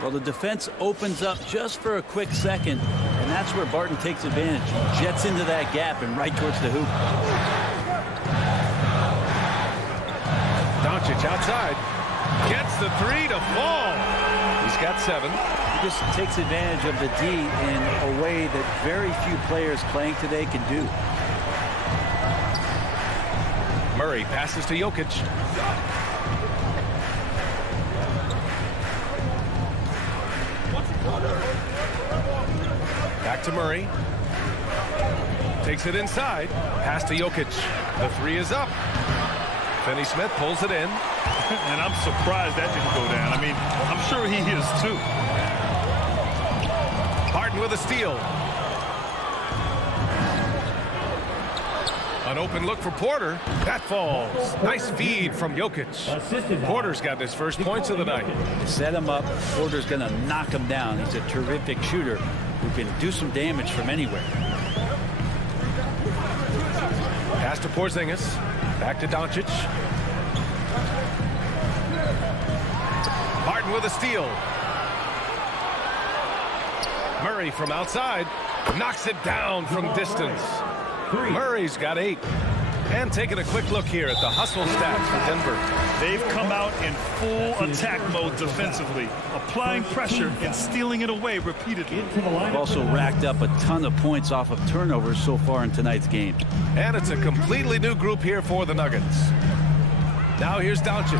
Well, the defense opens up just for a quick second, and that's where Barton takes advantage. He jets into that gap and right towards the hoop. Doncic outside. Gets the 3 to fall. He's got 7. He just takes advantage of the D in a way that very few players playing today can do. Murray passes to Jokic. Back to Murray. Takes it inside. Pass to Jokic. The 3 is up. Finney Smith pulls it in. And I'm surprised that didn't go down. I mean, I'm sure he is too. Barton with a steal. An open look for Porter. That falls. Nice feed from Jokic. Porter's got his first points of the night. Set him up. Porter's going to knock him down. He's a terrific shooter who can do some damage from anywhere. Pass to Porzingis. Back to Doncic. Barton with a steal. Murray from outside knocks it down from distance. Murray's got 8. And taking a quick look here at the hustle stats for Denver. They've come out in full attack mode defensively, applying pressure and stealing it away repeatedly. They've also racked up a ton of points off of turnovers so far in tonight's game. And it's a completely new group here for the Nuggets. Now here's Doncic.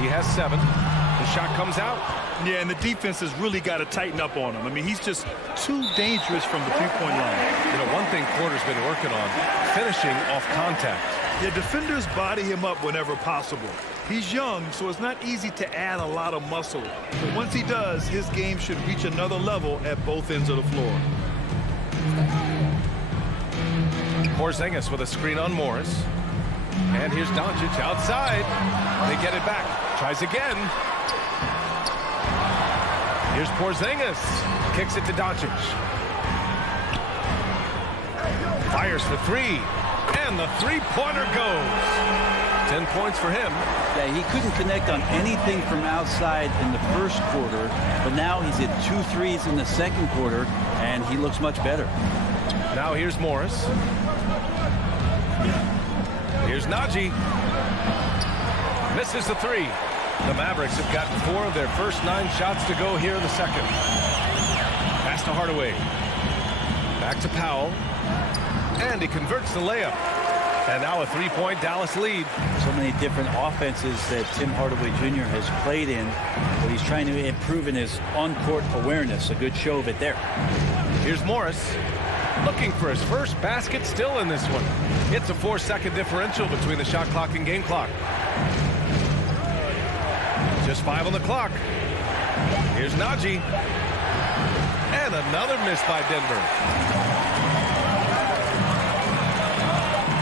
He has 7. The shot comes out. Yeah, and the defense has really got to tighten up on him. I mean, he's just too dangerous from the three-point line. You know, one thing Porter's been working on, finishing off contact. Yeah, defenders body him up whenever possible. He's young, so it's not easy to add a lot of muscle. But once he does, his game should reach another level at both ends of the floor. Porzingis with a screen on Morris. And here's Doncic outside. They get it back. Tries again. Here's Porzingis. Kicks it to Doncic. Fires for 3. And the three-pointer goes. 10 points for him. Yeah, he couldn't connect on anything from outside in the first quarter, but now he's at 2 threes in the second quarter, and he looks much better. Now here's Morris. Here's Najee. Misses the 3. The Mavericks have gotten 4 of their first 9 shots to go here in the second. Pass to Hardaway. Back to Powell. And he converts the layup. And now a 3-point Dallas lead. So many different offenses that Tim Hardaway Jr. has played in, but he's trying to improve in his on-court awareness. A good show of it there. Here's Morris. Looking for his first basket still in this one. It's a 4-second differential between the shot clock and game clock. Just 5 on the clock. Here's Najee. And another miss by Denver.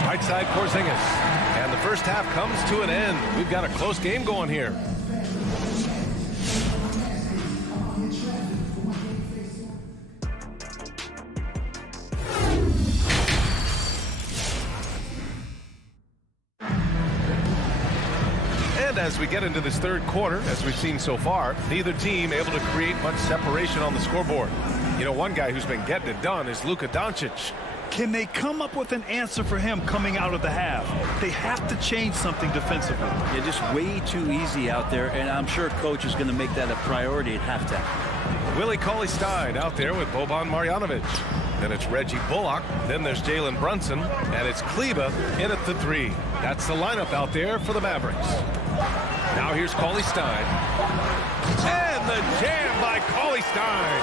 Right side Porzingis. And the first half comes to an end. We've got a close game going here. As we get into this third quarter, as we've seen so far, neither team able to create much separation on the scoreboard. You know, one guy who's been getting it done is Luka Doncic. Can they come up with an answer for him coming out of the half? They have to change something defensively. Yeah, just way too easy out there, and I'm sure coach is going to make that a priority at halftime. Willie Cauley-Stein out there with Boban Marjanovic. Then it's Reggie Bullock. Then there's Jalen Brunson. And it's Kleba in at the 3. That's the lineup out there for the Mavericks. Now here's Cauley-Stein. And the jam by Cauley-Stein.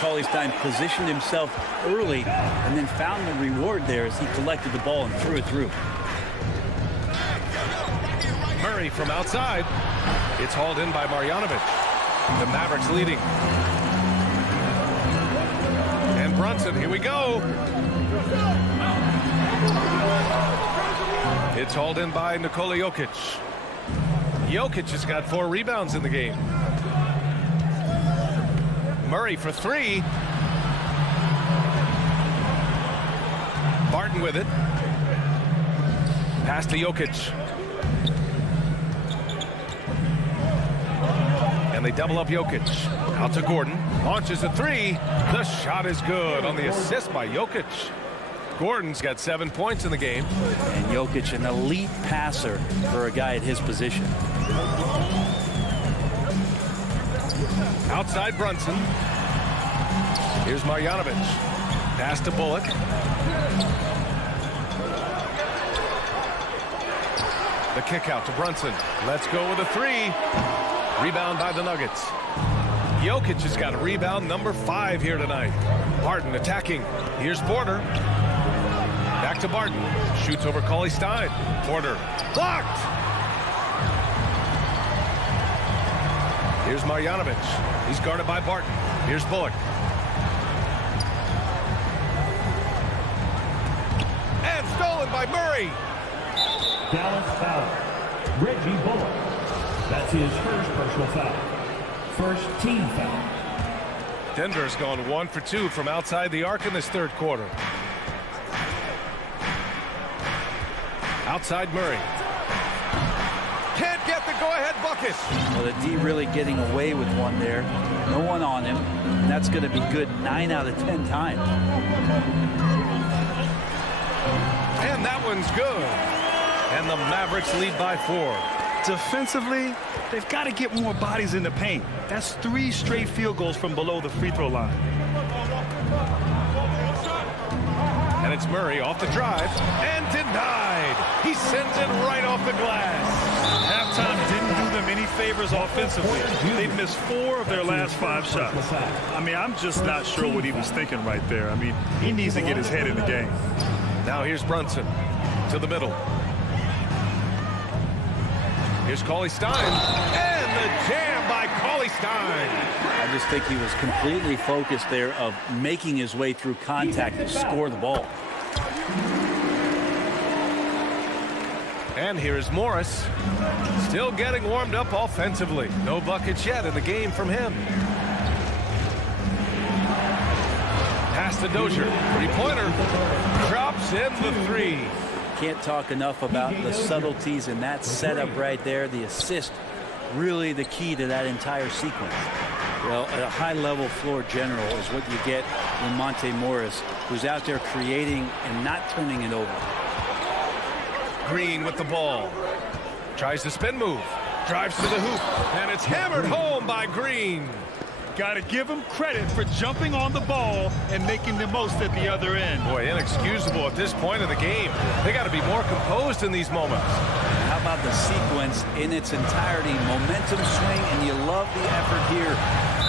Cauley-Stein positioned himself early and then found the reward there as he collected the ball and threw it through. Murray from outside. It's hauled in by Marjanovic. The Mavericks leading. And Brunson, here we go. It's hauled in by Nikola Jokic. Jokic has got 4 rebounds in the game. Murray for 3. Barton with it. Pass to Jokic. And they double up Jokic. Out to Gordon. Launches a 3. The shot is good on the assist by Jokic. Gordon's got 7 points in the game. And Jokic, an elite passer for a guy at his position. Outside Brunson. Here's Marjanovic. Pass to Bullock. The kick out to Brunson. Let's go with a 3. Rebound by the Nuggets. Jokic has got a rebound number 5 here tonight. Barton attacking. Here's Porter. Back to Barton. Shoots over Cauley-Stein. Porter. Blocked! Here's Marjanovic. He's guarded by Barton. Here's Bullock. And stolen by Murray. Dallas foul. Reggie Bullock. That's his first personal foul. First team foul. Denver's gone 1 for 2 from outside the arc in this third quarter. Outside Murray. Can't get the go-ahead bucket. bucket. Well, the D really getting away with one there. No one on him. And that's going to be good 9 out of 10 times. And that one's good. And the Mavericks lead by 4. Defensively, they've got to get more bodies in the paint. That's 3 straight field goals from below the free throw line. And it's Murray off the drive and denied. He sends it right off the glass. Halftime didn't do them any favors offensively. They missed 4 of their last 5 shots. I mean, I'm just not sure what he was thinking right there. I mean, he needs to get his head in the game. Now here's Brunson to the middle. Here's Cauley Stein, and the jam by Cauley Stein. I just think he was completely focused there of making his way through contact to score the ball. And here's Morris, still getting warmed up offensively. No buckets yet in the game from him. Pass to Dozier, three-pointer, drops in the 3. Can't talk enough about the subtleties in that setup right there. The assist, really the key to that entire sequence. Well, a high-level floor general is what you get in Monte Morris, who's out there creating and not turning it over. Green with the ball. Tries the spin move. Drives to the hoop. And it's hammered home by Green. Got to give him credit for jumping on the ball and making the most at the other end. Boy, inexcusable at this point of the game. They got to be more composed in these moments. How about the sequence in its entirety? Momentum swing, and you love the effort here.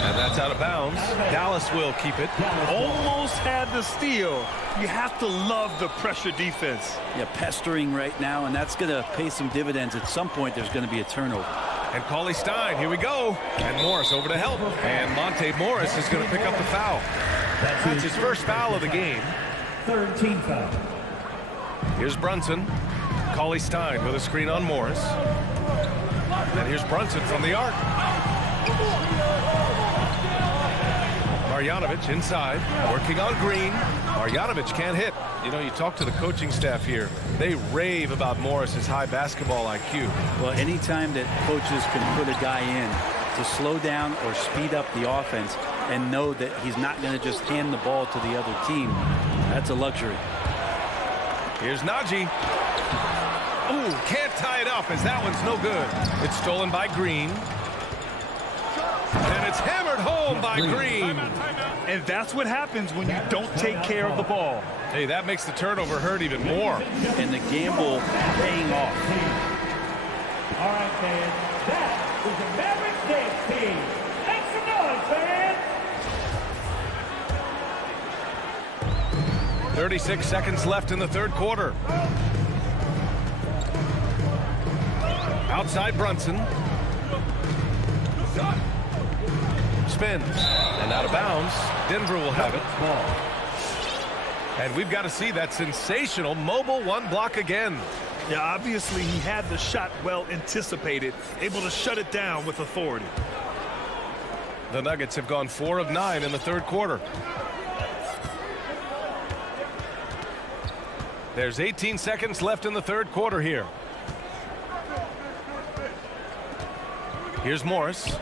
And that's out of bounds. Dallas will keep it. Almost had the steal. You have to love the pressure defense. Yeah, pestering right now, and that's going to pay some dividends. At some point, there's going to be a turnover. And Cauley Stein, here we go. And Morris over to help. And Monte Morris is going to pick up the foul. That's his first foul of the game. 3rd team foul. Here's Brunson. Cauley Stein with a screen on Morris. And here's Brunson from the arc. Marjanovic inside, working on Green. Marjanovic can't hit. You know, you talk to the coaching staff here. They rave about Morris's high basketball IQ. Well, anytime that coaches can put a guy in to slow down or speed up the offense and know that he's not going to just hand the ball to the other team, that's a luxury. Here's Naji. Ooh, can't tie it up as that one's no good. It's stolen by Green. And it's hammered home by Green. And that's what happens when you don't take care of the ball. Hey, that makes the turnover hurt even more. And the gamble paying off. All right, fans. That was the Mavericks dance team. Make some noise, fans. 36 seconds left in the 3rd quarter. Outside Brunson. Spins. And out of bounds. Denver will have it. And we've got to see that sensational mobile 1 block again. Yeah, obviously he had the shot well anticipated, able to shut it down with authority. The Nuggets have gone 4 of 9 in the 3rd quarter. There's 18 seconds left in the 3rd quarter here. Here's Morris.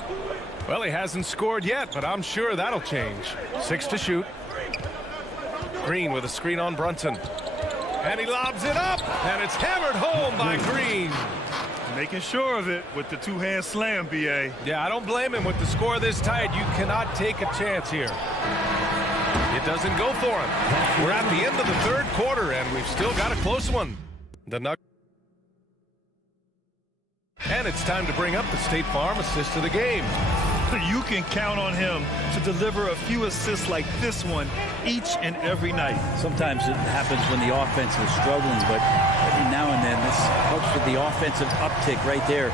Well, he hasn't scored yet, but I'm sure that'll change. 6 to shoot. Green with a screen on Brunson. And he lobs it up, and it's hammered home by Green. Making sure of it with the 2-hand slam, B.A. Yeah, I don't blame him with the score this tight. You cannot take a chance here. It doesn't go for him. We're at the end of the 3rd quarter, and we've still got a close one. The Nuggets. And it's time to bring up the State Farm assist of the game. You can count on him to deliver a few assists like this one each and every night. Sometimes it happens when the offense is struggling, but every now and then this helps with the offensive uptick right there.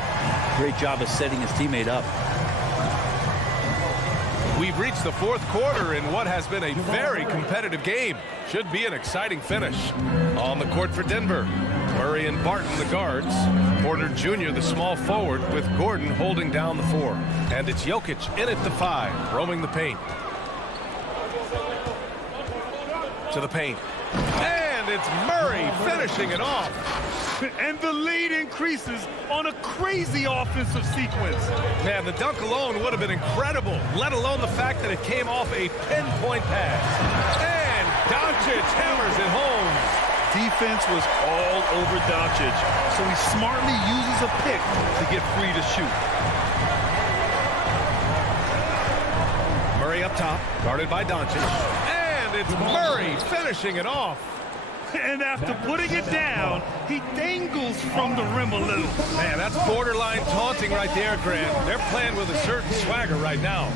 Great job of setting his teammate up. We've reached the 4th quarter in what has been a very competitive game. Should be an exciting finish. On the court for Denver, Murray and Barton, the guards. Porter Jr., the small forward, with Gordon holding down the 4. And it's Jokic in at the 5, roaming the paint. To the paint. And it's Murray finishing it off. And the lead increases on a crazy offensive sequence. Man, the dunk alone would have been incredible, let alone the fact that it came off a pinpoint pass. And Doncic hammers it home. Defense was all over Doncic, so he smartly uses a pick to get free to shoot. Murray up top, guarded by Doncic. And it's Murray finishing it off. And after putting it down, he dangles from the rim a little. Man, that's borderline taunting right there, Grant. They're playing with a certain swagger right now.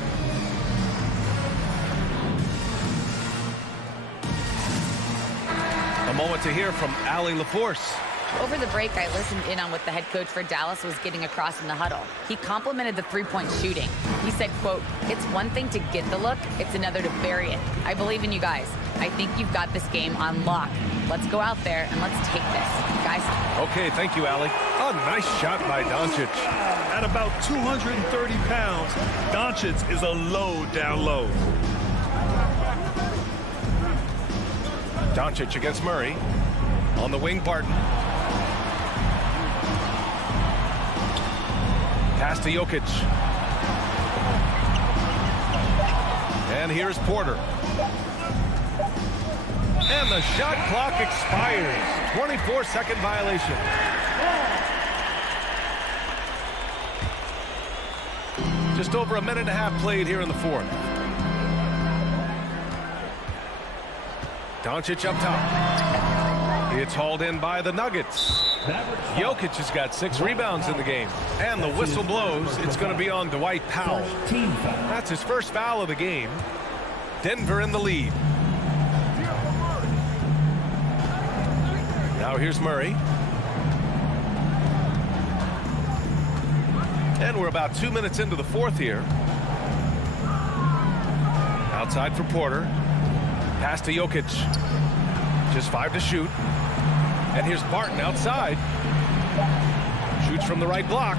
A moment to hear from Allie LaForce. Over the break, I listened in on what the head coach for Dallas was getting across in the huddle. He complimented the three-point shooting. He said, quote, "It's one thing to get the look, it's another to bury it. I believe in you guys. I think you've got this game on lock. Let's go out there and let's take this, guys." Okay, thank you, Allie. A nice shot by Doncic. At about 230 pounds, Doncic is a load down low. Doncic against Murray. On the wing, Barton. Pass to Jokic. And here's Porter. And the shot clock expires. 24-second violation. Just over a minute and a half played here in the fourth. Doncic up top. It's hauled in by the Nuggets. Jokic has got 6 rebounds in the game. And the whistle blows. It's going to be on Dwight Powell. That's his first foul of the game. Denver in the lead. Now here's Murray. And we're about 2 minutes into the fourth here. Outside for Porter. Pass to Jokic. Just 5 to shoot. And here's Barton outside. Shoots from the right block.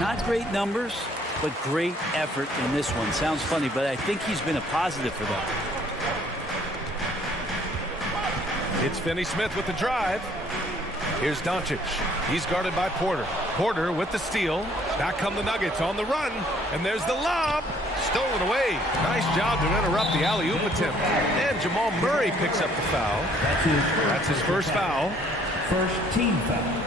Not great numbers, but great effort in this one. Sounds funny, but I think he's been a positive for them. It's Finney-Smith with the drive. Here's Doncic. He's guarded by Porter. Porter with the steal. Back come the Nuggets on the run. And there's the lob. Stolen away. Nice job to interrupt the alley-oop attempt. And Jamal Murray picks up the foul. That's his first foul. First team foul.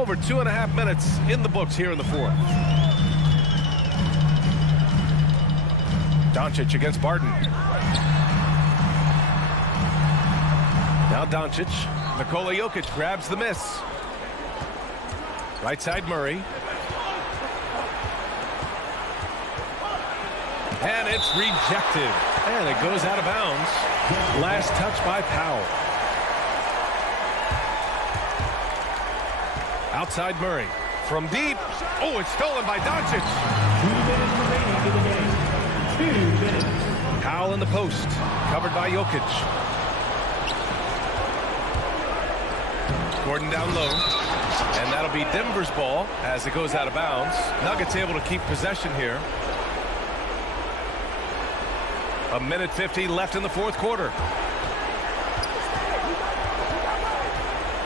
Over 2.5 minutes in the books here in the fourth. Doncic against Barton. Now Doncic. Nikola Jokic grabs the miss. Right side Murray. And it's rejected. And it goes out of bounds. Last touch by Powell. Outside Murray. From deep. Oh, it's stolen by Doncic. 2 minutes remaining in the game. 2 minutes. Powell in the post. Covered by Jokic. Gordon down low. And that'll be Denver's ball as it goes out of bounds. Nuggets able to keep possession here. 1:50 left in the fourth quarter.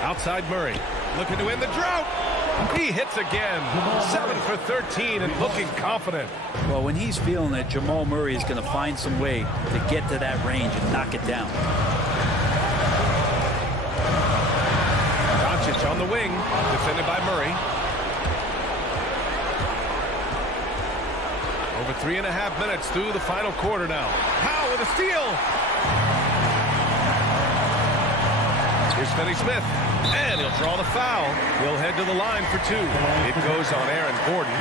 Outside Murray. Looking to win the drought. He hits again. 7 for 13 and looking confident. Well, when he's feeling it, Jamal Murray is going to find some way to get to that range and knock it down. Doncic on the wing, defended by Murray. Over 3.5 minutes through the final quarter now. Powell with a steal. Here's Finney-Smith. And he'll draw the foul. He'll head to the line for 2. It goes on Aaron Gordon.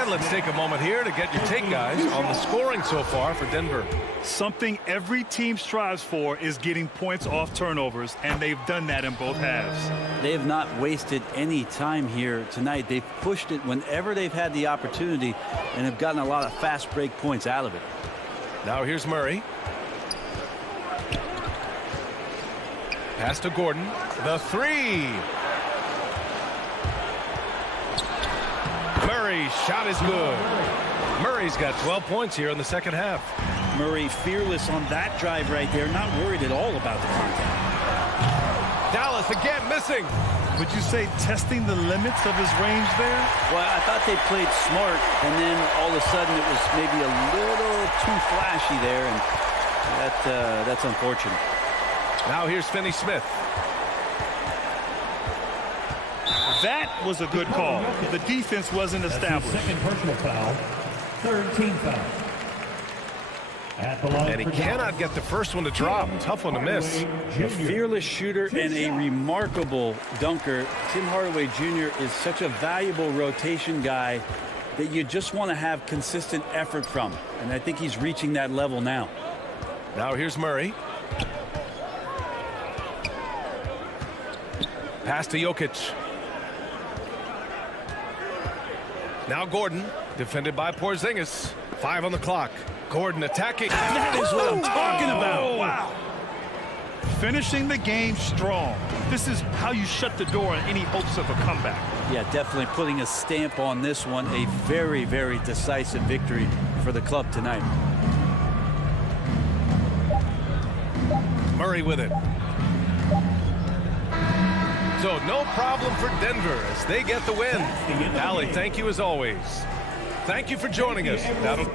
And let's take a moment here to get your take, guys, on the scoring so far for Denver. Something every team strives for is getting points off turnovers, and they've done that in both halves. They have not wasted any time here tonight. They've pushed it whenever they've had the opportunity and have gotten a lot of fast break points out of it. Now here's Murray. Pass to Gordon. The 3. Murray's shot is good. Murray's got 12 points here in the second half. Murray fearless on that drive right there, not worried at all about the contact. Dallas again missing. Would you say testing the limits of his range there? Well, I thought they played smart, and then all of a sudden it was maybe a little too flashy there, and that's unfortunate. Now here's Finney Smith. That was a good call. The defense wasn't established. Second personal foul. Third team foul. At the line And he cannot get the first one to drop. Tough one to miss. A fearless shooter and a remarkable dunker. Tim Hardaway Jr. is such a valuable rotation guy that you just want to have consistent effort from. And I think he's reaching that level now. Now here's Murray. Pass to Jokic. Now Gordon, defended by Porzingis. 5 on the clock. Gordon attacking. That is what I'm talking about. Wow. Finishing the game strong. This is how you shut the door on any hopes of a comeback. Yeah, definitely putting a stamp on this one. A very, very decisive victory for the club tonight. Murray with it. So no problem for Denver as they get the win. Allie, thank you as always. Thank you for joining us. That'll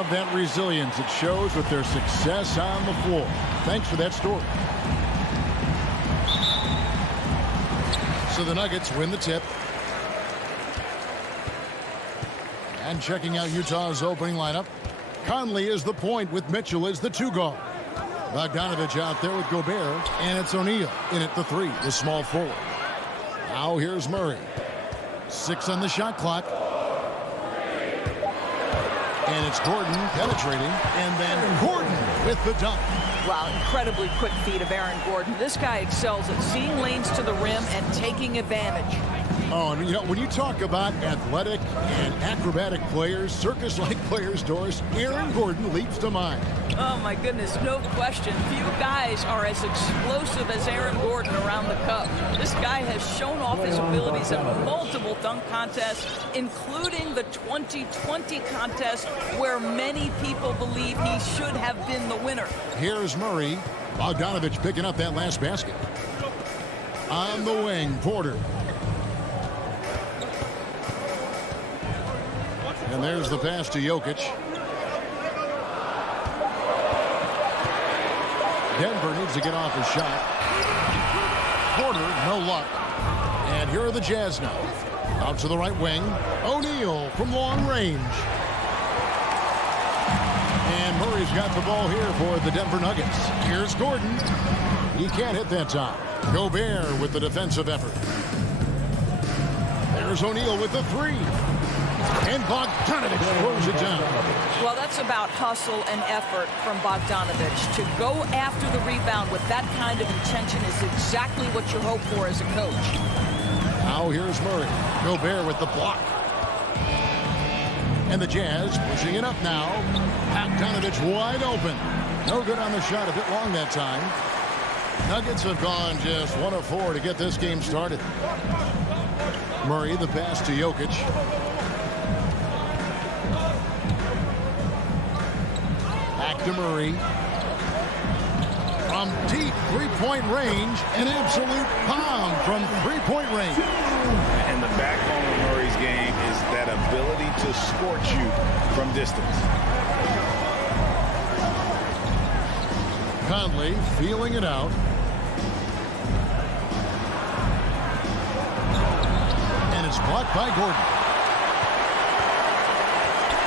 love that resilience. It shows with their success on the floor. Thanks for that story. So the Nuggets win the tip. And checking out Utah's opening lineup. Conley is the point with Mitchell as the 2 guard. Bogdanovich out there with Gobert, and it's O'Neal in at the 3, the small forward. Now here's Murray. 6 on the shot clock. And it's Gordon penetrating, and then Gordon with the dunk. Wow, incredibly quick feet of Aaron Gordon. This guy excels at seeing lanes to the rim and taking advantage. Oh, and you know, when you talk about athletic and acrobatic players, circus-like players, Doris, Aaron Gordon leaps to mind. Oh, my goodness, no question. Few guys are as explosive as Aaron Gordon around the cup. This guy has shown off his abilities at multiple dunk contests, including the 2020 contest, where many people believe he should have been the winner. Here's Murray. Bogdanovich picking up that last basket. On the wing, Porter. And there's the pass to Jokic. Denver needs to get off his shot. Porter, no luck. And here are the Jazz now. Out to the right wing. O'Neal from long range. And Murray's got the ball here for the Denver Nuggets. Here's Gordon. He can't hit that time. Gobert with the defensive effort. There's O'Neal with the 3. And Bogdanovich throws it down. Well, that's about hustle and effort from Bogdanovich. To go after the rebound with that kind of intention is exactly what you hope for as a coach. Now here's Murray. Gobert with the block. And the Jazz pushing it up now. Bogdanovich wide open. No good on the shot, a bit long that time. Nuggets have gone just 1 of 4 to get this game started. Murray, the pass to Jokic. Back to Murray. From deep three-point range, an absolute bomb from three-point range. And the backbone of Murray's game is that ability to scorch you from distance. Conley feeling it out. And it's blocked by Gordon.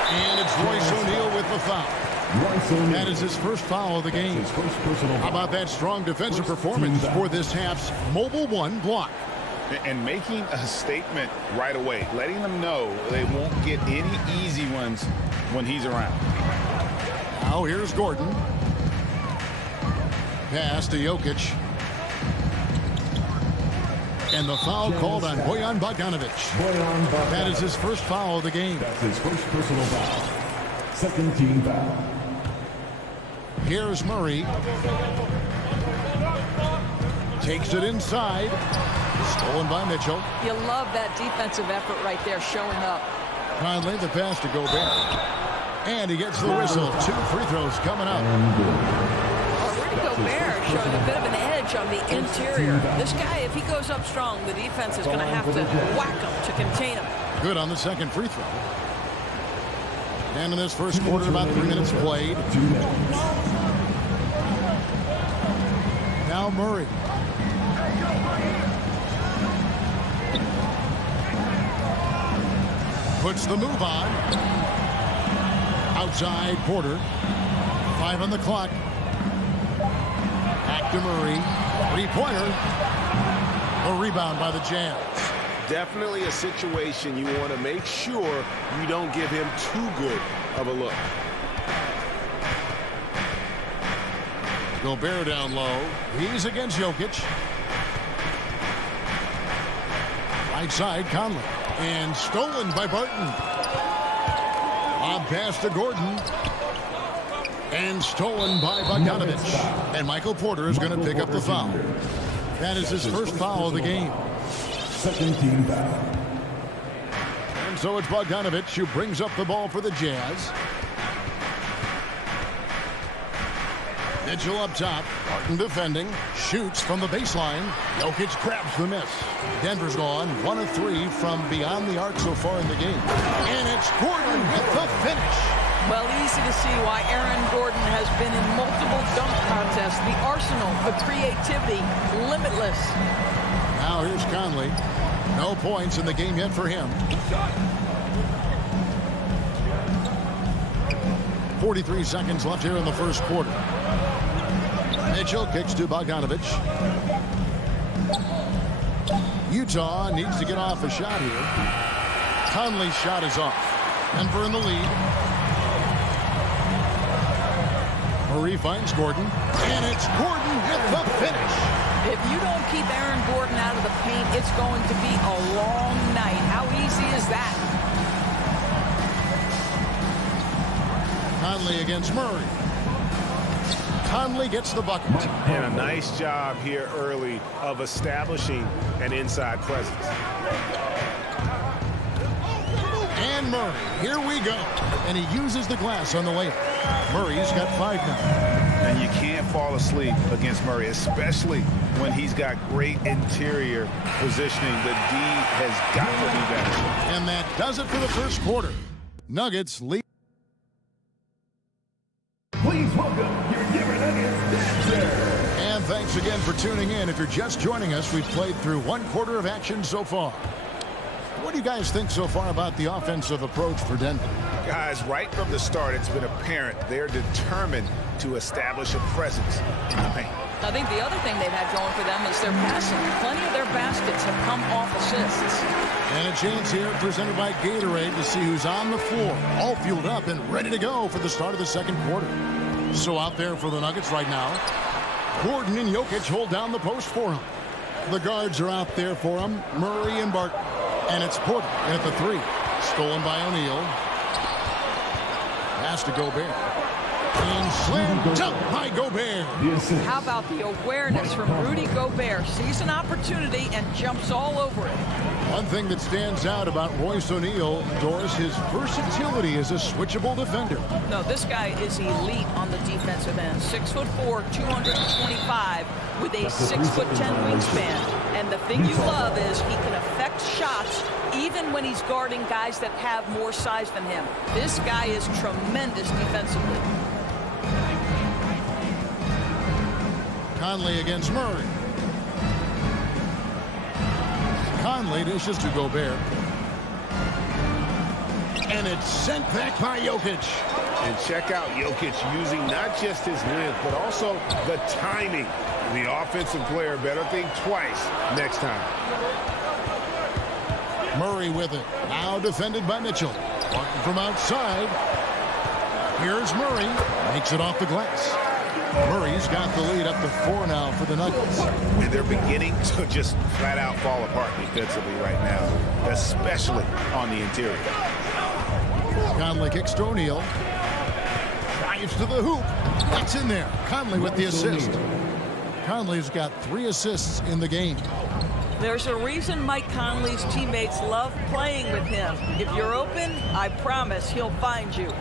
And it's Royce O'Neal with the foul. That is his first foul of the game. How about that strong defensive performance for this half's Mobile One block? And making a statement right away, letting them know they won't get any easy ones when he's around. Now here's Gordon. Pass to Jokic. And the foul called on Bojan Bogdanovich. That is his first foul of the game. That's his first personal foul. Second team foul. Here's Murray. Takes it inside. Stolen by Mitchell. You love that defensive effort right there showing up. Conley, the pass to Gobert. And he gets the whistle. 2 free throws coming up. Rudy Gobert showing a bit of an edge on the interior. This guy, if he goes up strong, the defense is going to have to whack him to contain him. Good on the second free throw. And in this first quarter, about 3 minutes played. Now Murray. Puts the move on. Outside Porter. 5 on the clock. Back to Murray. 3-pointer. A rebound by the Jazz. Definitely a situation you want to make sure you don't give him too good of a look. Gobert down low. He's against Jokic. Right side, Conley. And stolen by Barton. Lob pass to Gordon. And stolen by Bogdanovich. And Michael Porter is going to pick up the foul. That is his first foul of the game. Second team foul. And so it's Bogdanovich who brings up the ball for the Jazz. Mitchell up top. Barton defending. Shoots from the baseline. Jokic grabs the miss. Denver's gone 1 of 3 from beyond the arc so far in the game. And it's Gordon with the finish. Well, easy to see why Aaron Gordon has been in multiple dunk contests. The arsenal, the creativity, limitless. Now here's Conley. No points in the game yet for him. 43 seconds left here in the first quarter. Mitchell kicks to Bogdanovich. Utah needs to get off a shot here. Conley's shot is off. Denver in the lead. Murray finds Gordon. And it's Gordon with the finish. If you don't keep Aaron Gordon out of the paint, it's going to be a long night. How easy is that? Conley against Murray. Conley gets the bucket. And a nice job here early of establishing an inside presence. And Murray, here we go. And he uses the glass on the layup. Murray's got 5 now. And you can't fall asleep against Murray, especially when he's got great interior positioning. The D has got to be better. And that does it for the first quarter. Nuggets lead. Please welcome your Denver Nuggets dancer. And thanks again for tuning in. If you're just joining us, we've played through 1 quarter of action so far. What do you guys think so far about the offensive approach for Denver? Guys, right from the start, it's been apparent they're determined to establish a presence in the paint. I think the other thing they've had going for them is their passing. Plenty of their baskets have come off assists. And a chance here presented by Gatorade to see who's on the floor, all fueled up and ready to go for the start of the second quarter. So out there for the Nuggets right now, Gordon and Jokic hold down the post for him. The guards are out there for him, Murray and Barton. And it's Porter in at the 3. Stolen by O'Neal. Pass to Gobert. And slammed up by Gobert. How about the awareness from Rudy Gobert? Sees an opportunity and jumps all over it. One thing that stands out about Royce O'Neal, Doris, his versatility as a switchable defender. No, this guy is elite on the defensive end. 6'4", 225, with a 6'10" wingspan. And the thing you love is he can affect shots even when he's guarding guys that have more size than him. This guy is tremendous defensively. Conley against Murray. Conley dishes to Gobert. And it's sent back by Jokic. And check out Jokic using not just his length, but also the timing. The offensive player better think twice next time. Murray with it. Now defended by Mitchell. Martin from outside. Here's Murray. Makes it off the glass. Murray's got the lead up to 4 now for the Nuggets. And they're beginning to just flat out fall apart defensively right now, especially on the interior. Conley kicks to O'Neal. Drives to the hoop. That's in there. Conley with the assist. Conley's got 3 assists in the game. There's a reason Mike Conley's teammates love playing with him. If you're open, I promise he'll find you.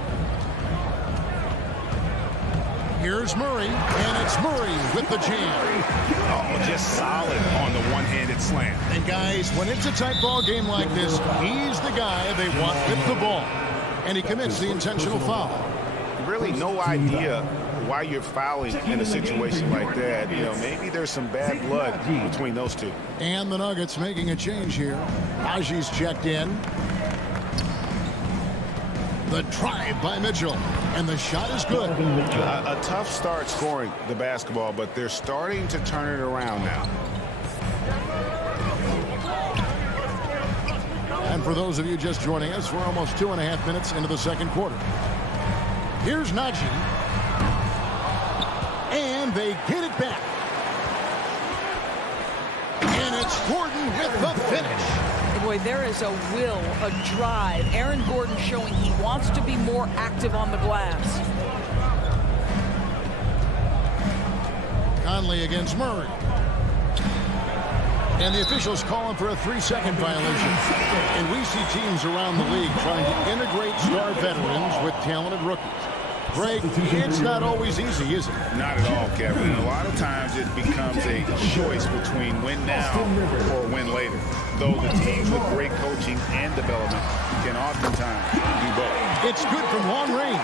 Here's Murray, and it's Murray with the jam. Oh, just solid on the one-handed slam. And guys, when it's a tight ball game like this, he's the guy they want with the ball. And he commits the intentional foul. Really no idea why you're fouling in a situation like that. You know, maybe there's some bad blood between those two. And the Nuggets making a change here. Aji's checked in. The drive by Mitchell. And the shot is good. A tough start scoring the basketball, but they're starting to turn it around now. And for those of you just joining us, we're almost 2.5 minutes into the second quarter. Here's Naji. And they get it back. And it's Gordon with the finish. Boy, there is a will, a drive. Aaron Gordon showing he wants to be more active on the glass. Conley against Murray. And the officials calling for a 3-second violation. And we see teams around the league trying to integrate star veterans with talented rookies. Greg, it's not always easy, is it? Not at all, Kevin. And a lot of times it becomes a choice between win now or win later. Though the teams with great coaching and development can oftentimes do both. It's good from long range.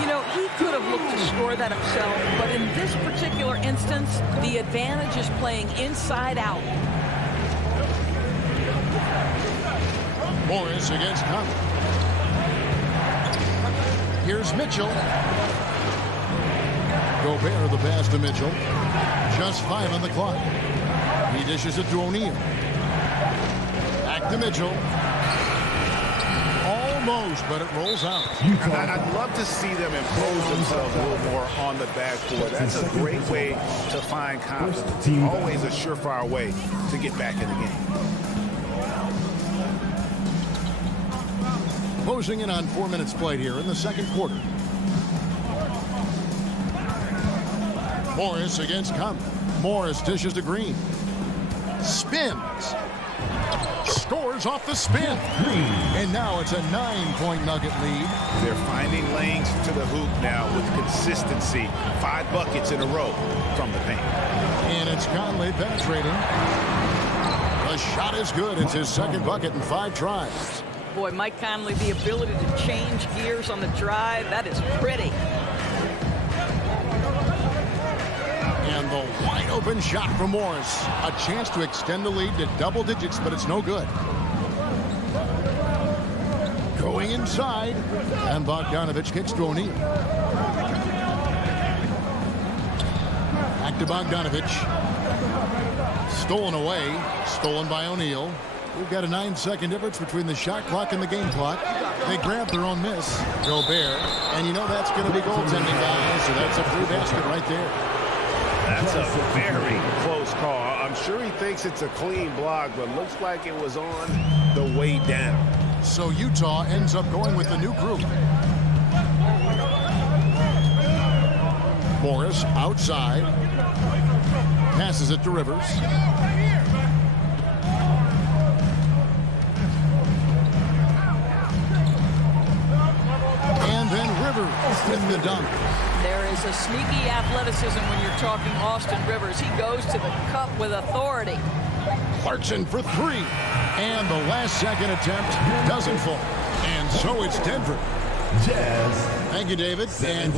You know, he could have looked to score that himself, but in this particular instance, the advantage is playing inside out. Morris against Conley. Here's Mitchell. Gobert the pass to Mitchell. Just 5 on the clock. He dishes it to O'Neal. Back to Mitchell. Almost, but it rolls out. I'd love to see them impose themselves a little more on the backcourt. That's a great way to find confidence. Always a surefire way to get back in the game. Closing in on 4 minutes played here in the second quarter. Morris against Conley. Morris dishes to Green. Spins. Scores off the spin. And now it's a 9-point Nugget lead. They're finding lanes to the hoop now with consistency. 5 buckets in a row from the paint. And it's Conley penetrating. The shot is good. It's his second bucket in 5 tries. Boy, Mike Conley, the ability to change gears on the drive, that is pretty. And the wide open shot from Morris. A chance to extend the lead to double digits, but it's no good. Going inside, and Bogdanovich kicks to O'Neal. Back to Bogdanovich. Stolen away. Stolen by O'Neal. We've got a 9-second difference between the shot clock and the game clock. They grab their own miss. Gobert. And you know that's going to be goaltending, guys. So that's a free basket right there. That's a very close call. I'm sure he thinks it's a clean block, but looks like it was on the way down. So Utah ends up going with the new group. Morris outside. Passes it to Rivers. And then Rivers with the dunk. There is a sneaky athleticism when you're talking Austin Rivers. He goes to the cup with authority. Clarkson for 3. And the last second attempt doesn't fall. And so it's Denver. Jazz. Thank you, David. And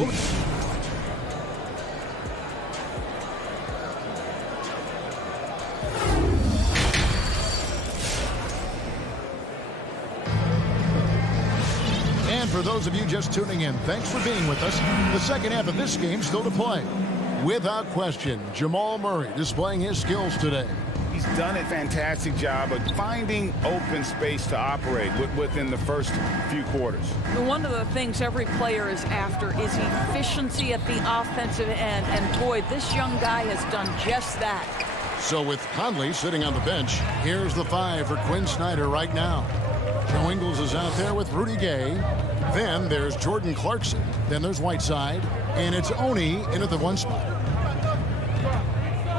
for those of you just tuning in, thanks for being with us. The second half of this game still to play. Without question, Jamal Murray displaying his skills today. He's done a fantastic job of finding open space to operate within the first few quarters. One of the things every player is after is efficiency at the offensive end. And boy, this young guy has done just that. So with Conley sitting on the bench, here's the 5 for Quinn Snyder right now. Joe Ingles is out there with Rudy Gay. Then there's Jordan Clarkson. Then there's Whiteside. And it's Oni in at the 1 spot.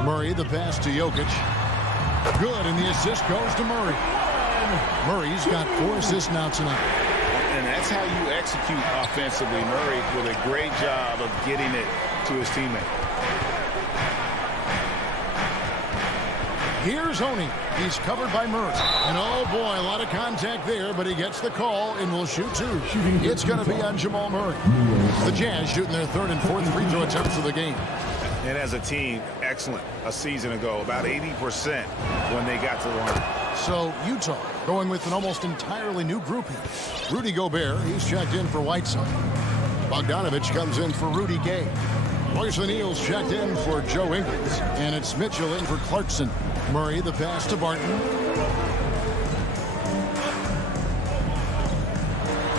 Murray, the pass to Jokic. Good, and the assist goes to Murray. Murray's got 4 assists now tonight. And that's how you execute offensively. Murray with a great job of getting it to his teammate. Here's Oni. He's covered by Murray. And oh boy, a lot of contact there, but he gets the call and will shoot 2. It's going to be on Jamal Murray. The Jazz shooting their 3rd and 4th free throw attempts of the game. And as a team, excellent a season ago, about 80% when they got to the line. So Utah going with an almost entirely new group here. Rudy Gobert, he's checked in for Whiteside. Bogdanovich comes in for Rudy Gay. Royce O'Neal's checked in for Joe Ingles. And it's Mitchell in for Clarkson. Murray, the pass to Barton.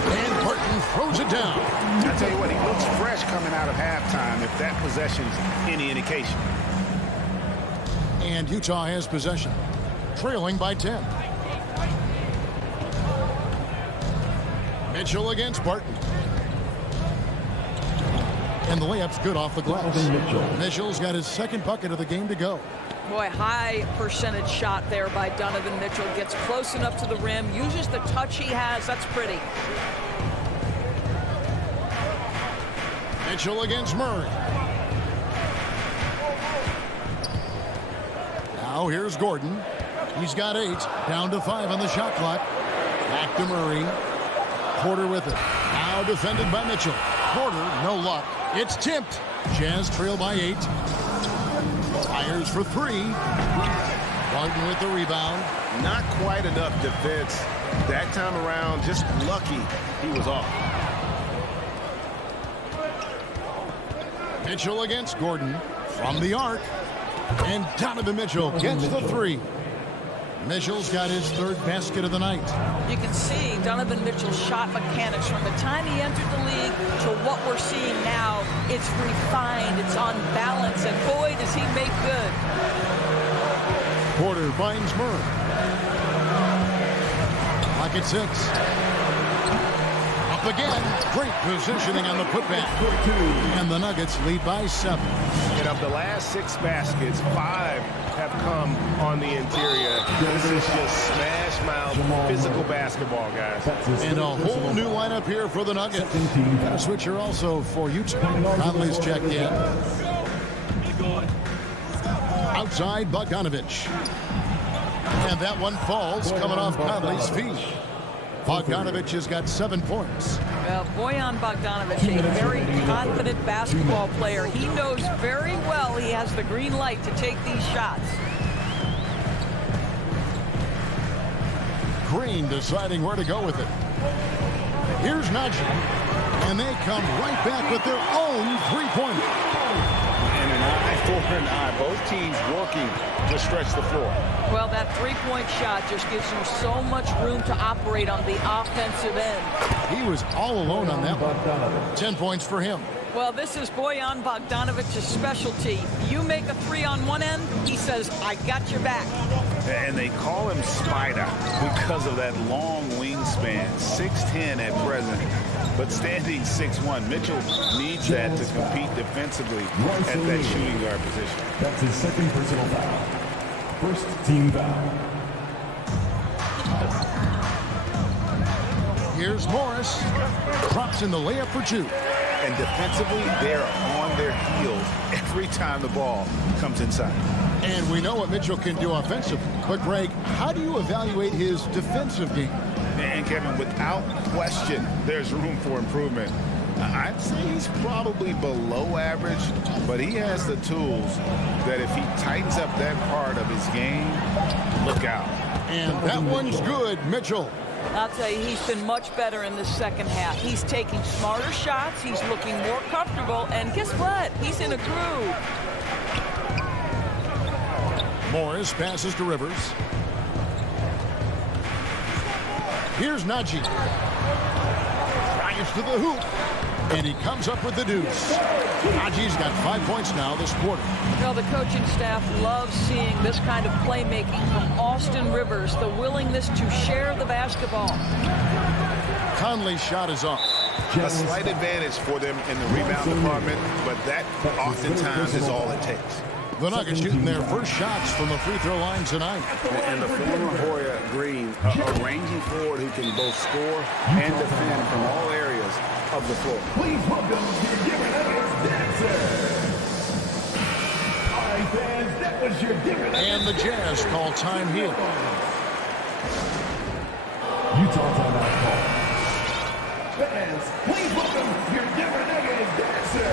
And Barton throws it down. I tell you what, he looks fresh coming out of halftime, if that possession's any indication. And Utah has possession, trailing by 10. Mitchell against Barton. And the layup's good off the glass. Mitchell's got his 2nd bucket of the game to go. Boy, high percentage shot there by Donovan Mitchell. Gets close enough to the rim, uses the touch he has. That's pretty. Mitchell against Murray. Now here's Gordon. He's got 8. Down to 5 on the shot clock. Back to Murray. Porter with it. Now Now defended by Mitchell. Porter, no luck. It's tipped. Jazz trail by 8. Fires for 3. Barton with the rebound. Not quite enough defense. That time around, just lucky he was off. Mitchell against Gordon from the arc. And Donovan Mitchell gets the 3. Mitchell's got his 3rd basket of the night. You can see Donovan Mitchell's shot mechanics from the time he entered the league to what we're seeing now. It's refined, it's on balance, and boy, does he make good. Porter finds Murray. Clock at 6. Up again. Great positioning on the putback. And the Nuggets lead by 7. And of the last 6 baskets, 5 have come on the interior. This is just smash mouth physical basketball, guys. And a whole new lineup here for the Nuggets. A switcher also for Utah. Conley's checked in. Outside Bogdanovich. And that one falls coming off Conley's feet. Bogdanovich has got 7 points. Well, Bojan Bogdanovic, a very confident basketball player. He knows very well he has the green light to take these shots. Green deciding where to go with it. Here's Najee. And they come right back with their own 3-pointer. And an eye for an eye. Both teams working to stretch the floor. Well, that 3-point shot just gives him so much room to operate on the offensive end. He was all alone on that one. 10 points for him. Well, this is Bojan Bogdanovic's specialty. You make a 3 on one end, he says, I got your back. And they call him Spider because of that long wingspan, 6'10" at present, but standing 6'1". Mitchell needs that to compete defensively at that shooting guard position. That's his 2nd personal foul. 1st team foul. Here's Morris. Drops in the layup for 2. And defensively, they're on their heels every time the ball comes inside. And we know what Mitchell can do offensively. But, Greg, how do you evaluate his defensive game? And, Kevin, without question, there's room for improvement. I'd say he's probably below average, but he has the tools that if he tightens up that part of his game, look out. And that one's good, Mitchell. I'll tell you, he's been much better in the second half. He's taking smarter shots. He's looking more comfortable. And guess what? He's in a groove. Morris passes to Rivers. Here's Najee. Drives to the hoop. And he comes up with the deuce. Najee's got 5 points now this quarter. You know, the coaching staff loves seeing this kind of playmaking from Austin Rivers, the willingness to share the basketball. Conley's shot is off. A slight advantage for them in the rebound department, but that oftentimes is all it takes. The Nuggets shooting their first shots from the free throw line tonight. And the former Hoya Green, a rangy forward who can both score and defend from all areas of the floor. Please welcome your Denver Nuggets dancer. All right, fans, that was your Denver Nuggets. And the Jazz call time here. Utah timeout call. Fans, please welcome your Denver Nuggets dancer.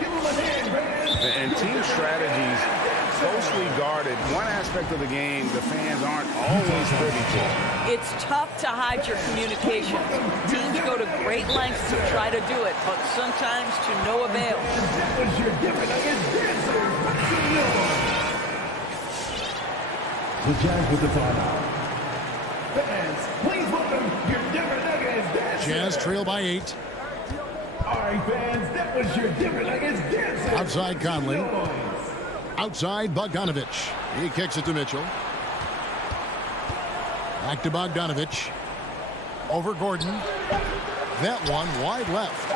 Give him a hand, fans. And team strategies closely guarded. One aspect of the game the fans aren't always privy to. It's tough to hide your communication. Teams go to great lengths to try to do it, but sometimes to no avail. That was your Denver Nuggets dancer. The Jazz with the timeout. Fans, please welcome your Denver Nuggets dancer. Jazz trail by 8. All right, fans, that was your Denver Nuggets dancer. Outside Conley. Outside Bogdanovich. He kicks it to Mitchell. Back to Bogdanovich. Over Gordon. That one wide left.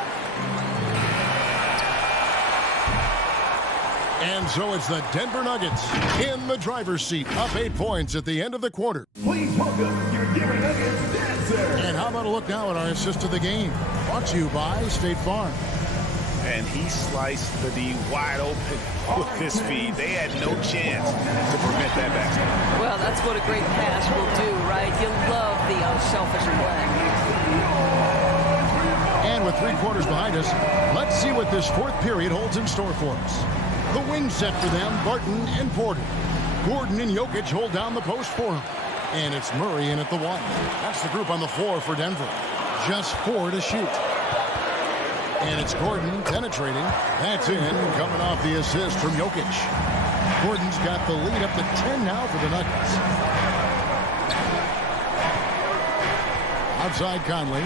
And so it's the Denver Nuggets in the driver's seat. Up 8 points at the end of the quarter. Please welcome your Denver Nuggets dancer. And how about a look now at our assist of the game? Brought to you by State Farm. And he sliced the D wide open with his feed. They had no chance to prevent that basket. Well, that's what a great pass will do, right? You love the unselfish play. 3 quarters behind us. Let's see what this 4th period holds in store for us. The wing set for them, Barton and Porter. Gordon and Jokic hold down the post for him. And it's Murray in at the 1. That's the group on the floor for Denver. Just 4 to shoot. And it's Gordon penetrating. That's in, coming off the assist from Jokic. Gordon's got the lead up to 10 now for the Nuggets. Outside Conley.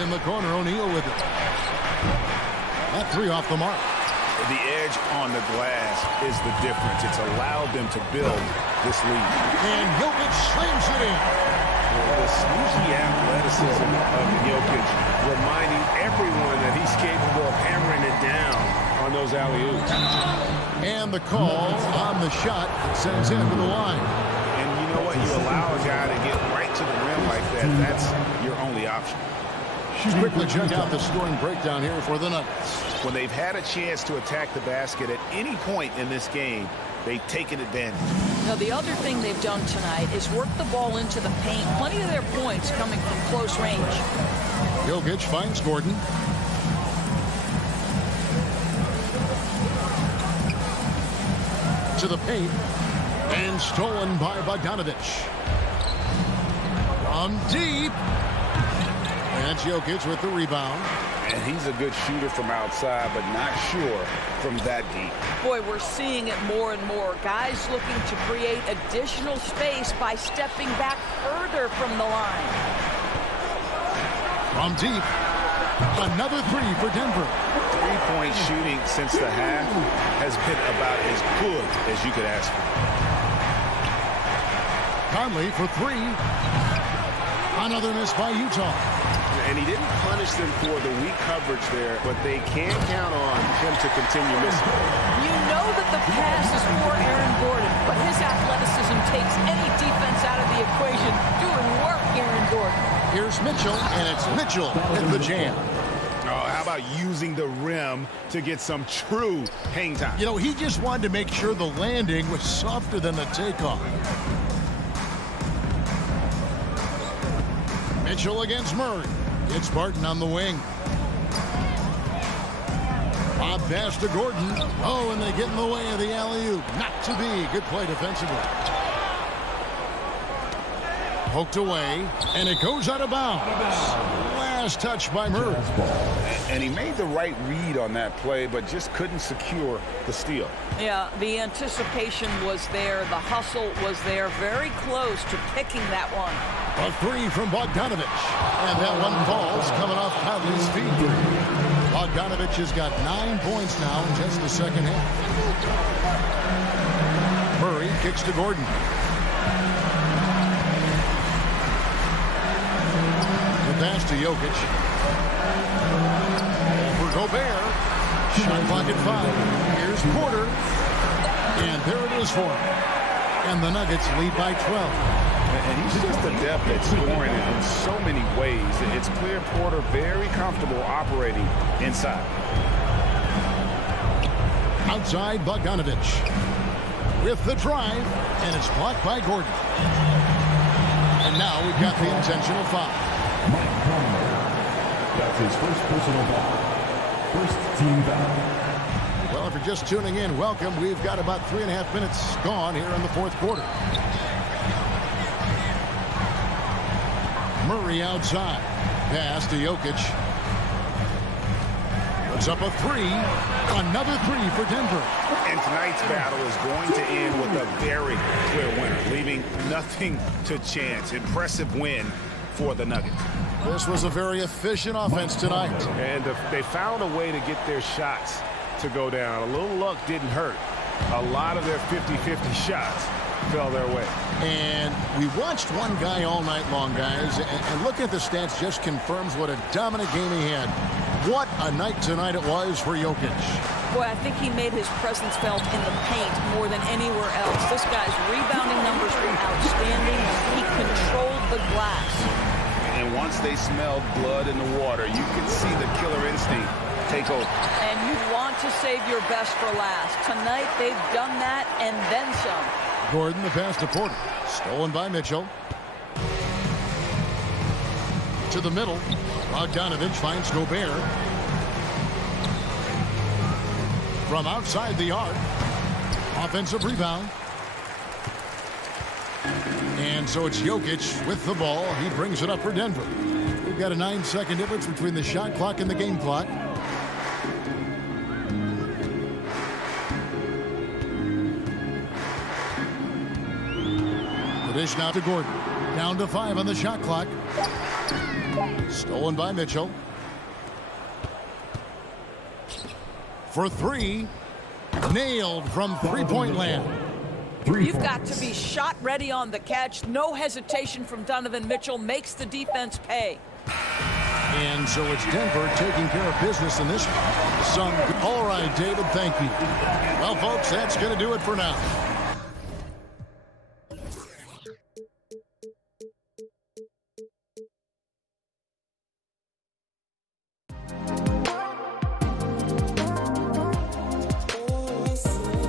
In the corner, O'Neal with it. That 3 off the mark. The edge on the glass is the difference. It's allowed them to build this lead. And Jokic slams it in. The sneaky athleticism of Jokic reminding everyone that he's capable of hammering it down on those alley-oops. And the call on the shot that sends him to the line. And you know what? You allow a guy to get right to the rim like that. That's your only option. Quickly check out the scoring breakdown here for the Nuggets. When they've had a chance to attack the basket at any point in this game, they've taken advantage. Now, the other thing they've done tonight is work the ball into the paint. Plenty of their points coming from close range. Jokic finds Gordon. To the paint. And stolen by Bogdanovich. From deep. That's Jokic with the rebound. And he's a good shooter from outside, but not sure from that deep. Boy, we're seeing it more and more. Guys looking to create additional space by stepping back further from the line. From deep. Another 3 for Denver. 3-point shooting since the half has been about as good as you could ask for. Conley for 3. Another miss by Utah. And he didn't punish them for the weak coverage there, but they can count on him to continue missing. You know that the pass is for Aaron Gordon, but his athleticism takes any defense out of the equation. Doing work, Aaron Gordon. Here's Mitchell, and it's Mitchell in the jam. Oh, how about using the rim to get some true hang time? You know, he just wanted to make sure the landing was softer than the takeoff. Mitchell against Murray. It's Barton on the wing. Bob pass to Gordon. Oh, and they get in the way of the alley-oop. Not to be. Good play defensively. Poked away, and it goes out of bounds. Last touch by Murray. And he made the right read on that play, but just couldn't secure the steal. Yeah, the anticipation was there. The hustle was there. Very close to picking that one. A 3 from Bogdanovich. And that one falls coming off Conley's feet. Bogdanovich has got 9 points now in just the second half. Murray kicks to Gordon. The pass to Jokic. For Gobert. Shot clock at 5. Here's Porter. And there it is for him. And the Nuggets lead by 12. And he's just adept at scoring it in so many ways. It's clear Porter very comfortable operating inside. Outside Bogdanovich. With the drive. And it's blocked by Gordon. And now we've got the intentional foul. Mike Conley. That's his first personal foul. First team foul. Well, if you're just tuning in, welcome. We've got about 3.5 minutes gone here in the 4th quarter. Murray outside. Pass to Jokic. Puts up a 3. Another 3 for Denver. And tonight's battle is going to end with a very clear winner, leaving nothing to chance. Impressive win for the Nuggets. This was a very efficient offense tonight. And they found a way to get their shots to go down. A little luck didn't hurt. A lot of their 50-50 shots fell their way. And we watched one guy all night long, guys, and looking at the stats just confirms what a dominant game he had. What a night tonight it was for Jokic. Boy, I think he made his presence felt in the paint more than anywhere else. This guy's rebounding numbers were outstanding. He controlled the glass. And once they smelled blood in the water, you could see the killer instinct take over. And you want to save your best for last. Tonight, they've done that and then some. Gordon, the pass to Porter. Stolen by Mitchell. to the middle. Bogdanovich finds Gobert. From outside the arc. Offensive rebound. And so it's Jokic with the ball. He brings it up for Denver. We've got a 9-second difference between the shot clock and the game clock. The dish now to Gordon. Down to 5 on the shot clock. Stolen by Mitchell. For 3. Nailed from three-point land. You've got to be shot ready on the catch. No hesitation from Donovan Mitchell. Makes the defense pay. And so it's Denver taking care of business in this one. All right, David, thank you. Well, folks, that's going to do it for now.